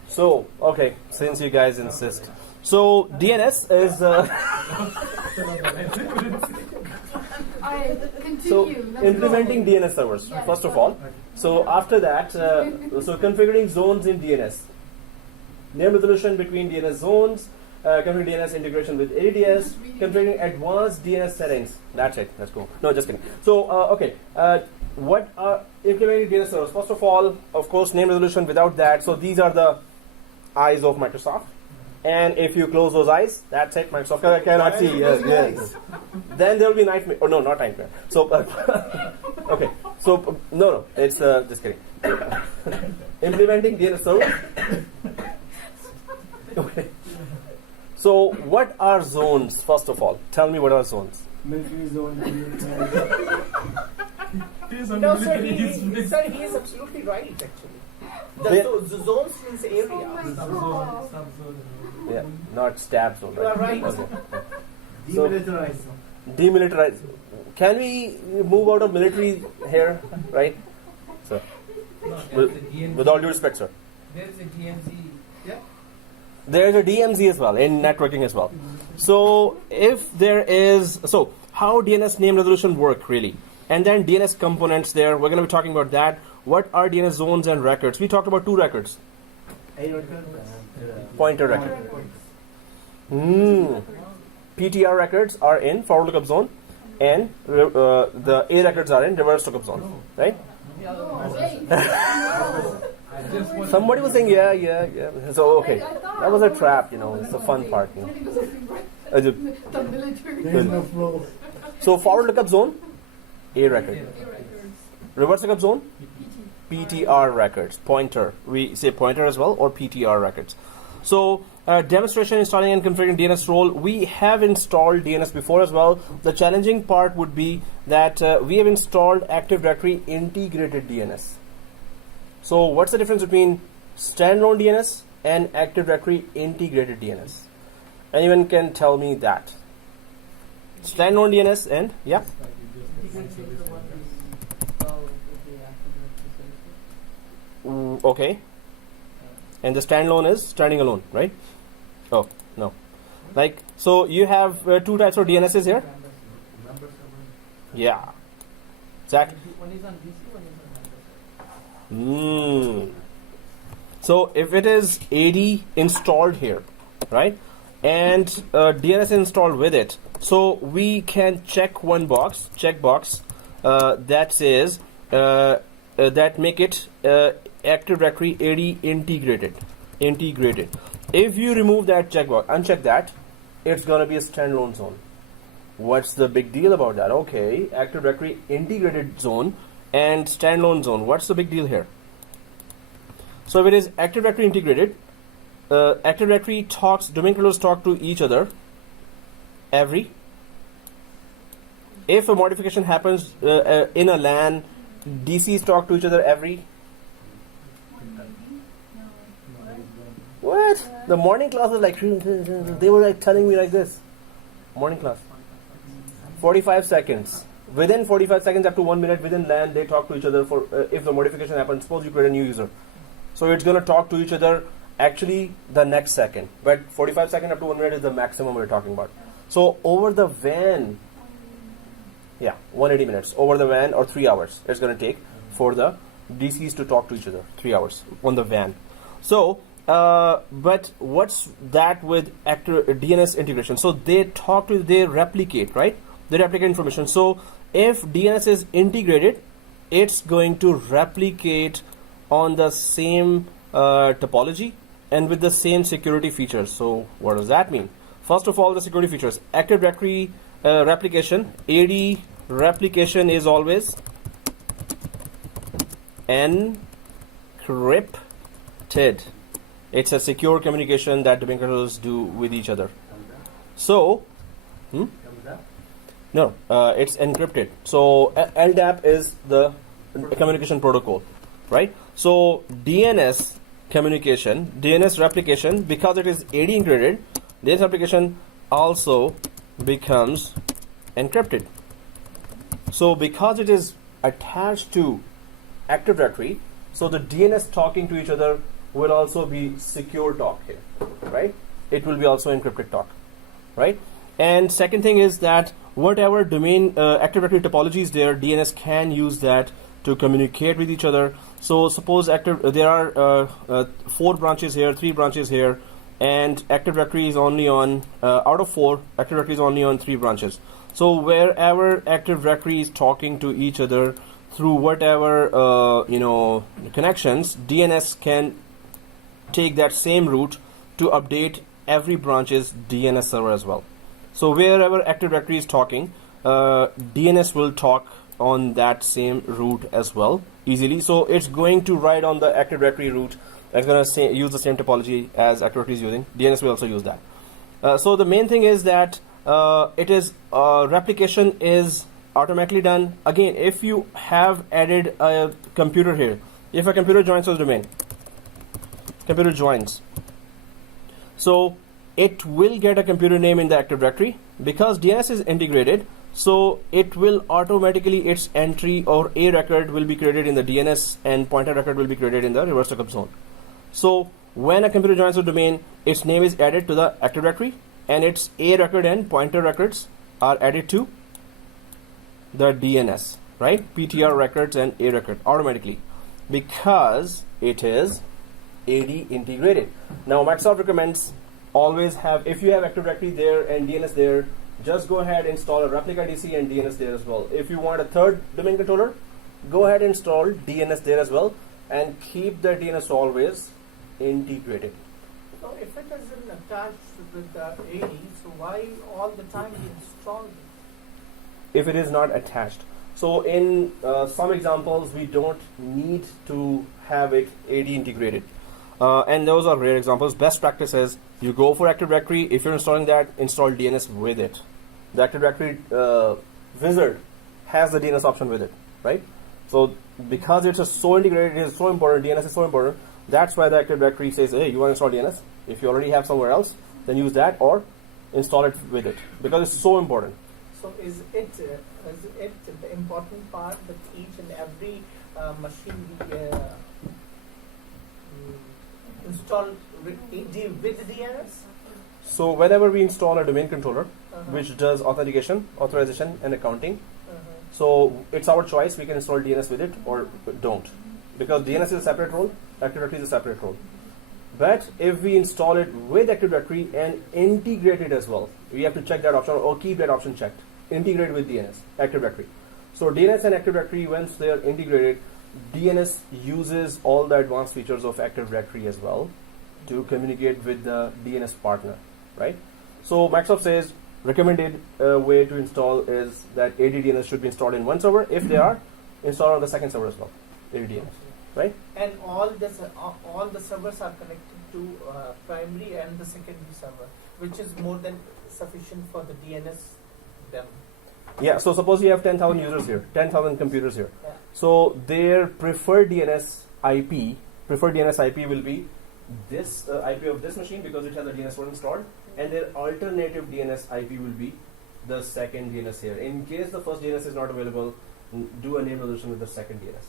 So, okay, since you guys insist. So, DNS is. Alright, continue. So, Let's implementing go. DNS servers, Yes. first of all. So, after that, so configuring zones in DNS. Name resolution between DNS zones, configuring DNS integration with ADS, configuring advanced DNS settings. That's it. Let's go. No, just kidding. So, okay. What are implementing DNS servers? First of all, of course, name resolution. Without that, so these are the eyes of Microsoft. And if you close those eyes, that's it. Microsoft cannot see. Yes. Then there will be nightmare. Oh no, not nightmare. So, okay. So no, it's just kidding. Implementing DNS server. Okay. So what are zones? First of all, tell me what are zones. Military zone. No, sir, he is absolutely right, actually. The zones means area. Oh Yeah, not stab zone. You are right. Okay. Demilitarized zone. Demilitarized. Can we move out of military here, right? So, with all due respect, sir. There's a DMZ. Yeah. There is a DMZ as well in networking as well. So if there is, so how DNS name resolution work really, and then DNS components there. We're going to be talking about that. What are DNS zones and records? We talked about 2 records. A record and Pointer record. PTR records are in forward lookup zone, and the A records are in reverse lookup zone, right? Somebody was saying yeah. So okay, that was a trap, It's the fun part, The military. So forward lookup zone, A record. Reverse lookup zone, PTR records. Pointer, we say pointer as well, or PTR records. So demonstration, installing and configuring DNS role. We have installed DNS before as well. The challenging part would be that we have installed Active Directory integrated DNS. So what's the difference between standalone DNS and Active Directory integrated DNS? Anyone can tell me that? Standalone DNS and yeah. Okay. And the standalone is standing alone, right? Oh, no. Like, so you have 2 types of DNSs here. Yeah. Exactly. One is on DC, one is on Windows. So if it is AD installed here, right, and DNS installed with it, so we can check one checkbox that says that make it Active Directory AD integrated. If you remove that checkbox, uncheck that, it's gonna be a standalone zone. What's the big deal about that? Okay, Active Directory integrated zone and standalone zone. What's the big deal here? So if it is Active Directory integrated, Active Directory domain controllers talk to each other if a modification happens in a LAN, DCs talk to each other What? The morning class was like, they were like telling me like this. Morning class. 45 seconds. Within 45 seconds up to 1 minute within LAN, they talk to each other for if the modification happens. Suppose you create a new user. So it's going to talk to each other actually the next second. But 45 seconds up to 1 minute is the maximum we're talking about. So over the WAN, 180 minutes. Over the WAN or 3 hours it's going to take for the DCs to talk to each other. 3 hours on the WAN. So, but what's that with DNS integration? So they replicate, right? They replicate information. So if DNS is integrated, it's going to replicate on the same topology and with the same security features. So what does that mean? First of all, the security features. Active Directory replication, AD replication is always encrypted. It's a secure communication that domain controllers do with each other. So, no, it's encrypted. So LDAP is the communication protocol, right? So DNS communication, DNS replication, because it is AD encrypted, DNS replication also becomes encrypted. So because it is attached to Active Directory, so the DNS talking to each other will also be secure talk here, right? It will be also encrypted talk, right? And second thing is that whatever domain Active Directory topology is there, DNS can use that to communicate with each other. So suppose there are 4 branches here, 3 branches here, and Active Directory is only on out of 4, Active Directory is only on 3 branches. So wherever Active Directory is talking to each other through whatever connections, DNS can take that same route to update every branch's DNS server as well. So wherever Active Directory is talking, DNS will talk on that same route as well easily. So it's going to ride on the Active Directory route. It's going to use the same topology as Active Directory is using. DNS will also use that. So the main thing is that replication is automatically done. Again, if you have added a computer here, if a computer joins the domain, computer joins, so it will get a computer name in the Active Directory because DNS is integrated. So it will automatically, its entry or a record will be created in the DNS and pointer record will be created in the reverse lookup zone. So when a computer joins the domain, its name is added to the Active Directory and its a record and pointer records are added to the DNS, right? PTR records and a record automatically because it is AD integrated. Now Microsoft recommends always have, if you have Active Directory there and DNS there, just go ahead and install a replica DC and DNS there as well. If you want a third domain controller, go ahead and install DNS there as well and keep the DNS always integrated. So if it isn't attached with the AD, so why all the time you install it? If it is not attached. So in some examples, we don't need to have it AD integrated. And those are rare examples. Best practice is you go for Active Directory. If you're installing that, install DNS with it. The Active Directory wizard has the DNS option with it, right? So because it's so integrated, it is so important, DNS is so important, that's why the Active Directory says, hey, you want to install DNS? If you already have somewhere else, then use that or install it with it because it's so important. So is it the important part that each and every machine install with DNS? So whenever we install a domain controller, which does authentication, authorization, and accounting, So it's our choice. We can install DNS with it or don't, because DNS is a separate role, Active Directory is a separate role. But if we install it with Active Directory and integrate it as well, we have to check that option or keep that option checked. Integrate with DNS, Active Directory. So DNS and Active Directory, once they are integrated, DNS uses all the advanced features of Active Directory as well to communicate with the DNS partner, right? So Microsoft says recommended way to install is that ADDNS should be installed in one server. If they are, installed on the second server as well, ADDNS, right? And all the servers are connected to primary and the secondary server, which is more than sufficient for the DNS demo. Yeah, so suppose you have 10,000 users here, 10,000 computers here. Yeah. So their preferred DNS IP will be this IP of this machine because it has a DNS server installed, and their alternative DNS IP will be the second DNS here. In case the first DNS is not available, do a name resolution with the second DNS,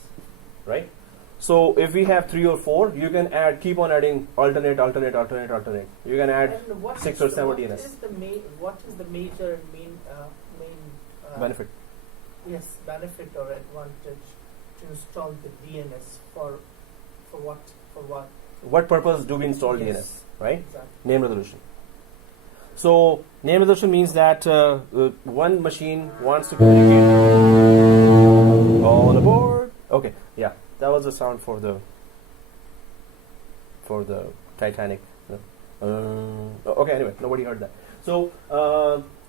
right? So if we have 3 or 4, you can keep on adding alternate. You can add And what 6 is or the- 7 what DNS. is the what is the major and main Benefit. Yes, benefit or advantage to install the DNS for what? What purpose do we install Yes. DNS, right? Exactly. Name resolution. So name resolution means that one machine wants to communicate. All aboard. Okay, yeah, that was the sound for the Titanic. Okay, anyway, nobody heard that. So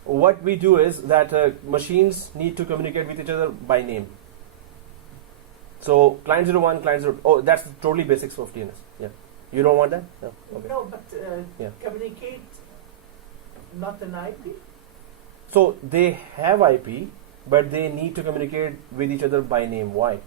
what we do is that machines need to communicate with each other by name. So client 01, client 0. Oh, that's totally basics of DNS. Yeah, you don't want that? No. Okay. No, but Yeah. communicate not an IP. So they have IP, but they need to communicate with each other by name. Why?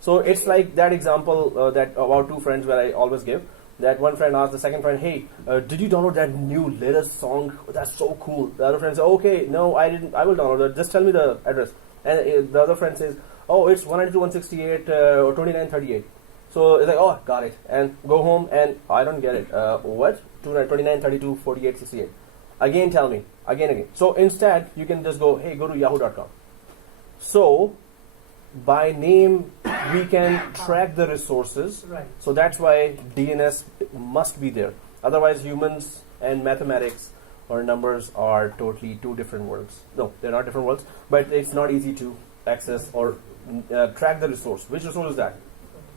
So it's like that example that about two friends where I always give. That one friend asked the second friend, "Hey, did you download that new latest song? That's so cool." The other friend says, "Okay, no, I didn't. I will download it. Just tell me the address." And the other friend says, "Oh, it's 192.168 or 2938." So it's like, "Oh, got it." And go home and I don't get it. What? 29324868. Again, tell me. Again. So instead, you can just go, "Hey, go to yahoo.com." So by name, we can track the resources. Right. So that's why DNS must be there. Otherwise, humans and mathematics or numbers are totally two different worlds. No, they're not different worlds, but it's not easy to access or track the resource. Which resource is that?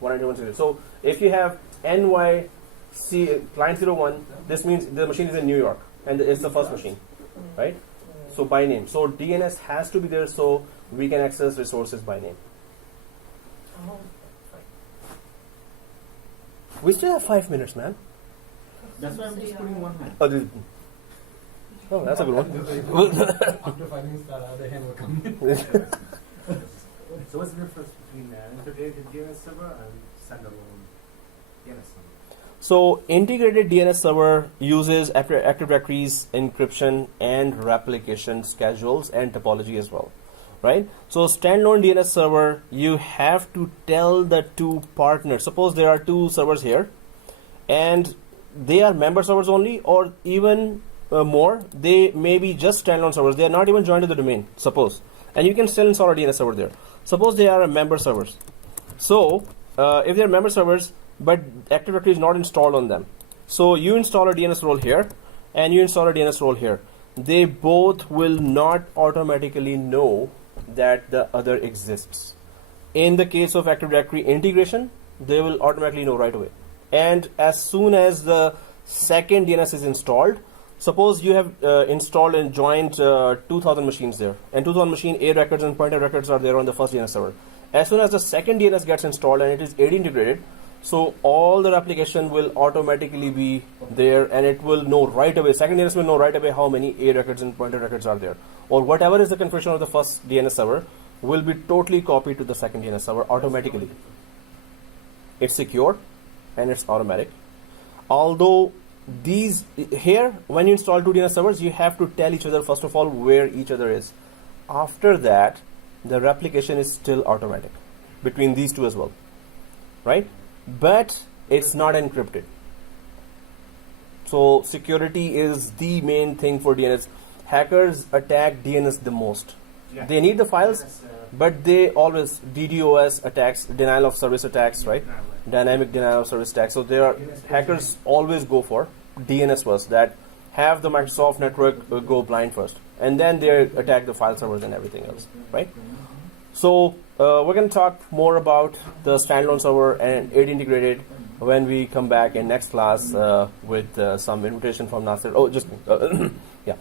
192.168. So if you have NYC client 01, this means the machine is in New York and it's the first machine, right? So by name. So DNS has to be there so we can access resources by name. Oh, We still have 5 minutes, man. That's why I'm just putting one hand. Oh, that's a good one. After 5 minutes, the other hand will come in. So what's the difference between integrated DNS server and standalone DNS server? So integrated DNS server uses Active Directory's encryption and replication schedules and topology as well, right? So standalone DNS server, you have to tell the two partners. Suppose there are two servers here, and they are member servers only, or even more. They may be just standalone servers. They are not even joined to the domain. Suppose, and you can still install a DNS server there. Suppose they are member servers. So if they are member servers, but Active Directory is not installed on them. So you install a DNS role here and you install a DNS role here. They both will not automatically know that the other exists. In the case of Active Directory integration, they will automatically know right away. And as soon as the second DNS is installed, suppose you have installed and joined 2000 machines there, and 2000 machine A records and pointer records are there on the first DNS server. As soon as the second DNS gets installed and it is AD integrated, so all the replication will automatically be there, and it will know right away. Second DNS will know right away how many A records and pointer records are there, or whatever is the configuration of the first DNS server will be totally copied to the second DNS server automatically. It's secure and it's automatic. Although these here, when you install two DNS servers, you have to tell each other first of all where each other is. After that, the replication is still automatic between these two as well, right? But it's not encrypted. So security is the main thing for DNS. Hackers attack DNS the most. Yeah. They need the files. but they always DDoS attacks, denial of service attacks, right? Dynamic denial of service attacks. So there are hackers always go for DNS first, that have the Microsoft network go blind first, and then they attack the file servers and everything else, right? So we're going to talk more about the standalone server and it integrated when we come back in next class with some invitation from Nasir. Oh, just yeah.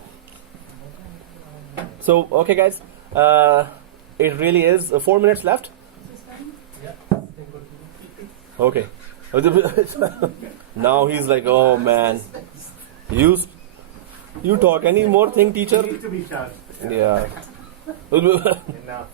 So okay, guys, it really is 4 minutes left. Okay. Now he's like, oh man, you talk any more thing, teacher? You need to be shot. Yeah. Enough.